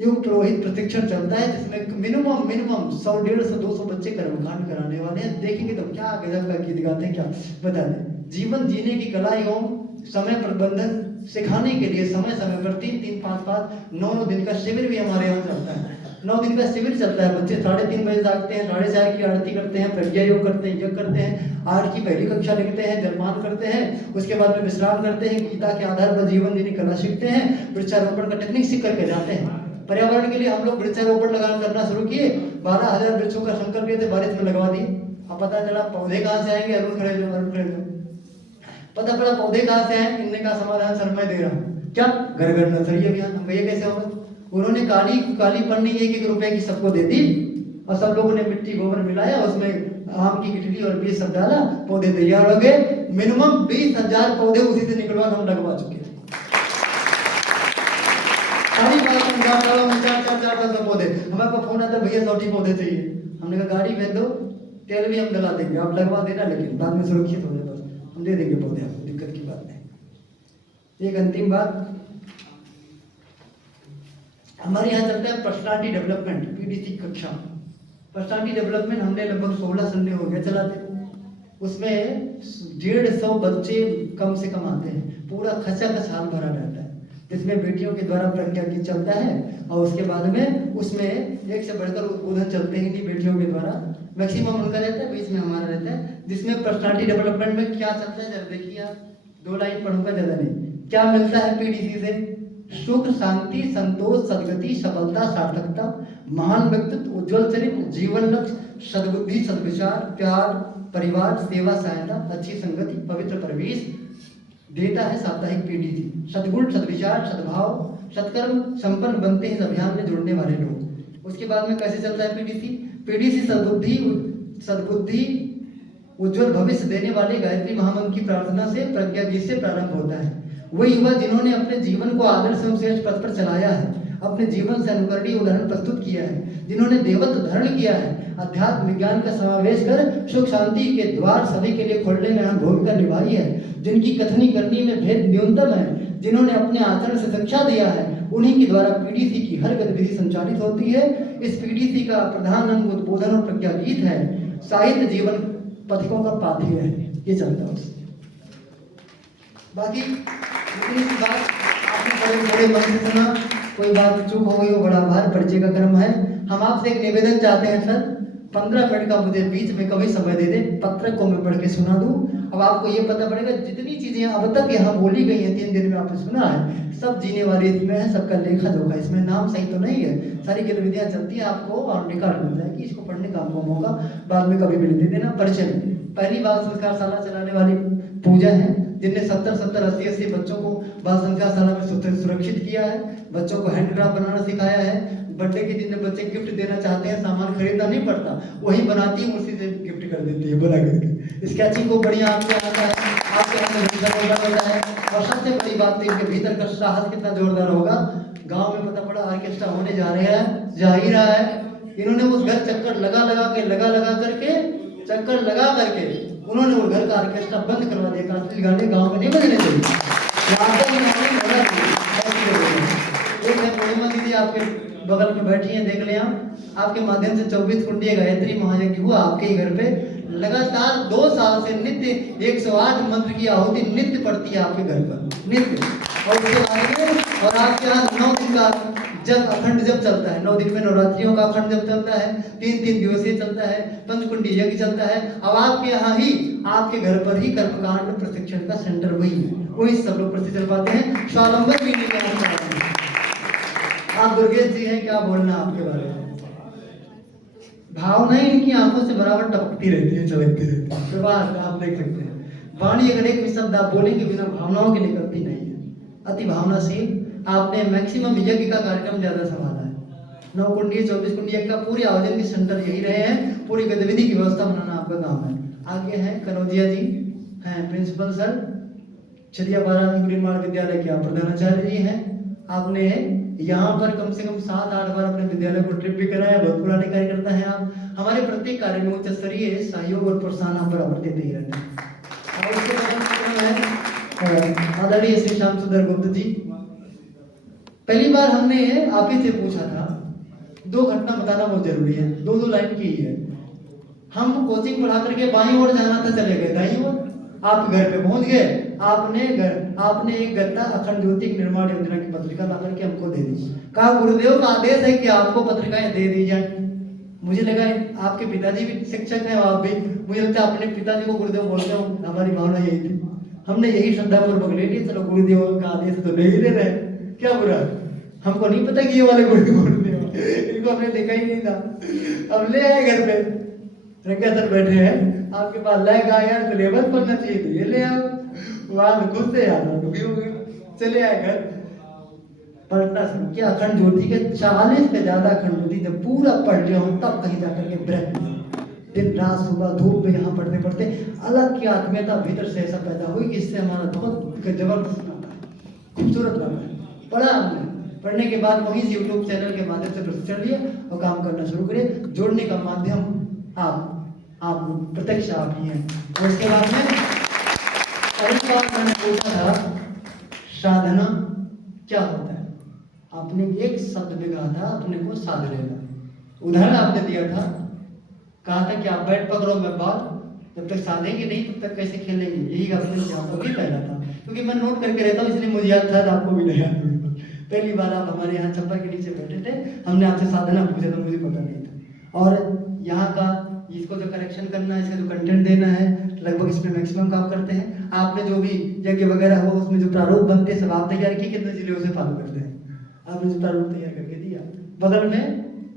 युग पुरोहित प्रशिक्षण चलता है, जिसमें मिनिमम 100, 150, 200 बच्चे कर्मकांड कराने वाले हैं। देखेंगे तो क्या गजब का गीत गाते हैं, क्या बता दें। जीवन जीने की कला एवं समय प्रबंधन सिखाने के लिए समय समय पर 3-3, 5-5, 9 दिन का शिविर भी हमारे यहाँ चलता है। 9 दिन का शिविर चलता है। बच्चे 3:30 बजे जागते हैं, 4:30 की आरती करते हैं, प्रज्ञा योग करते हैं, यज्ञ करते हैं, 8 की पहली कक्षा लिखते हैं, जलमान करते हैं, उसके बाद में विश्राम करते हैं, गीता के आधार पर जीवन जीने की कला सीखते हैं, वृक्षारोपण का टेक्निक सीख करके जाते हैं। पर्यावरण के लिए हम लोग वृक्षारोपण करना शुरू किए, 12,000 वृक्षों का संकल्प लिए थे, बारिश में लगवा दिए। अब पता चला पौधे कहाँ से आएंगे, अरुण खड़े जो पता पड़ा पौधे कहाँ से आए, इनने का समाधान सर मैं दे रहा हूँ। क्या घर घर नर्सरी अभियान, हम ये कैसे होगा? उन्होंने काली पन्नी 1-1 रुपए की सबको दे दी, और सब लोगों ने मिट्टी गोबर मिलाया, उसमें आम की गिटली और बीज सब डाला, पौधे तैयार हो गए। मिनिमम 20,000 पौधे उसी से निकलवा हम लगवा चुके हैं। सारी बात हम 4 पौधे, हमारे पास फोन आता भैया 100 पौधे चाहिए। हमने कहा गाड़ी भेज दो, तेल भी हम डला देंगे, आप लगवा देना, लेकिन बाद में सुरक्षित हो जाए, बस हम दे देंगे पौधे, आपको दिक्कत की बात नहीं। एक अंतिम बात, हमारे यहाँ चलता है पर्सनालिटी डेवलपमेंट, पीडीसी कक्षा। पर्सनालिटी डेवलपमेंट हमने लगभग 16 संडे हो गया चलाते, उसमें 150 बच्चे कम से कम आते हैं, पूरा खचा खच हाल भरा रहता है, जिसमें बेटियों के द्वारा प्रज्ञा गीत चलता है, और उसके बाद में उसमें एक से बढ़कर उद्बोधन चलते हैं कि बेटियों के द्वारा, मैक्सिमम उनका रहता है, बीच में हमारा रहता है। जिसमें पर्सनालिटी डेवलपमेंट में क्या चलता है जरा देखिए आप, 2 लाइन पढ़ूंगा, ज्यादा नहीं। क्या मिलता है पीडीसी से? सुख, शांति, संतोष, सद्गति, सफलता, सार्थकता, महान व्यक्तित्व, उज्जवल चरित्र, जीवन लक्ष्य, सद्बुद्धि, सद्विचार, प्यार, परिवार, सेवा, सहायता, अच्छी संगति, पवित्र परिवेश देता है साप्ताहिक पीडीसी। सद्गुण, सद्विचार, सद्भाव, सत्कर्म संपन्न बनते हैं इस अभियान में जुड़ने वाले लोग। उसके बाद में कैसे चलता है पीडीसी? पीडीसी सद्बुद्धि उज्जवल भविष्य देने वाले गायत्री महामंत्र की प्रार्थना से, प्रज्ञा गीत से प्रारंभ होता है। वही युवा जिन्होंने अपने जीवन को आदर्श एवं श्रेष्ठ पथ पर चलाया है, अपने जीवन से अनुकरणीय उदाहरण प्रस्तुत किया है, जिन्होंने देवत्व धारण किया है, अध्यात्म विज्ञान का समावेश कर सुख शांति के द्वार सभी के लिए खोलने में अहम भूमिका निभाई है, जिनकी कथनी करनी में भेद न्यूनतम है, जिन्होंने अपने आचरण से शिक्षा दिया है, उन्हीं के द्वारा पीडीसी की हर गतिविधि संचालित होती है। इस पीडीसी का प्रधान अंग उद्बोधन और प्रज्ञा गीत है। साहित्य जीवन पथिकों का पाथ्य है, ये चलता है। बाकी बात आपने बड़े बड़े मन से सुना, कोई बात चूक हो गई वो बड़ा आभार, परिचय का क्रम है। हम आपसे एक निवेदन चाहते हैं सर, 15 मिनट का मुझे बीच में कभी समय दे दे, पत्र को मैं पढ़ के सुना दूं। अब आपको ये पता पड़ेगा जितनी चीजें अब तक यहाँ बोली गई हैं 3 दिन में आपने सुना है, सब जीने वाली इसमें है, सबका लेखा जोखा इसमें, नाम सही तो नहीं है, सारी गतिविधियां चलती है। आपको और रिकॉर्ड मिल जाएगी, इसको पढ़ने का आपको मौका बाद में कभी भी नहीं देना। परिचय पहली बाल संस्कारशाला चलाने वाली पूजा है, जिनने 70, 80 बच्चों को बाल संस्कारशाला में सुरक्षित किया है, बच्चों को हैंडक्राफ्ट बनाना सिखाया है। बर्थडे के दिन बच्चे गिफ्ट देना चाहते हैं, सामान खरीदना नहीं पड़ता, वही बनाती है, उसी से गिफ्ट कर देती है बना करके। स्केचिंग को बढ़िया आपके आता है, आपके अंदर होता है। और सबसे बड़ी बात तो इनके भीतर का साहस कितना जोरदार होगा। गांव में पता पड़ा ऑर्केस्ट्रा होने जा रहे हैं, जा ही रहा है, इन्होंने उस घर चक्कर लगा करके उन्होंने वो घर का ऑर्केस्ट्रा बंद करवा दिया। असली गाने गांव में नहीं बजने चाहिए। एक है पूर्णिमा दीदी आपके बगल में बैठी हैं, देख लें आप, आपके माध्यम से 24 कुंडीय गायत्री महायज्ञ हुआ आपके ही घर पे। लगातार 2 साल से नित्य 108 मंत्र की आहुति नित्य पड़ती है आपके घर पर, नित्य। और उसके आगे और आपके यहाँ 9 दिन का जब अखंड जब चलता है, 9 दिन में नवरात्रियों का अखंड जब चलता है, 3 दिवसीय चलता है, पंचकुंडी यज्ञ चलता है। अब आपके यहाँ ही आपके घर पर ही कर्मकांड प्रशिक्षण का सेंटर वही है, वही सब लोग प्रति चल पाते हैं। स्वावलंबन भी नहीं करना। आप दुर्गेश जी हैं, क्या बोलना आपके बारे में? भावनाएं इनकी आंखों से बराबर टपकती रहती है, चमकती रहती है। बात आप देख सकते हैं, वाणी अगर एक भी शब्द आप बोलेंगे बिना भावनाओं के निकलती नहीं है। अति भावनाशील। आपने मैक्सिमम यज्ञ का कार्यक्रम ज्यादा संभाला है, 9 कुंडी 24 कुंडी यज्ञ का पूरे आयोजन के सेंटर यही रहे हैं, पूरी गतिविधि की व्यवस्था बनाना आपका काम है। आगे हैं कनौजिया जी, हैं प्रिंसिपल सर, छदिया 12 निर्माण विद्यालय के प्रधानाचार्य जी हैं। आपने यहाँ पर कम से कम 7-8 बार अपने विद्यालय को ट्रिप भी कराया, बहुत पुराने कार्यकर्ता हैं आप। हमारे प्रत्येक कार्य में उच्च स्तरीय सहयोग और प्रोत्साहन आप बराबर देते ही रहते हैं। और उसके बाद आदरणीय श्री श्याम सुंदर गुप्त जी, पहली बार हमने आप ही से पूछा था, 2 घटना बताना बहुत जरूरी है, 2 लाइन की है। हम कोचिंग पढ़ा करके बाईं ओर जाना था, चले गए दाईं ओर, आप घर पे पहुंच गए। आपने एक गत्ता अखंड ज्योति निर्माण योजना की पत्रिका ला करके हमको दे दी, कहा गुरुदेव का आदेश है कि आपको पत्रिकाएं दे दी जाए। मुझे लगा आपके पिताजी भी शिक्षक हैं, आप भी, मुझे लगता है अपने पिताजी को गुरुदेव बोलते हो, हमारी भावना यही थी। हमने यही श्रद्धापूर्वक ले ली, चलो गुरुदेव का आदेश तो नहीं ले रहे, क्या बुरा, हमको नहीं पता कि ये वाले गुरुदेव, इनको हमने देखा ही नहीं था। अब ले आए घर पे, रंगा सर बैठे हैं आपके पास, लाएगा यार सिलेबस पढ़ना चाहिए तो ये ले आओ, वहां खुद से यार दुखी हो गए। चले आए घर, पढ़ना शुरू किया अखंड ज्योति के 40 से ज्यादा अखंड ज्योति जब पूरा पढ़ लिया हूँ, तब कहीं जाकर के ब्रेक दिन रात सुबह धूप में यहाँ पढ़ते पढ़ते अलग की आत्मीयता भीतर से ऐसा पैदा हुई कि इससे हमारा बहुत जबरदस्त नाता है, खूबसूरत नाता है। पढ़ा हमने, पढ़ने के बाद वहीं यूट्यूब चैनल के माध्यम से प्रशिक्षण लिया और काम करना शुरू करे। जोड़ने का माध्यम आप प्रत्यक्ष आप ही हैं। और उसके बाद में मैंने पूछा था साधना क्या होता है, आपने एक शब्द भी कहा था अपने को साध लेना। उदाहरण आपने दिया था, कहा था कि आप बैट पकड़ो मैं बॉल, जब तक साधेंगे नहीं तब तक कैसे खेलेंगे, यही आपने आपको भी पहला था, क्योंकि मैं नोट करके रहता हूँ इसलिए मुझे याद था, आपको भी नहीं याद। पहली बार आप हमारे यहाँ छप्पर के नीचे बैठे थे, हमने आपसे साधना पूछा था, मुझे पता नहीं था। और यहाँ का इसको जो करेक्शन करना है, इसका जो कंटेंट देना है, लगभग इसमें मैक्सिमम काम करते हैं। आपने जो भी यज्ञ वगैरह हो उसमें जो प्रारूप बनते हैं सब आप तैयार किए, कितने जिले उसे फॉलो करते हैं? आपने जो प्रारूप तैयार करके दिया। बगल में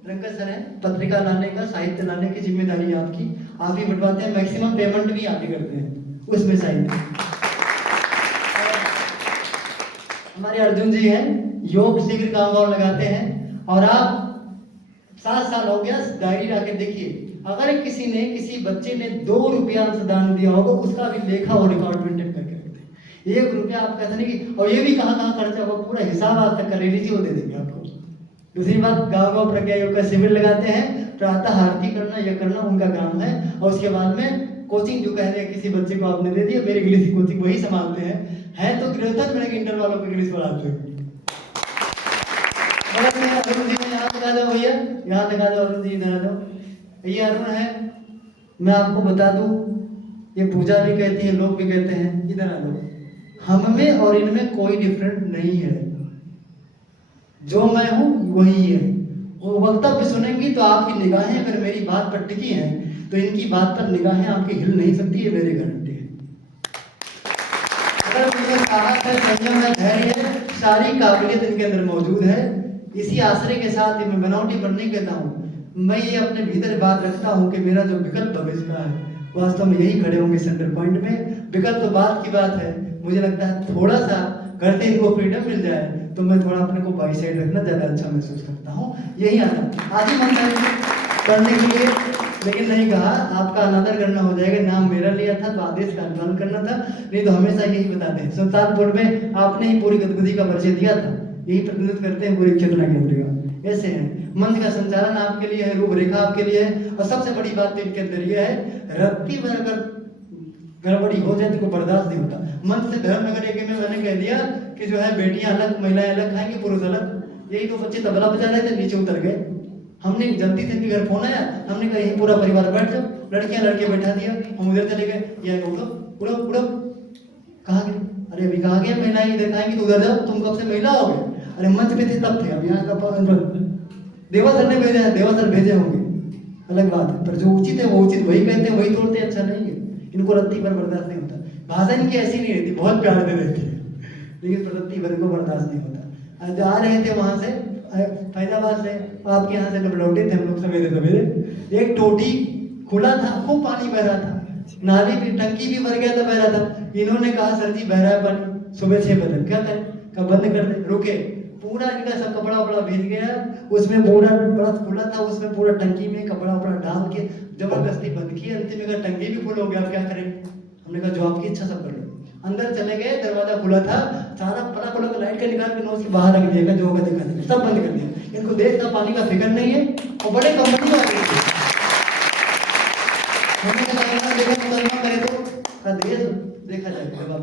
रंगत सर है, पत्रिका लाने का, साहित्य लाने की जिम्मेदारी आपकी, आप ही बंटवाते हैं, मैक्सिमम पेमेंट भी आप ही करते हैं उसमें साहित्य। हमारे अर्जुन जी हैं, योग शिविर गाँव लगाते हैं, और आप 7 साल हो गया, डायरी लाके देखिए, अगर किसी ने, किसी बच्चे ने 2 रुपया अंशदान दिया होगा उसका भी लेखा और रिकॉर्ड मेंटेन करके रखते हैं। 1 रुपया आप कहते नहीं कि, और ये भी कहाँ खर्चा होगा पूरा हिसाब आज तक का ले लीजिए, वो दे देंगे आपको। दूसरी बात, गाँव प्रज्ञा योग का शिविर लगाते हैं, प्रातः आरती करना या करना उनका काम है, और उसके बाद में कोचिंग जो कह रहे हैं किसी बच्चे को आपने दे दिया, मेरे इंग्लिश की कोचिंग वही संभालते हैं तो ग्रेजुएशन में इंटर वालों को इंग्लिश पढ़ाते हैं। अरुण जी यहाँ तक आ जाओ भैया, यहाँ तक आ जाओ अरुण जी, इधर आ जाओ। ये अरुण है, मैं आपको बता दूं, ये पूजा भी कहती है, लोग भी कहते हैं, इधर आ जाओ, हम में और इनमें कोई डिफरेंट नहीं है, जो मैं हूं वही है। वो वक्तव्य सुनेंगी तो आपकी निगाहें अगर मेरी बात पर टिकी हैं तो इनकी बात पर निगाहें आपकी हिल नहीं सकती, है मेरी गारंटी है। अगर मुझे साहस है, संयम है, धैर्य है, सारी काबिलियत इनके अंदर मौजूद है। इसी आश्रय के साथ मैं बनावटी पर नहीं कहता हूँ, मैं ये अपने भीतर बात रखता हूँ कि मेरा जो विकल्प भविष्य का है वास्तव में यही खड़े होंगे सेंटर पॉइंट में। विकल्प तो बात की बात है, मुझे लगता है थोड़ा सा घर से इनको फ्रीडम मिल जाए तो मैं थोड़ा अपने को बाई साइड रखना ज़्यादा अच्छा महसूस करता हूँ। यही आता आदि मन करने के लिए, लेकिन नहीं कहा आपका अनादर करना हो जाएगा। नाम मेरा लिया था तो आदेश का अनुपालन करना था, नहीं तो हमेशा यही बताते हैं। सुल्तानपुर में आपने ही पूरी गतिविधि का परिचय दिया था, यही प्रतिनिधित्व करते हैं पूरी चेतना केंद्र का। ऐसे हैं, मंच का संचालन आपके लिए है, रूपरेखा आपके लिए है, और सबसे बड़ी बात तो इनके अंदर ये है, रत्ती भर अगर गड़बड़ी हो जाए तो कोई बर्दाश्त नहीं होता। मंच से धर्मनगर एक में मैंने कह दिया कि जो है बेटियां अलग, महिलाएं अलग खाएंगी, पुरुष अलग। यही तो बच्चे तबला बजा रहे थे, नीचे उतर गए। हमने जल्दी से इनके घर फोन आया, हमने कहा यही पूरा परिवार बैठ जाओ, लड़कियां लड़के बैठा दिया, हम उधर चले गए। ये उड़ो उड़ो उड़ो, कहाँ गए? अरे अभी कहाँ गए? महिलाएं इधर खाएंगी तो उधर जाओ, तुम कब से महिला हो गए? अरे मंच पे थे तब थे, अब यहाँ का देवा सर ने भेजा है, देवा सर भेजे होंगे, अलग बात है, पर जो उचित है वो उचित वही कहते हैं, वही तोड़ते हैं। अच्छा नहीं है, इनको रत्ती पर बर्दाश्त नहीं होता। भाषा इनकी ऐसी नहीं रहती, बहुत प्यार दे देती है, लेकिन रत्ती भर को बर्दाश्त नहीं होता। आज आ रहे थे वहां से फैजाबाद से, आपके यहाँ से जब लौटे थे हम लोग सवेरे सवेरे, एक टोटी खुला था, खूब पानी बह रहा था, नाली भी, टंकी भी भर गया था, बह रहा था। इन्होंने कहा सर जी बह रहा है पानी, सुबह 6 बजे, क्या करें? कहा बंद कर दे। रुके, पूरा इनका सब कपड़ा वपड़ा भीग गया, उसमें पूरा बड़ा खुला था, उसमें पूरा टंकी में कपड़ा वपड़ा डाल के जबरदस्ती बंद किया। अंतिम में टंकी भी फुल हो गया, अब क्या करें? हमने कहा जो आपकी इच्छा सब कर लो। अंदर चले गए, दरवाजा खुला था, सारा पड़ा पड़ा का लाइट का निकाल के नोज के बाहर रख दिया, जो होगा देखा देगा, सब बंद कर दिया। इनको देश का पानी का फिक्र नहीं है, और बड़े कंपनी वाले देश देखा जाएगा।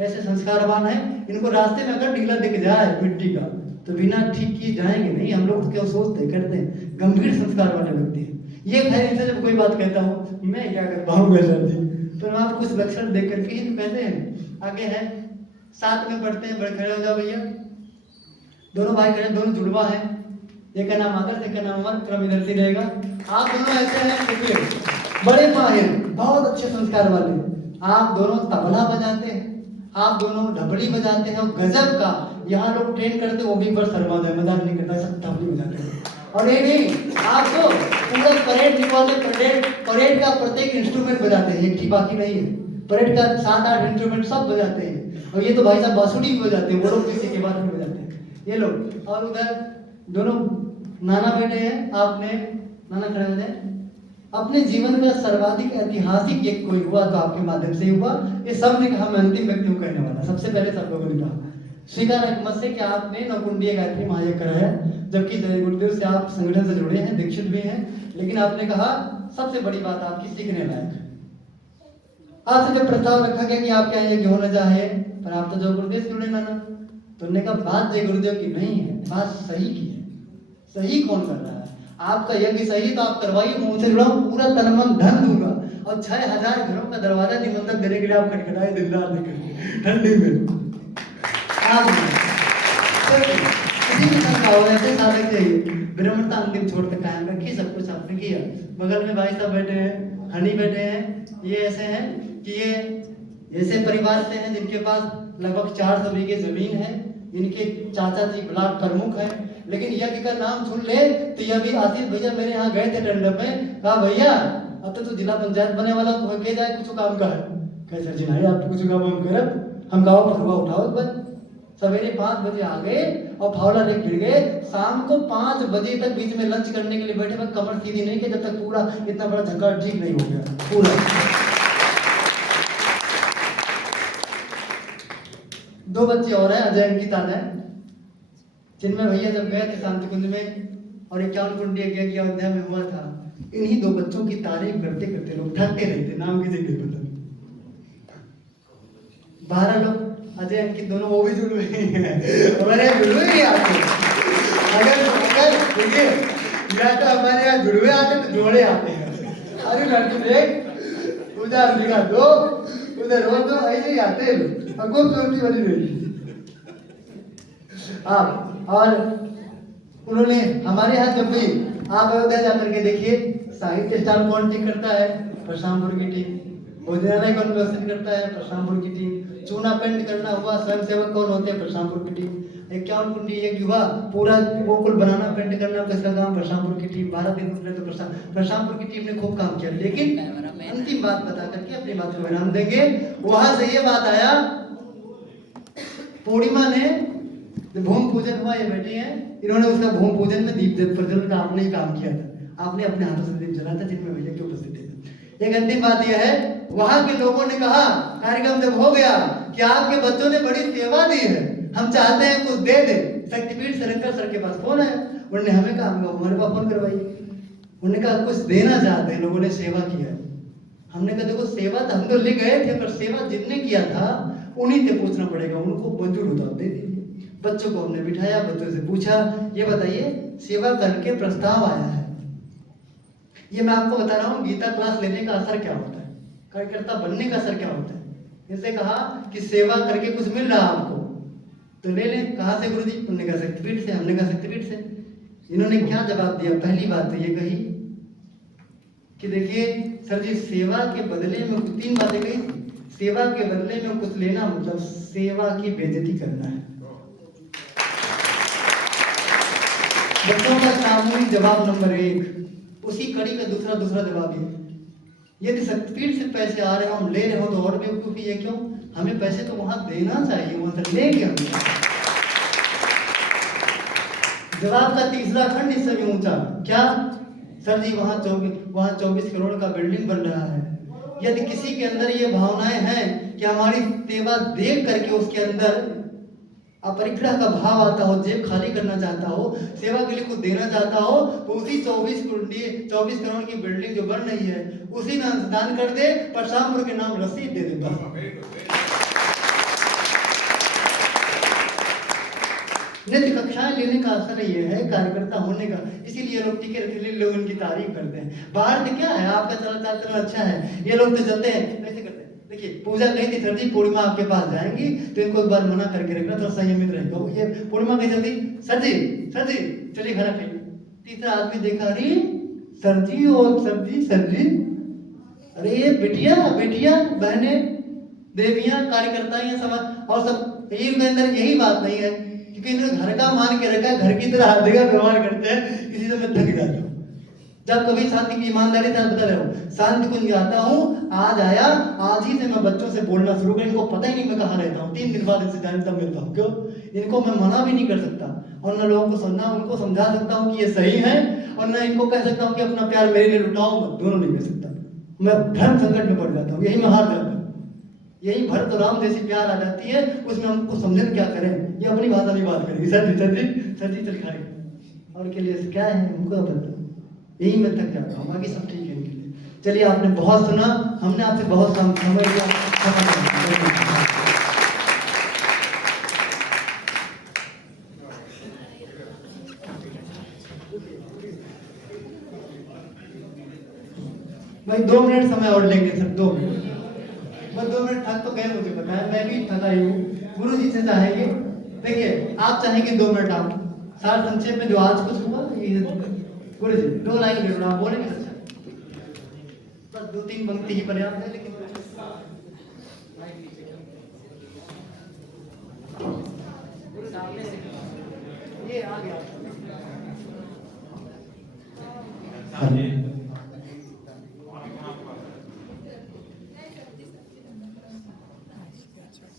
ऐसे संस्कारवान है, इनको रास्ते में अगर ढीला दिख जाए मिट्टी का तो बिना ठीक किए जाएंगे नहीं। हम लोग तो क्या सोचते करते हैं, गंभीर संस्कार वाले व्यक्ति हैं ये। खैर इनसे जब कोई बात कहता हूँ मैं क्या कर पाऊंगा सर जी, तो आप कुछ लक्षण देख करके ही कहते हैं। आगे है, साथ में पढ़ते हैं, बड़े खड़े हो जाओ भैया, दोनों भाई खड़े, दोनों जुड़वा है, एक का नाम आदर्श, एक का नाम अमर, क्रम इधर से रहेगा। आप दोनों ऐसे हैं निकले, बड़े माहिर, बहुत अच्छे संस्कार वाले। आप दोनों तबला बजाते हैं, आप दोनों ढबड़ी बजाते हैं, गजब का। यहाँ लोग ट्रेन करते वो भी पर शर्मा जाए, मजाक नहीं करता, सब ढबड़ी बजाते हैं। और ये नहीं, आप तो पूरा परेड निकाले, परेड का प्रत्येक इंस्ट्रूमेंट बजाते हैं, एक ही बाकी नहीं है। परेड का 7-8 इंस्ट्रूमेंट सब बजाते हैं। और ये तो भाई साहब बांसुरी भी बजाते हैं, वो लोग किसी के बाद में बजाते हैं ये लोग। और उधर दोनों नाना बेटे हैं, आपने नाना खड़े हो जाए। अपने जीवन का सर्वाधिक ऐतिहासिक एक कोई हुआ तो आपके माध्यम से ही हुआ। ये सब ने कहा, मैं अंतिम व्यक्ति को कहने वाला, सबसे पहले सब लोगों ने कहा स्वीकार है मत से कि आपने नवकुंडीय गायत्री महायज्ञ कराया, जबकि जय गुरुदेव से आप संगठन से जुड़े हैं, दीक्षित भी हैं, लेकिन आपने कहा सबसे बड़ी बात आपकी सीखने लायक। आपसे जब प्रस्ताव रखा गया कि आप क्या यज्ञ होना चाहे, पर आप तो जय गुरुदेव से जुड़े नाना, तो उन्होंने कहा बात जय गुरुदेव की नहीं है, बात सही की है। सही कौन कर रहा है? आपका यज्ञ सही तो आप करवाइए, मुंह से जुड़ा पूरा तन मन धन दूंगा। और 6000 घरों का दरवाजा निबंधन देने के लिए आप खटखटाए दिन रात निकल ठंडी में। किसी भी संस्था हो ऐसे साधक चाहिए, विनम्रता अंतिम छोड़ तक कायम रखी, सब कुछ आपने किया। बगल में भाई साहब बैठे हैं, हनी बैठे हैं, ये ऐसे हैं कि ये ऐसे परिवार से हैं जिनके पास लगभग 400 बीघे जमीन है, इनके चाचा जी ब्लॉक प्रमुख है, लेकिन यज्ञ का नाम सुन ले तो यह भी आशीष भैया मेरे यहाँ गए थे टेंडर में, कहा भैया अब तो जिला पंचायत बने वाला तो के जाए कुछ काम का है, कहे सर जी नहीं आप कुछ काम हम करब, हम गाँव फरुआ उठाओ बस। सवेरे 5 बजे आ गए और फावड़ा लेके गिर गए, शाम को 5 बजे तक बीच में लंच करने के लिए बैठे, बस कमर सीधी नहीं की जब तक पूरा इतना बड़ा झटका ठीक नहीं हो गया पूरा। 2 बच्चे और हैं, अजय अंकिता है, जिनमें भैया जब गए थे शांति कुंज में और 51 कुंडी यज्ञ अयोध्या में हुआ था, इन्हीं 2 बच्चों की तारीफ करते करते लोग थकते नहीं थे, नाम किसी के पता। 12 लोग अजय अंकित दोनों वो भी जुड़वे हैं, हमारे यहाँ जुड़वे नहीं आते, अगर देखिए या तो हमारे यहाँ जुड़वे आते तो जोड़े आते हैं, अरे लड़की देख उधर दिखा दो उधर हो तो ऐसे ही आते हैं, हमको खूबसूरती बनी रही। आप और उन्होंने हमारे यहाँ जब भी आप अयोध्या जाकर के देखिए, साहित्य स्टाल कौन ठीक करता है, प्रशामपुर की टीम, भोजनालय कौन व्यवस्थित करता है, प्रशामपुर की टीम, चूना पेंट करना हुआ स्वयं सेवक कौन होते हैं, प्रशामपुर की टीम, 51 कुंडी एक युवा पूरा गोकुल बनाना पेंट करना किसका काम, प्रशामपुर की टीम, 12 दिन गुजरे तो प्रशामपुर की टीम ने खूब काम किया। लेकिन अंतिम बात बता करके अपनी बात को विराम देंगे। वहां से ये बात आया, पूर्णिमा ने भूमि पूजन हुआ, ये बेटी है, इन्होंने उसका भूमि पूजन में दीप प्रज्वलन का आपने ही काम किया था, आपने अपने हाथों से दीप जलाया था, जिनमें भैया की उपस्थिति है। एक अंतिम बात यह है, वहां के लोगों ने कहा कार्यक्रम जब हो गया कि आपके बच्चों ने बड़ी सेवा दी है, हम चाहते हैं कुछ दे दे। शक्तिपीठ सरंकर सर के पास फोन है, उन्होंने हमें कहा हमारे पास फोन करवाइए, उन्होंने कहा कुछ देना चाहते हैं, लोगों ने सेवा किया है। हमने कहा देखो सेवा तो हम तो ले गए थे, पर सेवा जिसने किया था उन्हीं से पूछना पड़ेगा, उनको मंजूर होता दे दीजिए। बच्चों को हमने बिठाया, बच्चों से पूछा ये बताइए सेवा करके प्रस्ताव आया है, ये मैं आपको बता रहा हूँ गीता क्लास लेने का असर क्या होता है, कार्यकर्ता बनने का असर क्या होता है। इससे कहा कि सेवा करके कुछ मिल रहा आपको तो ले लें। कहाँ से गुरुजी? उन्होंने कहा शक्तिपीठ से। हमने कहा शक्तिपीठ से। इन्होंने क्या जवाब दिया? पहली बात तो ये कही कि देखिए सर जी सेवा के बदले में 3 बातें कही, सेवा के बदले में कुछ लेना मतलब सेवा की बेइज्जती करना है। बच्चों का सामूहिक जवाब नंबर 1, उसी कड़ी का दूसरा जवाब ये, यदि शक्तिपीठ से पैसे आ रहे हो हम ले रहे हो तो और बेवकूफी है क्यों? हमें पैसे तो वहां देना चाहिए, वहां से लेंगे हम। जवाब का तीसरा खंड इससे भी ऊंचा, क्या सर जी वहां 24 करोड़ का बिल्डिंग बन रहा है, यदि किसी के अंदर ये भावनाएं हैं कि हमारी सेवा देख करके उसके अंदर अपरिग्रह का भाव आता हो, जेब खाली करना चाहता हो, सेवा के लिए कुछ देना चाहता हो, तो उसी 24 करोड़ की बिल्डिंग जो बन रही है उसी में अंशदान कर दे, परशामपुर के नाम रसीद दे दे। नित्य कक्षाएं लेने का असर ये है कार्यकर्ता होने का, इसीलिए लोग टिके रहते, लोग उनकी तारीफ करते हैं। बाहर से क्या है, आपका चलना अच्छा है, ये लोग तो चलते हैं कैसे करते हैं। देखिए पूजा कही थी सर जी पूर्णिमा आपके पास जाएंगी तो इनको एक बार मना करके रखना, थोड़ा संयमित रहेगा। ये पूर्णिमा कही चलती सर जी चलिए खाना खाइए। तीसरा आदमी देखा, अरे सर जी और सर जी, अरे ये बेटिया बहने देवियां कार्यकर्ता समाज और सब, इनके अंदर यही बात नहीं है क्योंकि इन्होंने घर का मान के रखा, घर की तरह हर जगह व्यवहार करते हैं, किसी से मैं थक जाता हूँ। जब कभी शांति की ईमानदारी से बता रहे हो, शांति कुंज जाता हूँ, आज आया, आज ही से मैं बच्चों से बोलना शुरू कर, इनको पता ही नहीं मैं कहाँ रहता हूँ, 3 दिन बाद इनसे जाने तब मिलता हूँ। क्यों? इनको मैं मना भी नहीं कर सकता और न लोगों को उनको समझा सकता हूँ कि ये सही है, और न इनको कह सकता हूँ कि अपना प्यार मेरे लिए लुटाओ, दोनों नहीं कह सकता। मैं धर्म संकट में पड़ जाता हूँ, यही मैं हार जाता हूँ। यही भरत और राम जैसी प्यार आ जाती है, उसमें हमको समझे क्या करें, ये अपनी भाषा में बात करेंगे, सर जी चल खाए, और के लिए क्या है हमको पता, यही मैं तक जाता हूँ, बाकी सब ठीक है इनके लिए। चलिए आपने बहुत सुना, हमने आपसे बहुत समय लिया। भाई 2 मिनट समय और लेंगे सर, 2 मिनट, बस 2 मिनट थक तो गए, मुझे पता है, मैं भी थका ही हूँ। गुरु जी से चाहेंगे, देखिए आप चाहेंगे 2 मिनट आप सार संक्षेप में जो आज कुछ हुआ, गुरु जी 2 लाइन जरूर आप बोलेंगे, अच्छा बस 2-3 पंक्ति ही पर्याप्त है, लेकिन ये आ गया।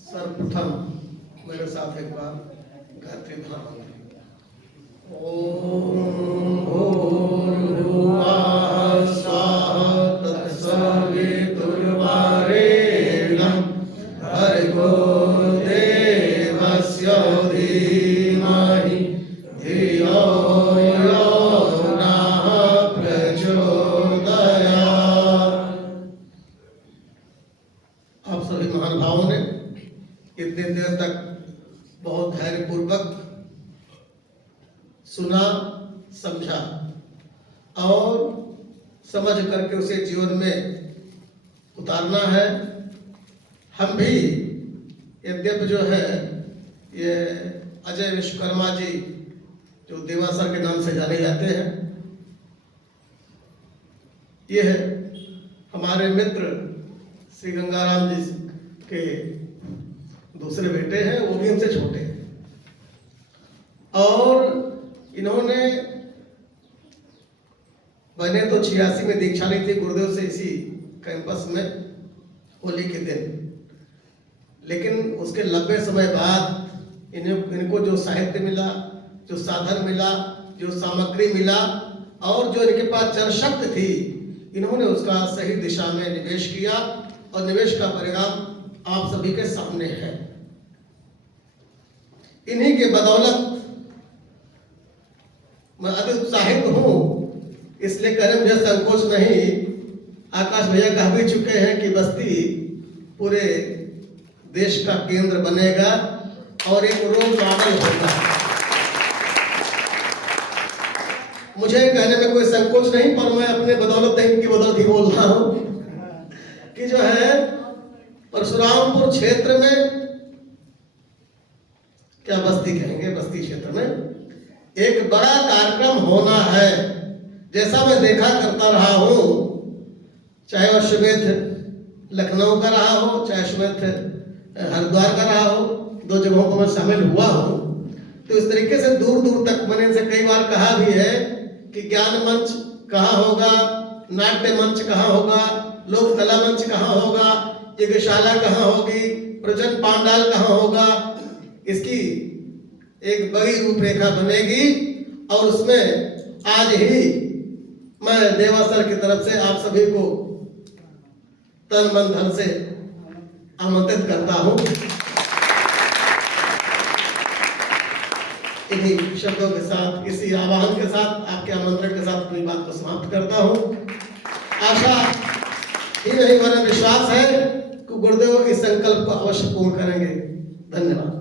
सर्वप्रथम मेरे साथ एक बार गायत्री महामंत्र। ओम भूर्भुवः स्वः तत्सवितुर्वरेण्यं भर्गो देवस्य धीमहि धियो यो नः प्रचोदयात्। आप सभी महानुभावों ने इतनी देर तक बहुत धैर्यपूर्वक सुना, समझा और समझ करके उसे जीवन में उतारना है। हम भी यद्यपि जो है ये अजय विश्वकर्मा जी जो देवासर के नाम से जाने जाते हैं, ये है हमारे मित्र श्री गंगाराम जी के दूसरे बेटे हैं, वो भी हमसे छोटे हैं। और इन्होंने मैंने तो 86 में दीक्षा ली थी गुरुदेव से इसी कैंपस में होली के दिन, लेकिन उसके लंबे समय बाद इनको जो साहित्य मिला, जो साधन मिला, जो सामग्री मिला और जो इनके पास जनशक्ति थी, इन्होंने उसका सही दिशा में निवेश किया और निवेश का परिणाम आप सभी के सामने है। इन्हीं के बदौलत मैं अति उत्साहित हूं, इसलिए कहने मुझे संकोच नहीं। आकाश भैया कह भी चुके हैं कि बस्ती पूरे देश का केंद्र बनेगा और एक रोल मॉडल होगा। मुझे कहने में कोई संकोच नहीं, पर मैं अपने बदौलत नहीं, इनकी बदौलत ही बोल रहा हूं कि जो है परशुरामपुर क्षेत्र में, क्या बस्ती कहेंगे, बस्ती क्षेत्र में एक बड़ा कार्यक्रम होना है। जैसा मैं देखा करता रहा हूं, चाहे वह अश्वमेध लखनऊ का रहा हो, चाहे अश्वमेध हरिद्वार का रहा हो, 2 जगहों को मैं शामिल हुआ हूं। तो इस तरीके से दूर दूर तक मैंने इनसे कई बार कहा भी है कि ज्ञान मंच कहाँ होगा, नाट्य मंच कहाँ होगा, लोक कला मंच कहाँ होगा, यज्ञशाला कहाँ होगी, प्रवचन पांडाल कहाँ होगा। इसकी एक बड़ी रूपरेखा बनेगी और उसमें आज ही मैं देवासर की तरफ से आप सभी को तन मन धन से आमंत्रित करता हूं। इन्हीं शब्दों के साथ, इसी आह्वान के साथ, आपके आमंत्रण के साथ अपनी बात को समाप्त करता हूं। आशा ही नहीं, मेरा विश्वास है कि गुरुदेव इस संकल्प को अवश्य पूर्ण करेंगे। धन्यवाद।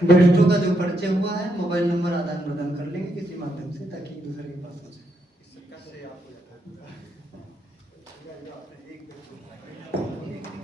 वरिष्ठों का जो परिचय हुआ है, मोबाइल नंबर आदान प्रदान कर लेंगे किसी माध्यम से, ताकि दूसरे के पास हो जाए।